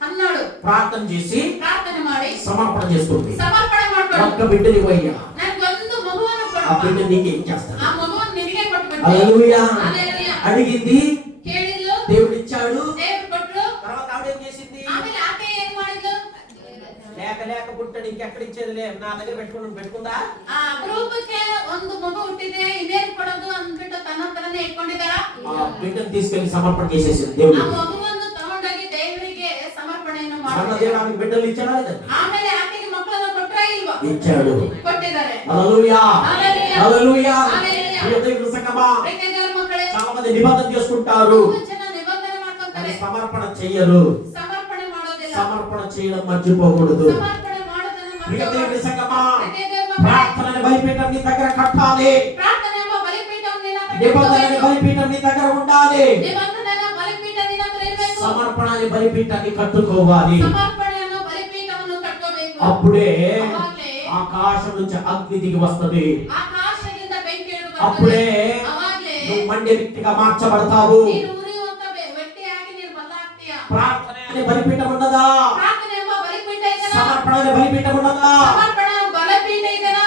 అన్నాడు ప్రార్థన చేసి ప్రార్థన ಮಾಡಿ సమర్పణ చేసుకుంది. సమర్పణೆ ಮಾಡ್ಕೊಂಡು ఒక్క బిడ్డని పోయ్యా, ನನಗೊಂದು ಮಗುವನ್ನು ఆ ಕೊಡು, బిడ్డ నీకేం చేస్తాడు? ఆ మగుವನ್ನು ನಿನಗೆ ಕೊಟ್ಬಿಡ್ತೀನಿ. హల్లెలూయా. హల్లెలూయా. అడిగింది, ಕೇಳಿದ್ಲು, దేవుడు ఇచ్చాడు. దేవుడు కొట్రు. తర్వాత ఆవిడేం చేసింది? ఆమె ఆಕೆ ಏನು ಮಾಡಿದ್ಲು? లేక పుట్టడు ఇంకెక్కడ ఇచ్చేదిలే, నా దగ్గర పెట్టుకుందా? ಆ ಅಪರೂಪಕ್ಕೆ ಒಂದು ಮಗು ಹುಟ್ಟಿದೆ, ಇದೇನು ಕೊಡೋದು ಅಂದ್ಬಿಟ್ಟು ತನ್ನಂತರನೇ ಇಟ್ಕೊಂಡಿದ್ದಾಳ. ఆ బిడ్డను తీసుకెళ్లి సమర్పణ చేసేసింది దేవుడు. ಆ ಮಗುವನ್ನು ತಗೊಂಡೋಗಿ ದೇವರಿಗೆ ಸಮರ್ಪಣೆಯನ್ನು మన ಮಾಡಿದ್ರು. దేవుడు ఆమెకు బిడ్డలు ఇచ్చాడా లేదా? ಆಮೇಲೆ ಆಕೆಗೆ ಮಕ್ಕಳನ್ನು ಕೊಟ್ರಾ ಇಲ್ವಾ? ఇచ్చాడు. ಕೊಟ್ಟಿದ್ದಾರೆ. హల్లెలూయా. హల్లెలూయా. హల్లెలూయా. హల్లెలూయా. ప్రియ దేవుని సంగమా, ప్రియ దేవుని మಕ್ಕಳೇ, చాలా మంది నిబంధన చేసుకుంటారు, বহু ಜನ ನಿಬಂಧನೆ ಮಾಡ್ಕೊಂತಾರೆ, కానీ సమర్పణ చెయ్యరు. ಸಮರ್ಪಣೆ ಮಾಡೋದಿಲ್ಲ. సమర్పణ చేయడం మర్చిపోకూడదు. ಸಮರ್ಪಣೆ ಮಾಡೋದನ್ನು ప్రియ దేవుని ಮರೆಯಬಾರದು. సంగమా, ప్రియ దేవుని మಕ್ಕಳೇ, ప్రార్థనని బలిపీఠం నీ దగ్గర కట్టాలి. ಪ್ರಾರ್ಥನೆ ಎಂಬ ಬಲಿಪೀಠವನ್ನು ನಿನ್ನ ಹತ್ರ నిబంధనని ಇಟ್ಕೋಬೇಕು. బలిపీఠం నీ దగ్గర ఉండాలి. ನಿಬಂಧನೆಯ ಬಲಿಪೀಠ ನಿನ್ನ ಹತ್ರ ಇರಬೇಕು. సమర్పణని బలిపీఠాన్ని కట్టుకోవాలి. ಸಮರ್ಪಣೆಯನ್ನು ಬಲಿಪೀಠವನ್ನು ಕಟ್ಕೋಬೇಕು. అప్పుడే ಅವಾಗ್ಲೇ ఆకాశం నుంచి అగ్ని దిగి వస్తది. ಆಕಾಶದಿಂದ ಬೆಂಕಿ ಇಳಿದು అప్పుడే ಬರ್ತದೆ. ಅವಾಗ್ಲೇ నువ్వు మండే వ్యక్తిగా మార్చబడతావు. ನೀನು ಉರಿಯುವಂತ ವ್ಯಕ್ತಿಯಾಗಿ ನೀನು ಬದಲಾಗ್ತೀಯ. ప్రార్థన అనే బలిపీఠం ఉన్నదా? ಪ್ರಾರ್ಥನೆ ಎಂಬ ಬಲಿಪೀಠ ಇದೆನಾ? సమర్పణ అనే బలిపీఠం ఉన్నదా? ಸಮರ್ಪಣ ಬಲಿಪೀಠ ಇದೆನಾ?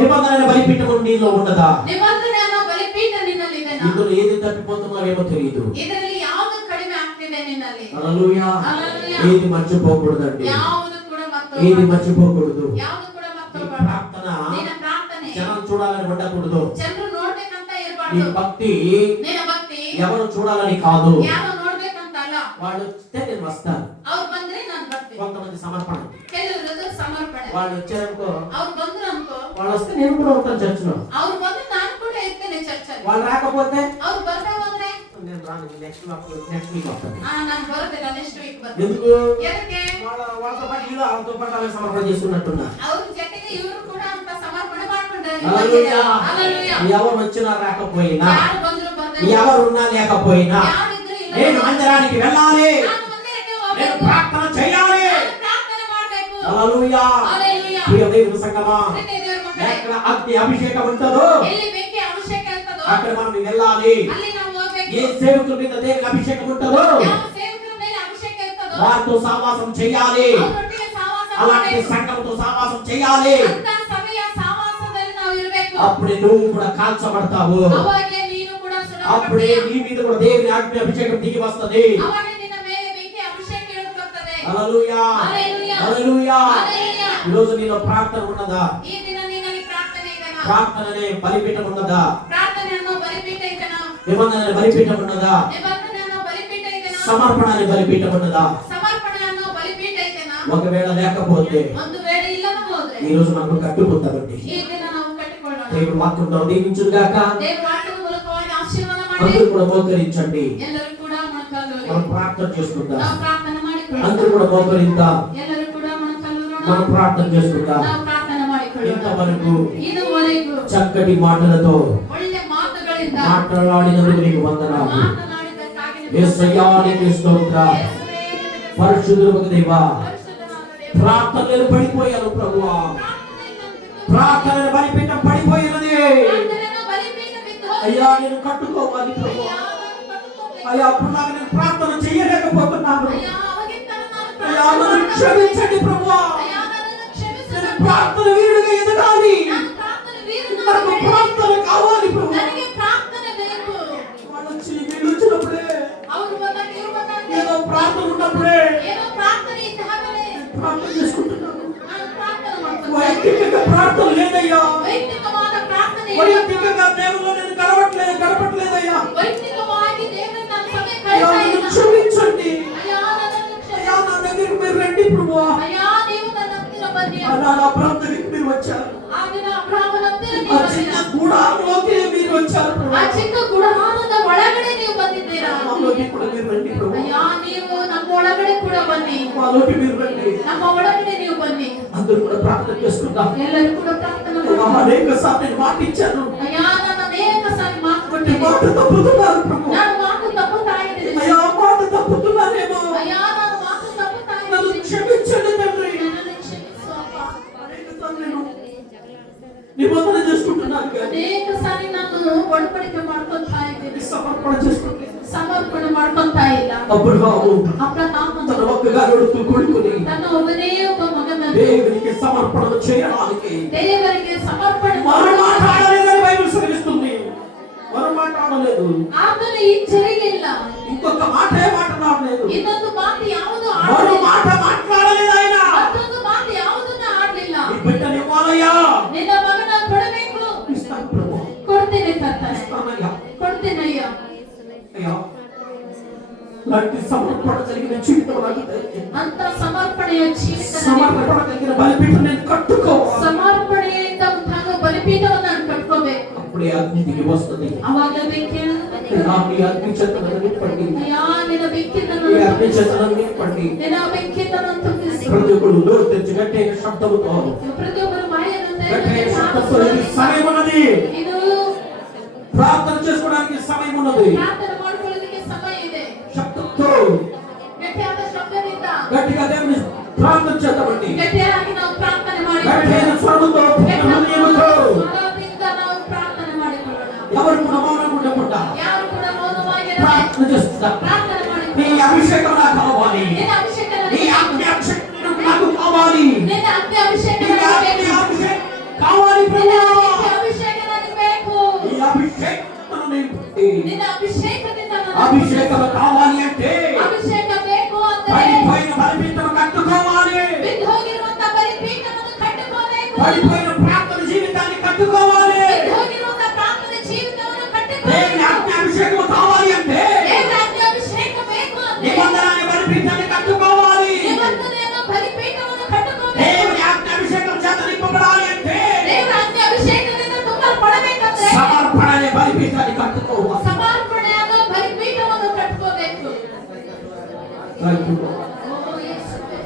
నిబంధన అనే బలిపీఠం నీలో ఉన్నదా? ನಿಬಂಧನೆ ಅನ್ನೋ ಬಲಿಪೀಠ ನಿನ್ನಲ್ಲಿ ಇದೆನಾ? ఇందులో ఏది తప్పిపోతున్నావేమో తెలియదు. ಇದರಲ್ಲಿ ಯಾವುದು ಕಡಿಮೆ ಆಗ್ತಿದೆ ನಿನ್ನಲ್ಲಿ? హల్లెలూయా. హల్లెలూయా. ఏది మర్చిపోకూడదండి, ಯಾವುದು ಕೂಡ ఏది ಮತ್ತೊಬ್ಬ మర్చిపోకూడదు. ಯಾವುದು ಕೂಡ నీ ಮತ್ತೊಬ್ಬ ప్రార్థన ನಿನ್ನ ಪ್ರಾರ್ಥನೆ జనం చూడాలని ఉండకూడదు. ಜನರು ನೋಡ್ಬೇಕಂತ నీ ಇರಬಾರ್ದು. భక్తి ನಿನ್ನ ಭಕ್ತಿ ఎవరు చూడాలని కాదు. ಯಾರು ನೋಡ್ಬೇಕಂತ ಅಲ್ಲ. వాళ్ళు వస్తే నేను వస్తాను. ಅವ್ರು ಬಂದ್ರೆ ನಾನು ಬರ್ತೀನಿ. కొంతమంది సమర్పణ, ಕೆಲವರು ಸಮರ್ಪಣೆ. వాళ్ళు వచ్చారనుకో, ಅವ್ರು ಬಂದ್ರು ಅನ್ಕೋ, వాళ్ళు వస్తే నేను కూడా ఉంటాను చర్చిలో. ಅವ್ರು ಬಂದ್ರೆ ನಾನು ಕೂಡ ಇರ್ತೇನೆ ಚರ್ಚಲ್ಲಿ. వాళ్ళు రాకపోతే ಅವ್ರು ಬರ್ತಾ ಹೋದ್ರೆ నేను రాను, నెక్స్ట్ వీక్ వస్తాను. ನಾನು ಬರೋದಿಲ್ಲ, ನೆಕ್ಸ್ಟ್ ವೀಕ್ ಬರ್ತೀನಿ. ఎందుకు? ಎದಕ್ಕೆ? వాళ్ళతో పాటు వీళ్ళు వాళ్ళతో పాటు అలా సమర్పణ చేస్తున్నట్టున్నారు. ಅವ್ರ ಜೊತೆಗೆ ಇವರು ಕೂಡ ಅಂತ ಸಮರ್ಪಣೆ ಮಾಡ್ಕೊಂಡ್ರೆ హల్లెలూయా. హల్లెలూయా. ఎవరు వచ్చినా రాకపోయినా, ಯಾರು ಬಂದ್ರು ಬರ್ತಾರೆ, ఎవరున్నా లేకపోయినా ಯಾರಿದ್ರು ಇಲ್ಲ, నేను మందిరానికి వెళ్ళాలి, ನಾನು ಮಂದಿರಕ್ಕೆ నేను ಹೋಗ್ಬೇಕು, ప్రార్థన చేయాలి. ನಾನು ಪ್ರಾರ್ಥನೆ ಮಾಡ್ಬೇಕು. హల్లెలూయా. హల్లెలూయా. ప్రియ దేవుని సంగమా, ಪ್ರಿಯ ದೇವರ ಮಕ್ಕಳೇ, ఎక్కడ అగ్ని అభిషేకం ఉంటుందో ಎಲ್ಲಿ ಬೆಂಕಿ ಅಭಿಷೇಕ ಇರ್ತದೋ అక్కడ మనం వెళ్ళాలి. ಅಲ್ಲಿ ನಾವು ಹೋಗ್ಬೇಕು. ఏ సేవకుల మీద దేవుని అభిషేకం ఉంటుందో ಯಾವ ಸೇವಕರ ಮೇಲೆ ಅಭಿಷೇಕ ಇರ್ತದೋ వారితో సహవాసం చేయాలి. ಅವರೊಟ್ಟಿಗೆ ಸಹವಾಸ అలాంటి ಮಾಡಬೇಕು. సంఘంతో సహవాసం చేయాలి. ಅಂತ ಸಭೆಯ ಸಹವಾಸದಲ್ಲಿ ನಾವು ಇರಬೇಕು. అప్పుడే నువ్వు కూడా కాల్చబడతావు. ಅವಾಗಲೇ ನೀನು ಕೂಡ అప్పుడే ಸುಡಲ್ಪಡ್ತೀಯ. నీ మీద కూడా దేవుని అగ్ని అభిషేకం దిగి వస్తది. ಅವಾಗಲೇ ನಿನ್ನ ಮೇಲೆ ಬೆಂಕಿ ಅಭಿಷೇಕ ಇಳಿದು ಬರ್ತದೆ. హల్లెలూయా. హల్లెలూయా. హల్లెలూయా. హల్లెలూయా. ఈ రోజు నీలో ప్రార్థన ఉన్నదా? ಈ ದಿನ ನಿನ್ನಲ್ಲಿ ಪ್ರಾರ್ಥನೆ ಇದೆನಾ? ప్రార్థననే బలిపీఠం ఉన్నదా? ಪ್ರಾರ್ಥನೆ ಅನ್ನೋ ಬಲಿಪೀಠ ಇದೆನಾ? నిబంధన బలిపీఠం ఉన్నదా? ನಿಬಂಧನೆ ಅನ್ನೋ ಬಲಿಪೀಠ ಇದೆನಾ? సమర్పణ అనే బలిపీఠం ఉన్నదా? ಸಮರ್ಪಣೆ ಅನ್ನೋ ಬಲಿಪೀಠ ಇದೆನಾ? ఒకవేళ లేకపోతే ಒಂದು ವೇಳೆ ಇಲ್ಲದ ಹೋದ್ರೆ ఈ రోజు మనం కట్టుకుంటామండి. ಈ ದಿನ ನಾವು ಕಟ್ಟಿಕೊಳ್ಳೋಣ. దేవుడు వాక్యంలో దీవించుగాక. ದೇವರ ವಾಕ್ಯದ ಮೂಲಕವಾಗಿ ಆಶೀರ್ವಾದ ಮಾಡಿ. అందరూ కూడా మోకరించండి. ಎಲ್ಲರೂ ಕೂಡ ಮೊಣಕಾಲೂರಿ. మనం ప్రార్థన చేసుకుందాం. ನಾವು ಪ್ರಾರ್ಥನೆ ಮಾಡಿಕೊಳ್ಳೋಣ. అందరూ కూడా మోకరిద్దాం. ಎಲ್ಲರೂ ಕೂಡ ಮೊಣಕಾಲೂರೋಣ. మనం ప్రార్థన చేసుకుందాం. ನಾವು ಪ್ರಾರ್ಥನೆ ಮಾಡಿಕೊಳ್ಳೋಣ. ఇంతవరకు ಇದುವರೆಗೂ చక్కటి మాటలతో ಒಳ್ಳೆ ಮಾತುಗಳಿಂದ మాట్లాడినందుకు నీకు వందనాలు. ಮಾತನಾಡಿದ್ದಕ್ಕಾಗಿ ನಿಮಗೆ యేసయ్యా నీకు స్తోత్రం. పరిశుద్ధులకు దేవా, ప్రార్థనలు పడిపోయాను ప్రభువా, ప్రార్థనలు బలిపీఠం పడిపోయినది అయ్యా. నేను కట్టుకోవాలి ప్రభువా. అయ్యా అప్పుడు నేను ప్రార్థన చేయలేకపోతున్నాను అయ్యా. నన్ను క్షమించండి ప్రభువా. నేను ప్రార్థన వీరుగా ఎదగాలి. నాకు ప్రార్థన కావాలి ప్రభువా. వాళ్ళు వచ్చి వీళ్ళు వచ్చినప్పుడే ఏదో ప్రార్థన ఉన్నప్పుడే ప్రార్థన చేసుకుంటున్నాను. వైయక్తికంగా ప్రార్థన లేదయ్యా. వైయక్తికంగా దేవుళ్ళు నేను గడపట్లేదయ్యా. అయ్యా నన్ను క్షమించండి అయ్యా. నా దగ్గరికి మీరు రండి ప్రభువా. నా అబ్రాహాం దగ్గరికి మీరు వచ్చారు. ఆ చిన్న గూడారంలోకి మీరు వచ్చారు ప్రభువా. ಆ ಚಿಕ್ಕ ಗುಡಾರದ ಒಳಗಡೆ ನೀವು ಬಂದಿದ್ದೀರಾ. మాలోకి కూడా మీరు రండి ప్రభువా. ಅಯ್ಯಾ ನೀವು ನಮ್ಮ ಒಳಗಡೆ ಕೂಡ ಬನ್ನಿ. మాలోకి మీరు రండి. ನಮ್ಮ ಒಳಗಡೆ ನೀವು ಬನ್ನಿ. అందరూ కూడా ప్రార్థన చేసుకుందాం. ಎಲ್ಲರೂ ಕೂಡ ಪ್ರಾರ್ಥನೆ అయ్యా, ಮಾಡಿ. అనేక సార్లు నేను మాట ఇచ్చాను. ಅಯ್ಯಾ ನಾನು ಅನೇಕ ಸಾರಿ ಮಾತು ఈ ಕೊಟ್ಟಿದ್ದೀನಿ. మాట తప్పుతున్నారు ప్రభువా. ನಾನು ಮಾತು ತಪ್ಪುತ್ತಾ ಇದ್ದೀನಿ. అయ్యా మాట తప్పుతున్నానేమో. ఉన్నాను కానీ ಅನೇಕಸಾರಿ ನಾನು ಒಡಂಬಡಿಕೆ ಮಾಡ್ಕೊಂತಾ ಇದ್ದೀನಿ, సమర్పణ చేసుకోలేదు. ಸಮರ್ಪಣೆ ಮಾಡ್ಕೊಂತಾ ಇಲ್ಲ. అబ్రహాము ಅಬ್ರಹಾಮನು తన ఒక్కగా కొడుకు కొడుకుని ತನ್ನ ಒಬ್ಬನೇ ಒಬ್ಬ ಮಗನನ್ನು దేవునికి సమర్పణ చేయడానికి ದೇವರಿಗೆ ಸಮರ್ಪಣೆ మరో మాట ಮಾಡುವ ఆడలేదని బైబిల్ సెలవిస్తుంది. మరో మాట ఆడలేదు, ಆತನು ಹಿಂಜರಿಲಿಲ್ಲ. ఇంకొక మాటే మాట్లాడలేదు, ಇನ್ನೊಂದು ಮಾತು ಯಾವುದು మరో ಆಡಲಿಲ್ಲ, మాట మాట్లాడలేదు. ఆయన ಮತ್ತೊಂದು ಮಾತು ಯಾವುದನ್ನು ಆಡಲಿಲ್ಲ. ఈ బిడ్డని ఇవ్వాలయ్యా, ನಿನ್ನ ಮಗನ ಕೊಡಬೇಕು, ఇస్తాను ప్రభు, ಕೊಡ್ತೇನೆ ಕರ್ತನೆ, ఇస్తానయ్యా, ಕೊಡ್ತೇನಯ್ಯ. అయ్యా లాంటి సమర్పణ కలిగిన జీవితం నాకు దయచేయి. ಅಂತ ಸಮರ್ಪಣೆಯ ಜೀವಿತ సమర్పణ కలిగిన బలిపీఠం నేను కట్టుకోవాలి. ಸಮರ್ಪಣೆಯಿಂದ ಉಂಟಾಗುವ ಬಲಿಪೀಠವನ್ನು ನಾನು ಕಟ್ಕೋಬೇಕು. అప్పుడే అగ్నికి వస్తుంది. ಅವಾಗ ಬೆಂಕಿ అయ్యా, నీ అగ్ని చేతలను నింపండి, ಅಯ್ಯಾ ನಿನ್ನ ಬೆಂಕಿಯನ್ನು నీ అగ్ని చేతలను నింపండి. ನಿನ್ನ ಬೆಂಕಿಯನ್ನು ತುಂಬಿಸಿ. ప్రతి ఒక్కరు నోరు తెరిచి గట్టిగా శబ్దముతో ಪ್ರತಿಯೊಬ್ಬರು ಬಾಯನ್ನು గట్టిగా శబ్దంతో ತೆರೆದು సమయం ఉన్నది, ಇದು ప్రార్థన చేసుకోవడానికి సమయం ఉన్నది. ಪ್ರಾರ್ಥನೆ ಮಾಡಿಕೊಳ್ಳೋದಕ್ಕೆ ಸಮಯ ಇದೆ. శబ్దంతో ಗಟ್ಟಿಯಾದ ಶಬ್ದದಿಂದ గట్టిగా దేవుని ప్రార్థన చేద్దామండి. ಗಟ್ಟಿಯಾಗಿ ನಾವು ಪ್ರಾರ್ಥನೆ గట్టిగా ಮಾಡಿಕೊಳ್ಳೋಣ. స్వరముతో హృదయముతో ಸ್ವರದಿಂದ ನಾವು ಪ್ರಾರ್ಥನೆ ಮಾಡಿಕೊಳ್ಳೋಣ. ఎవరు కూడా మౌనంగా ఉండకుండా ಯಾರು ಕೂಡ ಮೌನವಾಗಿರದೆ ప్రార్థన చేస్తున్నారు. ಪ್ರಾರ್ಥನೆ నీ ಮಾಡಿಕೊಳ್ಳೋಣ. అభిషేకం నాకు కావాలి, ನಿನ್ನ ಅಭಿಷೇಕ నీ ನನಗೆ అగ్ని అభిషేకం నాకు కావాలి, ನಿನ್ನ ಅಗ್ನಿ ಅಭಿಷೇಕ నీ ನನಗೆ అగ్ని ಬೇಕು. అభిషేకం కావాలి ನಿನ್ನ ప్రభు. ಅಗ್ನಿ అభిಷೇಕ ನನಗೆ ಬೇಕು. ఈ అభిషేకం నింపండి. ನಿನ್ನ ಅಭಿಷೇಕದಿಂದ ನನಗೆ అభిషేకం కావాలి అంటే ಅಭಿಷೇಕ ಬೇಕು ಅಂದರೆ పడిపోయిన బలిపీఠం కట్టుకోవాలి, ಬಿದ್ದು ಹೋಗಿರುವಂತ ಬಲಿಪೀಠವನ್ನು ಕಟ್ಟಿಕೋಬೇಕು. పడిపోయిన ప్రార్థన జీవితాన్ని కట్టుకోవాలి. ಬಿದ್ದು ಹೋಗಿರುವಂತ ಪ್ರಾರ್ಥನೆ ಜೀವಿತವನ್ನು దేవుని ಕಟ್ಟಿಕೋಬೇಕು. అగ్ని అభిషేకం కావాలి అంటే ದೇವರ ಅಗ್ನಿ ಅಭಿಷೇಕ ಬೇಕು ಅಂದ್ರೆ నిబంధన బలిపీఠాన్ని కట్టుకోవాలి. ನಿಬಂಧನೆಯನ್ನು ಬಲಿಪೀಠವನ್ನು ಕಟ್ಟಿಕೋಬೇಕು. దేవుని అగ్ని అభిషేకం చేత నింపబడాలి అంటే ದೇವರ ಅಗ್ನಿ ಅಭಿಷೇಕದಿಂದ ತುಂಬಲ್ಪಡಬೇಕಂದ್ರೆ సమర్పణ అనే బలిపీఠాన్ని కట్టుకోవాలి. ಸಮರ್ಪಣೆಯಾದ ಬಲಿಪೀಠವನ್ನು ಕಟ್ಟಿಕೋಬೇಕು. ಓ ಯೇಸುವೇ.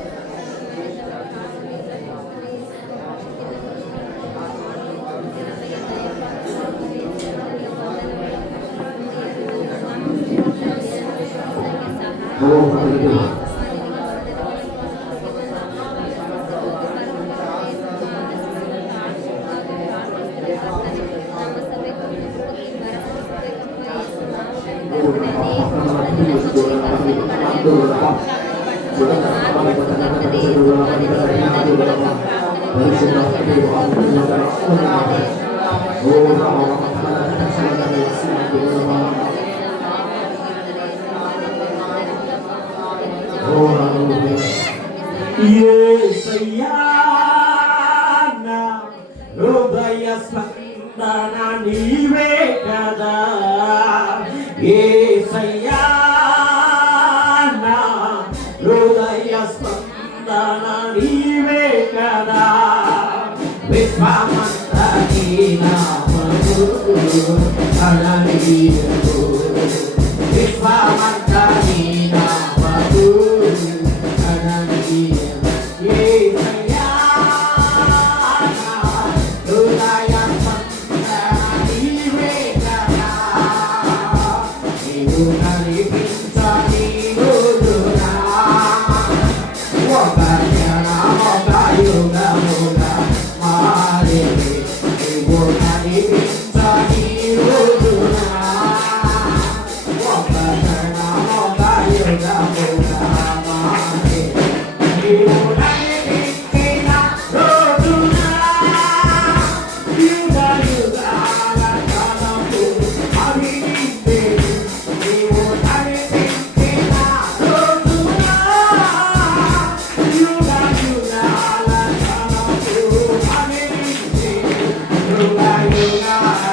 యేసయ్యా నా హృదయ స్పందన నీవే కదా, యేసయ్యా నా హృదయ స్పందన నీవే కదా, విశ్వమంతా నీ నామము అననీయము, విశ్వమంతా నీ నామము అననీయము. యేసయ్యా నా హృదయ స్పందన నీవే కదా, నీవు నడిపించని రోజునా ఒక క్షణం ఒక యుగముగా మారే, నీవు నడిపించని రోజునా ఒక క్షణం ఒక యుగముగా మారే, నీవు నడిపించిన రోజునా యుగ యుగాల కాలము అవినీతి, నీవు నడిపించిన రోజునా యుగ యుగాల కాలము అవినీతి, యుగ యుగాల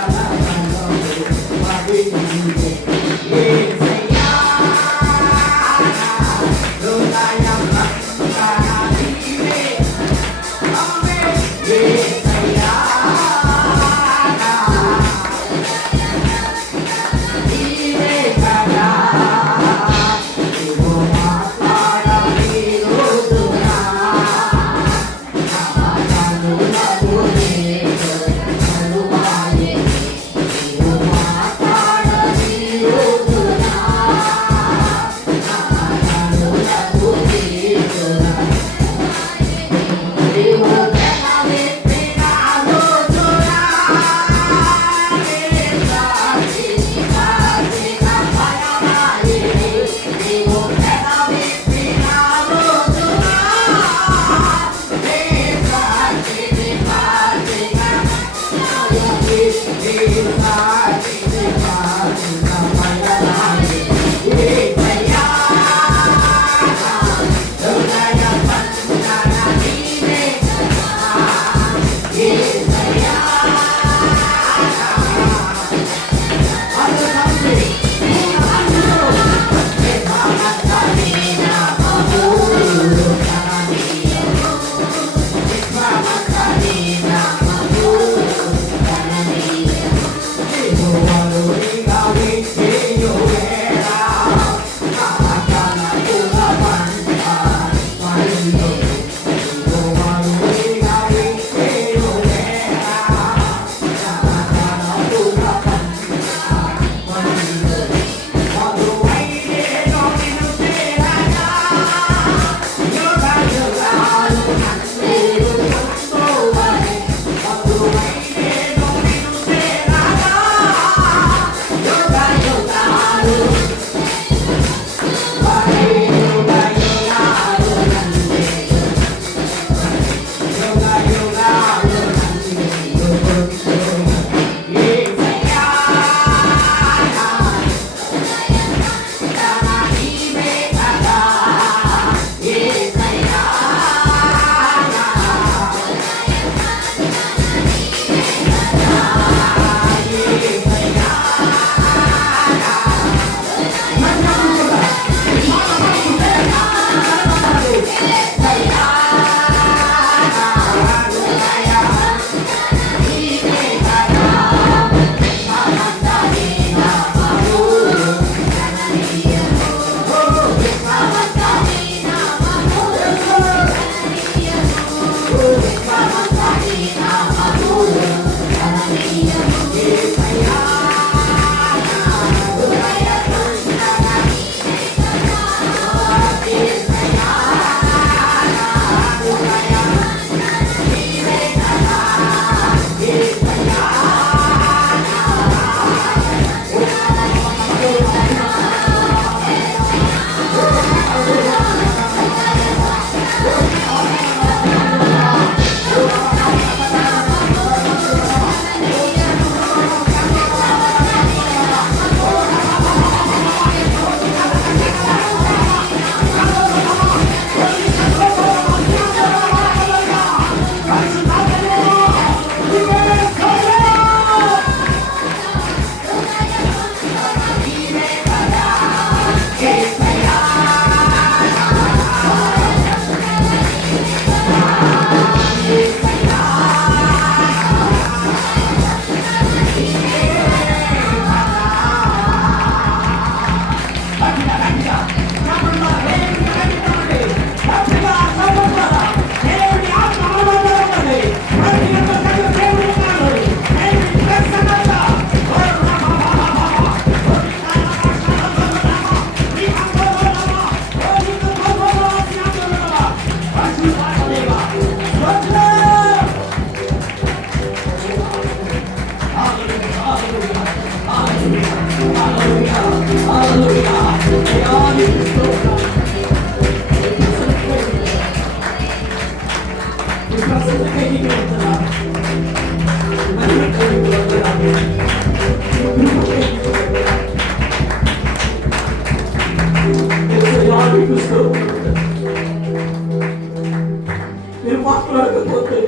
మీరు మాట్లాడకపోతే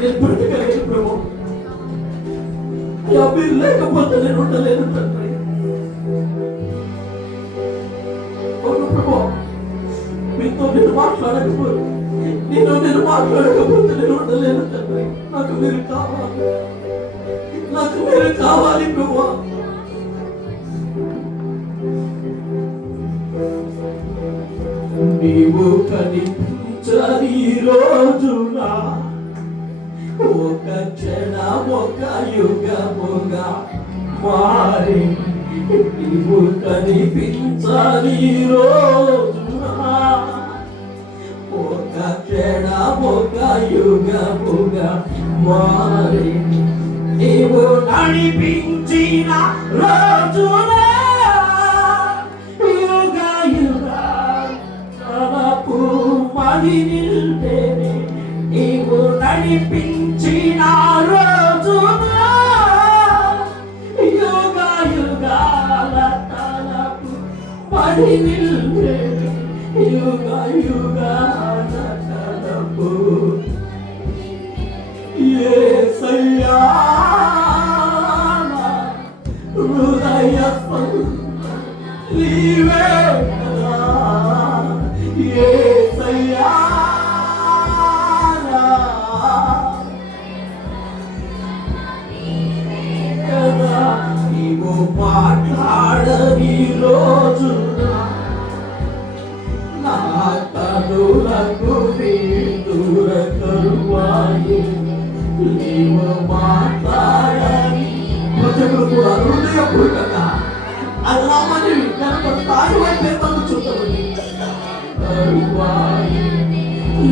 నేను బ్రతకలేను ప్రభు. అయ్యా మీరు లేకపోతే నేను ఉండలేను తండ్రి. అవును ప్రభు, మీతో నేను మాట్లాడకపోతే నేను మాట్లాడకపోతే నేను ఉండలేను తండ్రి. నాకు మీరు కావాలి, నాకు మీరు కావాలి ప్రభు. నీవు కనిపించని రోజున ఒక క్షణం ఒక యుగముగా మారి, నీవు కనిపించని రోజున ఒక క్షణం ఒక యుగముగా మారి, నీవు నడిపించిన రోజున నీవు నడిపించిన రోజున నిన్నే యుగ యుగాలకు యేసయ్యా హృదయ నీవే కదా యేసయ్యా కదా నీవు మాట్లాడని రోజు నా కనులకు దూర కరువాయి నీవు మాట్లాడని ప్రజలు కూడా హృదయపూర్వకంగా అల్లామని కనపడతాయి వైపే పంపుచుంటామని కరువాయి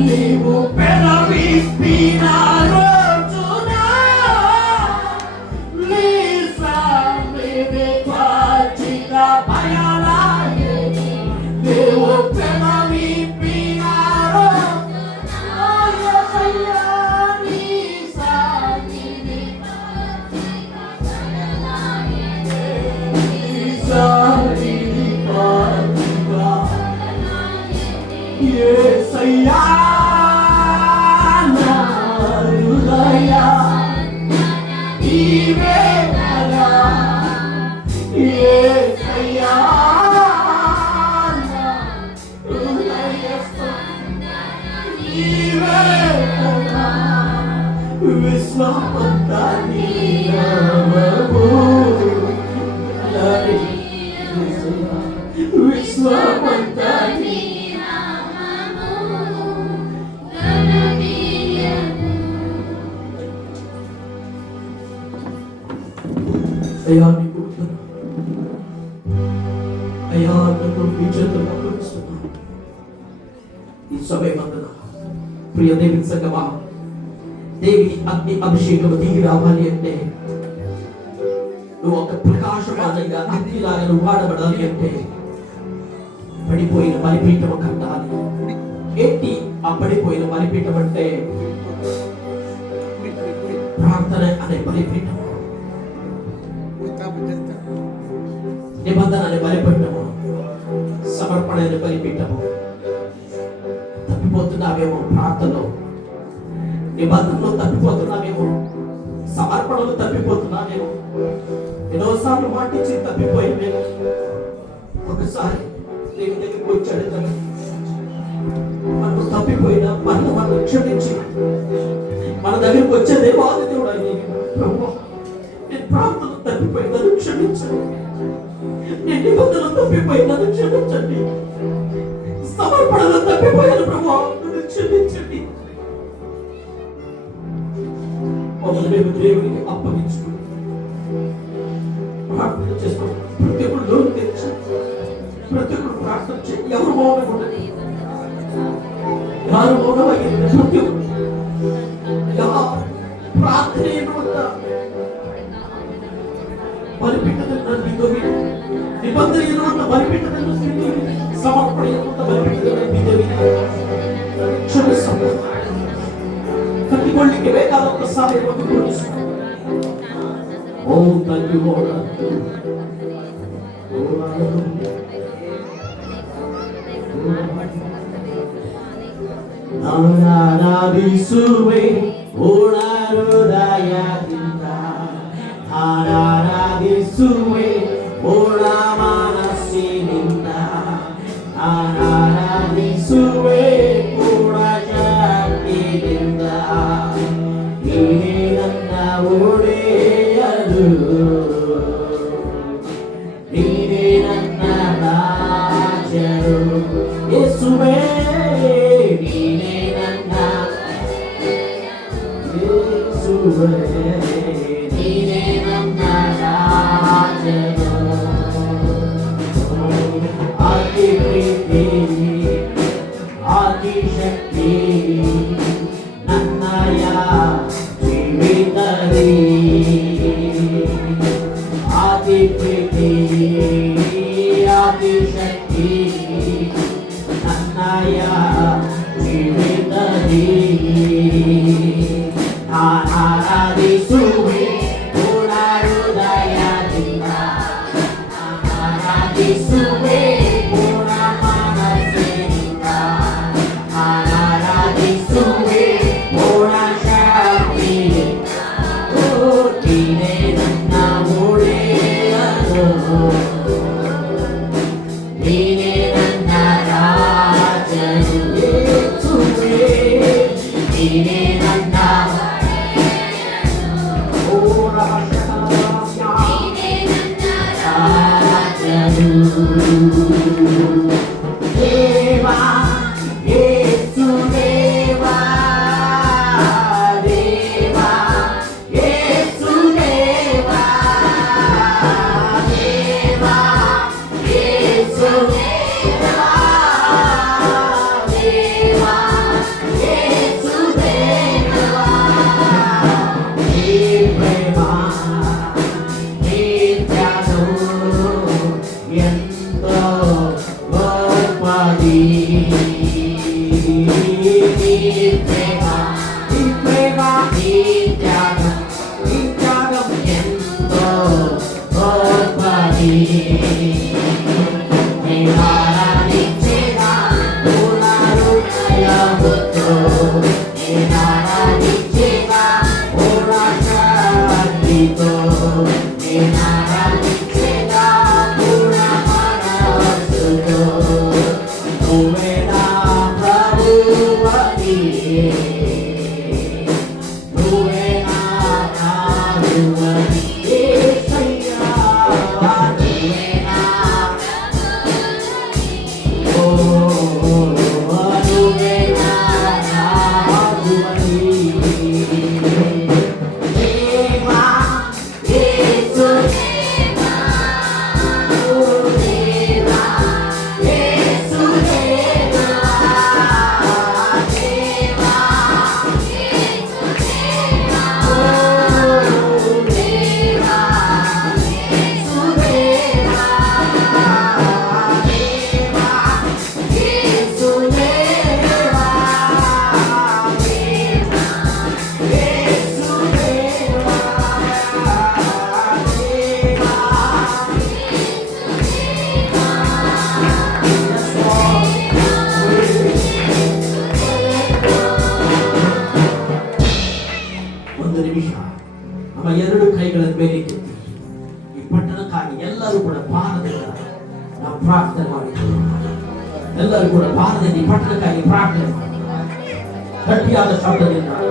నీవు పెదవిప్పిన రోజున నీ సామెనే పాచిక భయాలాగే నీవు పెదవిప్పిన రోజున యేసయ్యా నీ సామెనే పాచిక భయాలాగే నీ సామెనే పాచిక యేసయ్యా నా హృదయ నీవే కదా యేసయ్యా నా హృదయ నీవే కదా విశ్వమంతా నీ నామము విశ్వమంతా నీ అయ్యా నీకు అయ్యా నన్ను మీ చేతుల్లో అప్పగిస్తున్నాను ఈ సమయమందున ప్రియ దేవుని సంగమా దేవుని అగ్ని అభిషేకం దిగి రావాలి అంటే నువ్వు ఒక ప్రకాశమానంగా అగ్నిలాగా నువ్వు వాడబడాలి అంటే పడిపోయిన బలిపీఠం కట్టాలి. ఏంటి ఆ పడిపోయిన బలిపీఠం అంటే ప్రార్థన అనే బలిపీఠం, నిబంధన అనే బలిపీఠము, సమర్పణ అనే బలిపీఠము. తప్పిపోతున్నావేమో ప్రార్థనలో, నిబంధనలో తప్పిపోతున్నావేమో, సమర్పణలో తప్పిపోతున్నావేమో, ఎన్నోసార్లు మాటించి తప్పిపోయేవేమో. ఒకసారి దేవుని దగ్గరికి వచ్చాడు తను, మనం తప్పిపోయినా మనం క్షమించి మన దగ్గరికి వచ్చే దేవాది దేవుడు ఆయన ప్రభువా నేను ప్రార్థన తప్పిపోయి నన్ను క్షమించండి, నేను నిబంధనలు తప్పిపోయి నన్ను క్షమించండి, సమర్పణలో తప్పిపోయాను ప్రభువా నన్ను క్షమించండి. మమ్మల్ని మేము దేవునికి అప్పగించుకుని ప్రార్థన చేసుకోండి. ప్రతి ఒక్కరు లోను తెచ్చి ప్రతి ఒక్కరు ప్రార్థన చేయండి. ఎవరు మౌనం ఉండదు, ఎవరు మౌనం అయ్యింది. ప్రతి ఒక్కరు ప్రార్థన ఏమంటా బలిపీఠదన్న నిధవి నిబంధన ఏమంట బలిపీఠదన్న స్థితి సమర్పణ ఏమంట బలిపీఠదన్న నిధవి క్షమిస్తాం. కట్టికొళ్ళకి వేగాల ఒక్కసారి ఓ తల్లి ಆರಾಧಿಸುವೆ ಪೂರ್ಣ ಹೃದಯದಿಂದ, ಆರಾಧಿಸುವೆ ಪೂರ್ಣ ಮನಸ್ಸಿನಿಂದ, ಆರಾಧಿಸುವೆ ಪೂರ್ಣ ಶಕ್ತಿಯಿಂದ. ನೀನೇ ನನ್ನ ಒಡೆಯರು, ನೀನೇ ನನ್ನ ರಾಜರು ಯೇಸುವೇ, ನೀನೇ ನನ್ನ ರಾಜನು. ಆದಿ ಪ್ರೀತಿ ಆದಿ ಶಕ್ತಿ ನನ್ನಯ ಜೀವಿತದಲ್ಲಿ, ಆದಿ ಪ್ರೀತಿ ಆದಿ ಶಕ್ತಿ ನನ್ನಯ ಜೀವಿತದಲ್ಲಿ. ಆರಾಧಿಸುವೆ ಪೂರ್ಣ ಹೃದಯದಿಂದ, ಆರಾಧಿಸುವೆ ನೀನೇ ನನ್ನ ಒಡೆಯನು, ನೀನೇ ನನ್ನ ರಾಜನು. ಯೇಸುವೇ, ನೀನೇ ನನ್ನ ರಾಜನು. ದೇವಾ ಯೇಸು ದೇವಾ, ದೇವಾ ಯೇಸು ದೇವಾ, ದೇವಾ ಯೇಸು ದೇವಾ, ದೇವಾ ಯೇಸು ದೇವಾ. నీ ప్రేమ నీ త్యాగము ఎంతో గొప్పది. నీ ప్రేమ నీ త్యాగం ఎంతో గొప్పది. నీ ఆరాధించేదా పూర్ణ హృదయముతో, నీ ఆరాధించేదా పూర్ణ శక్తితో, నీ ఆరాధించేదా పూర్ణ మనస్సుతో. నువ్వే నా ప్రభువని, నువ్వే నా రాజువని. యేసయ్యా, నువ్వే నా నువ్వే నా రాజువని. దేవా యేసు దేవా, దేవా యేసు దేవా, దేవా యేసు దేవా, దేవా యేసు దేవా, దేవా యేసు దేవా, దేవా యేసు దేవా, ಒಂದು ನಿಮಿಷ ನಮ್ಮ ಎರಡು ಕೈಗಳನ್ನು ಮೇಲೆತ್ತಿ ಈ ಪಟ್ಟಣಕ್ಕಾಗಿ ಎಲ್ಲರೂ ಕೂಡ ಭಾರತದಿಂದ ನಾವು ಪ್ರಾರ್ಥನೆ ಮಾಡಿ, ಎಲ್ಲರೂ ಕೂಡ ಭಾರತದಲ್ಲಿ ಈ ಪಟ್ಟಣಕ್ಕಾಗಿ ಪ್ರಾರ್ಥನೆ ಮಾಡಿ ಗಟ್ಟಿಯಾದ ಶಬ್ದದಿಂದ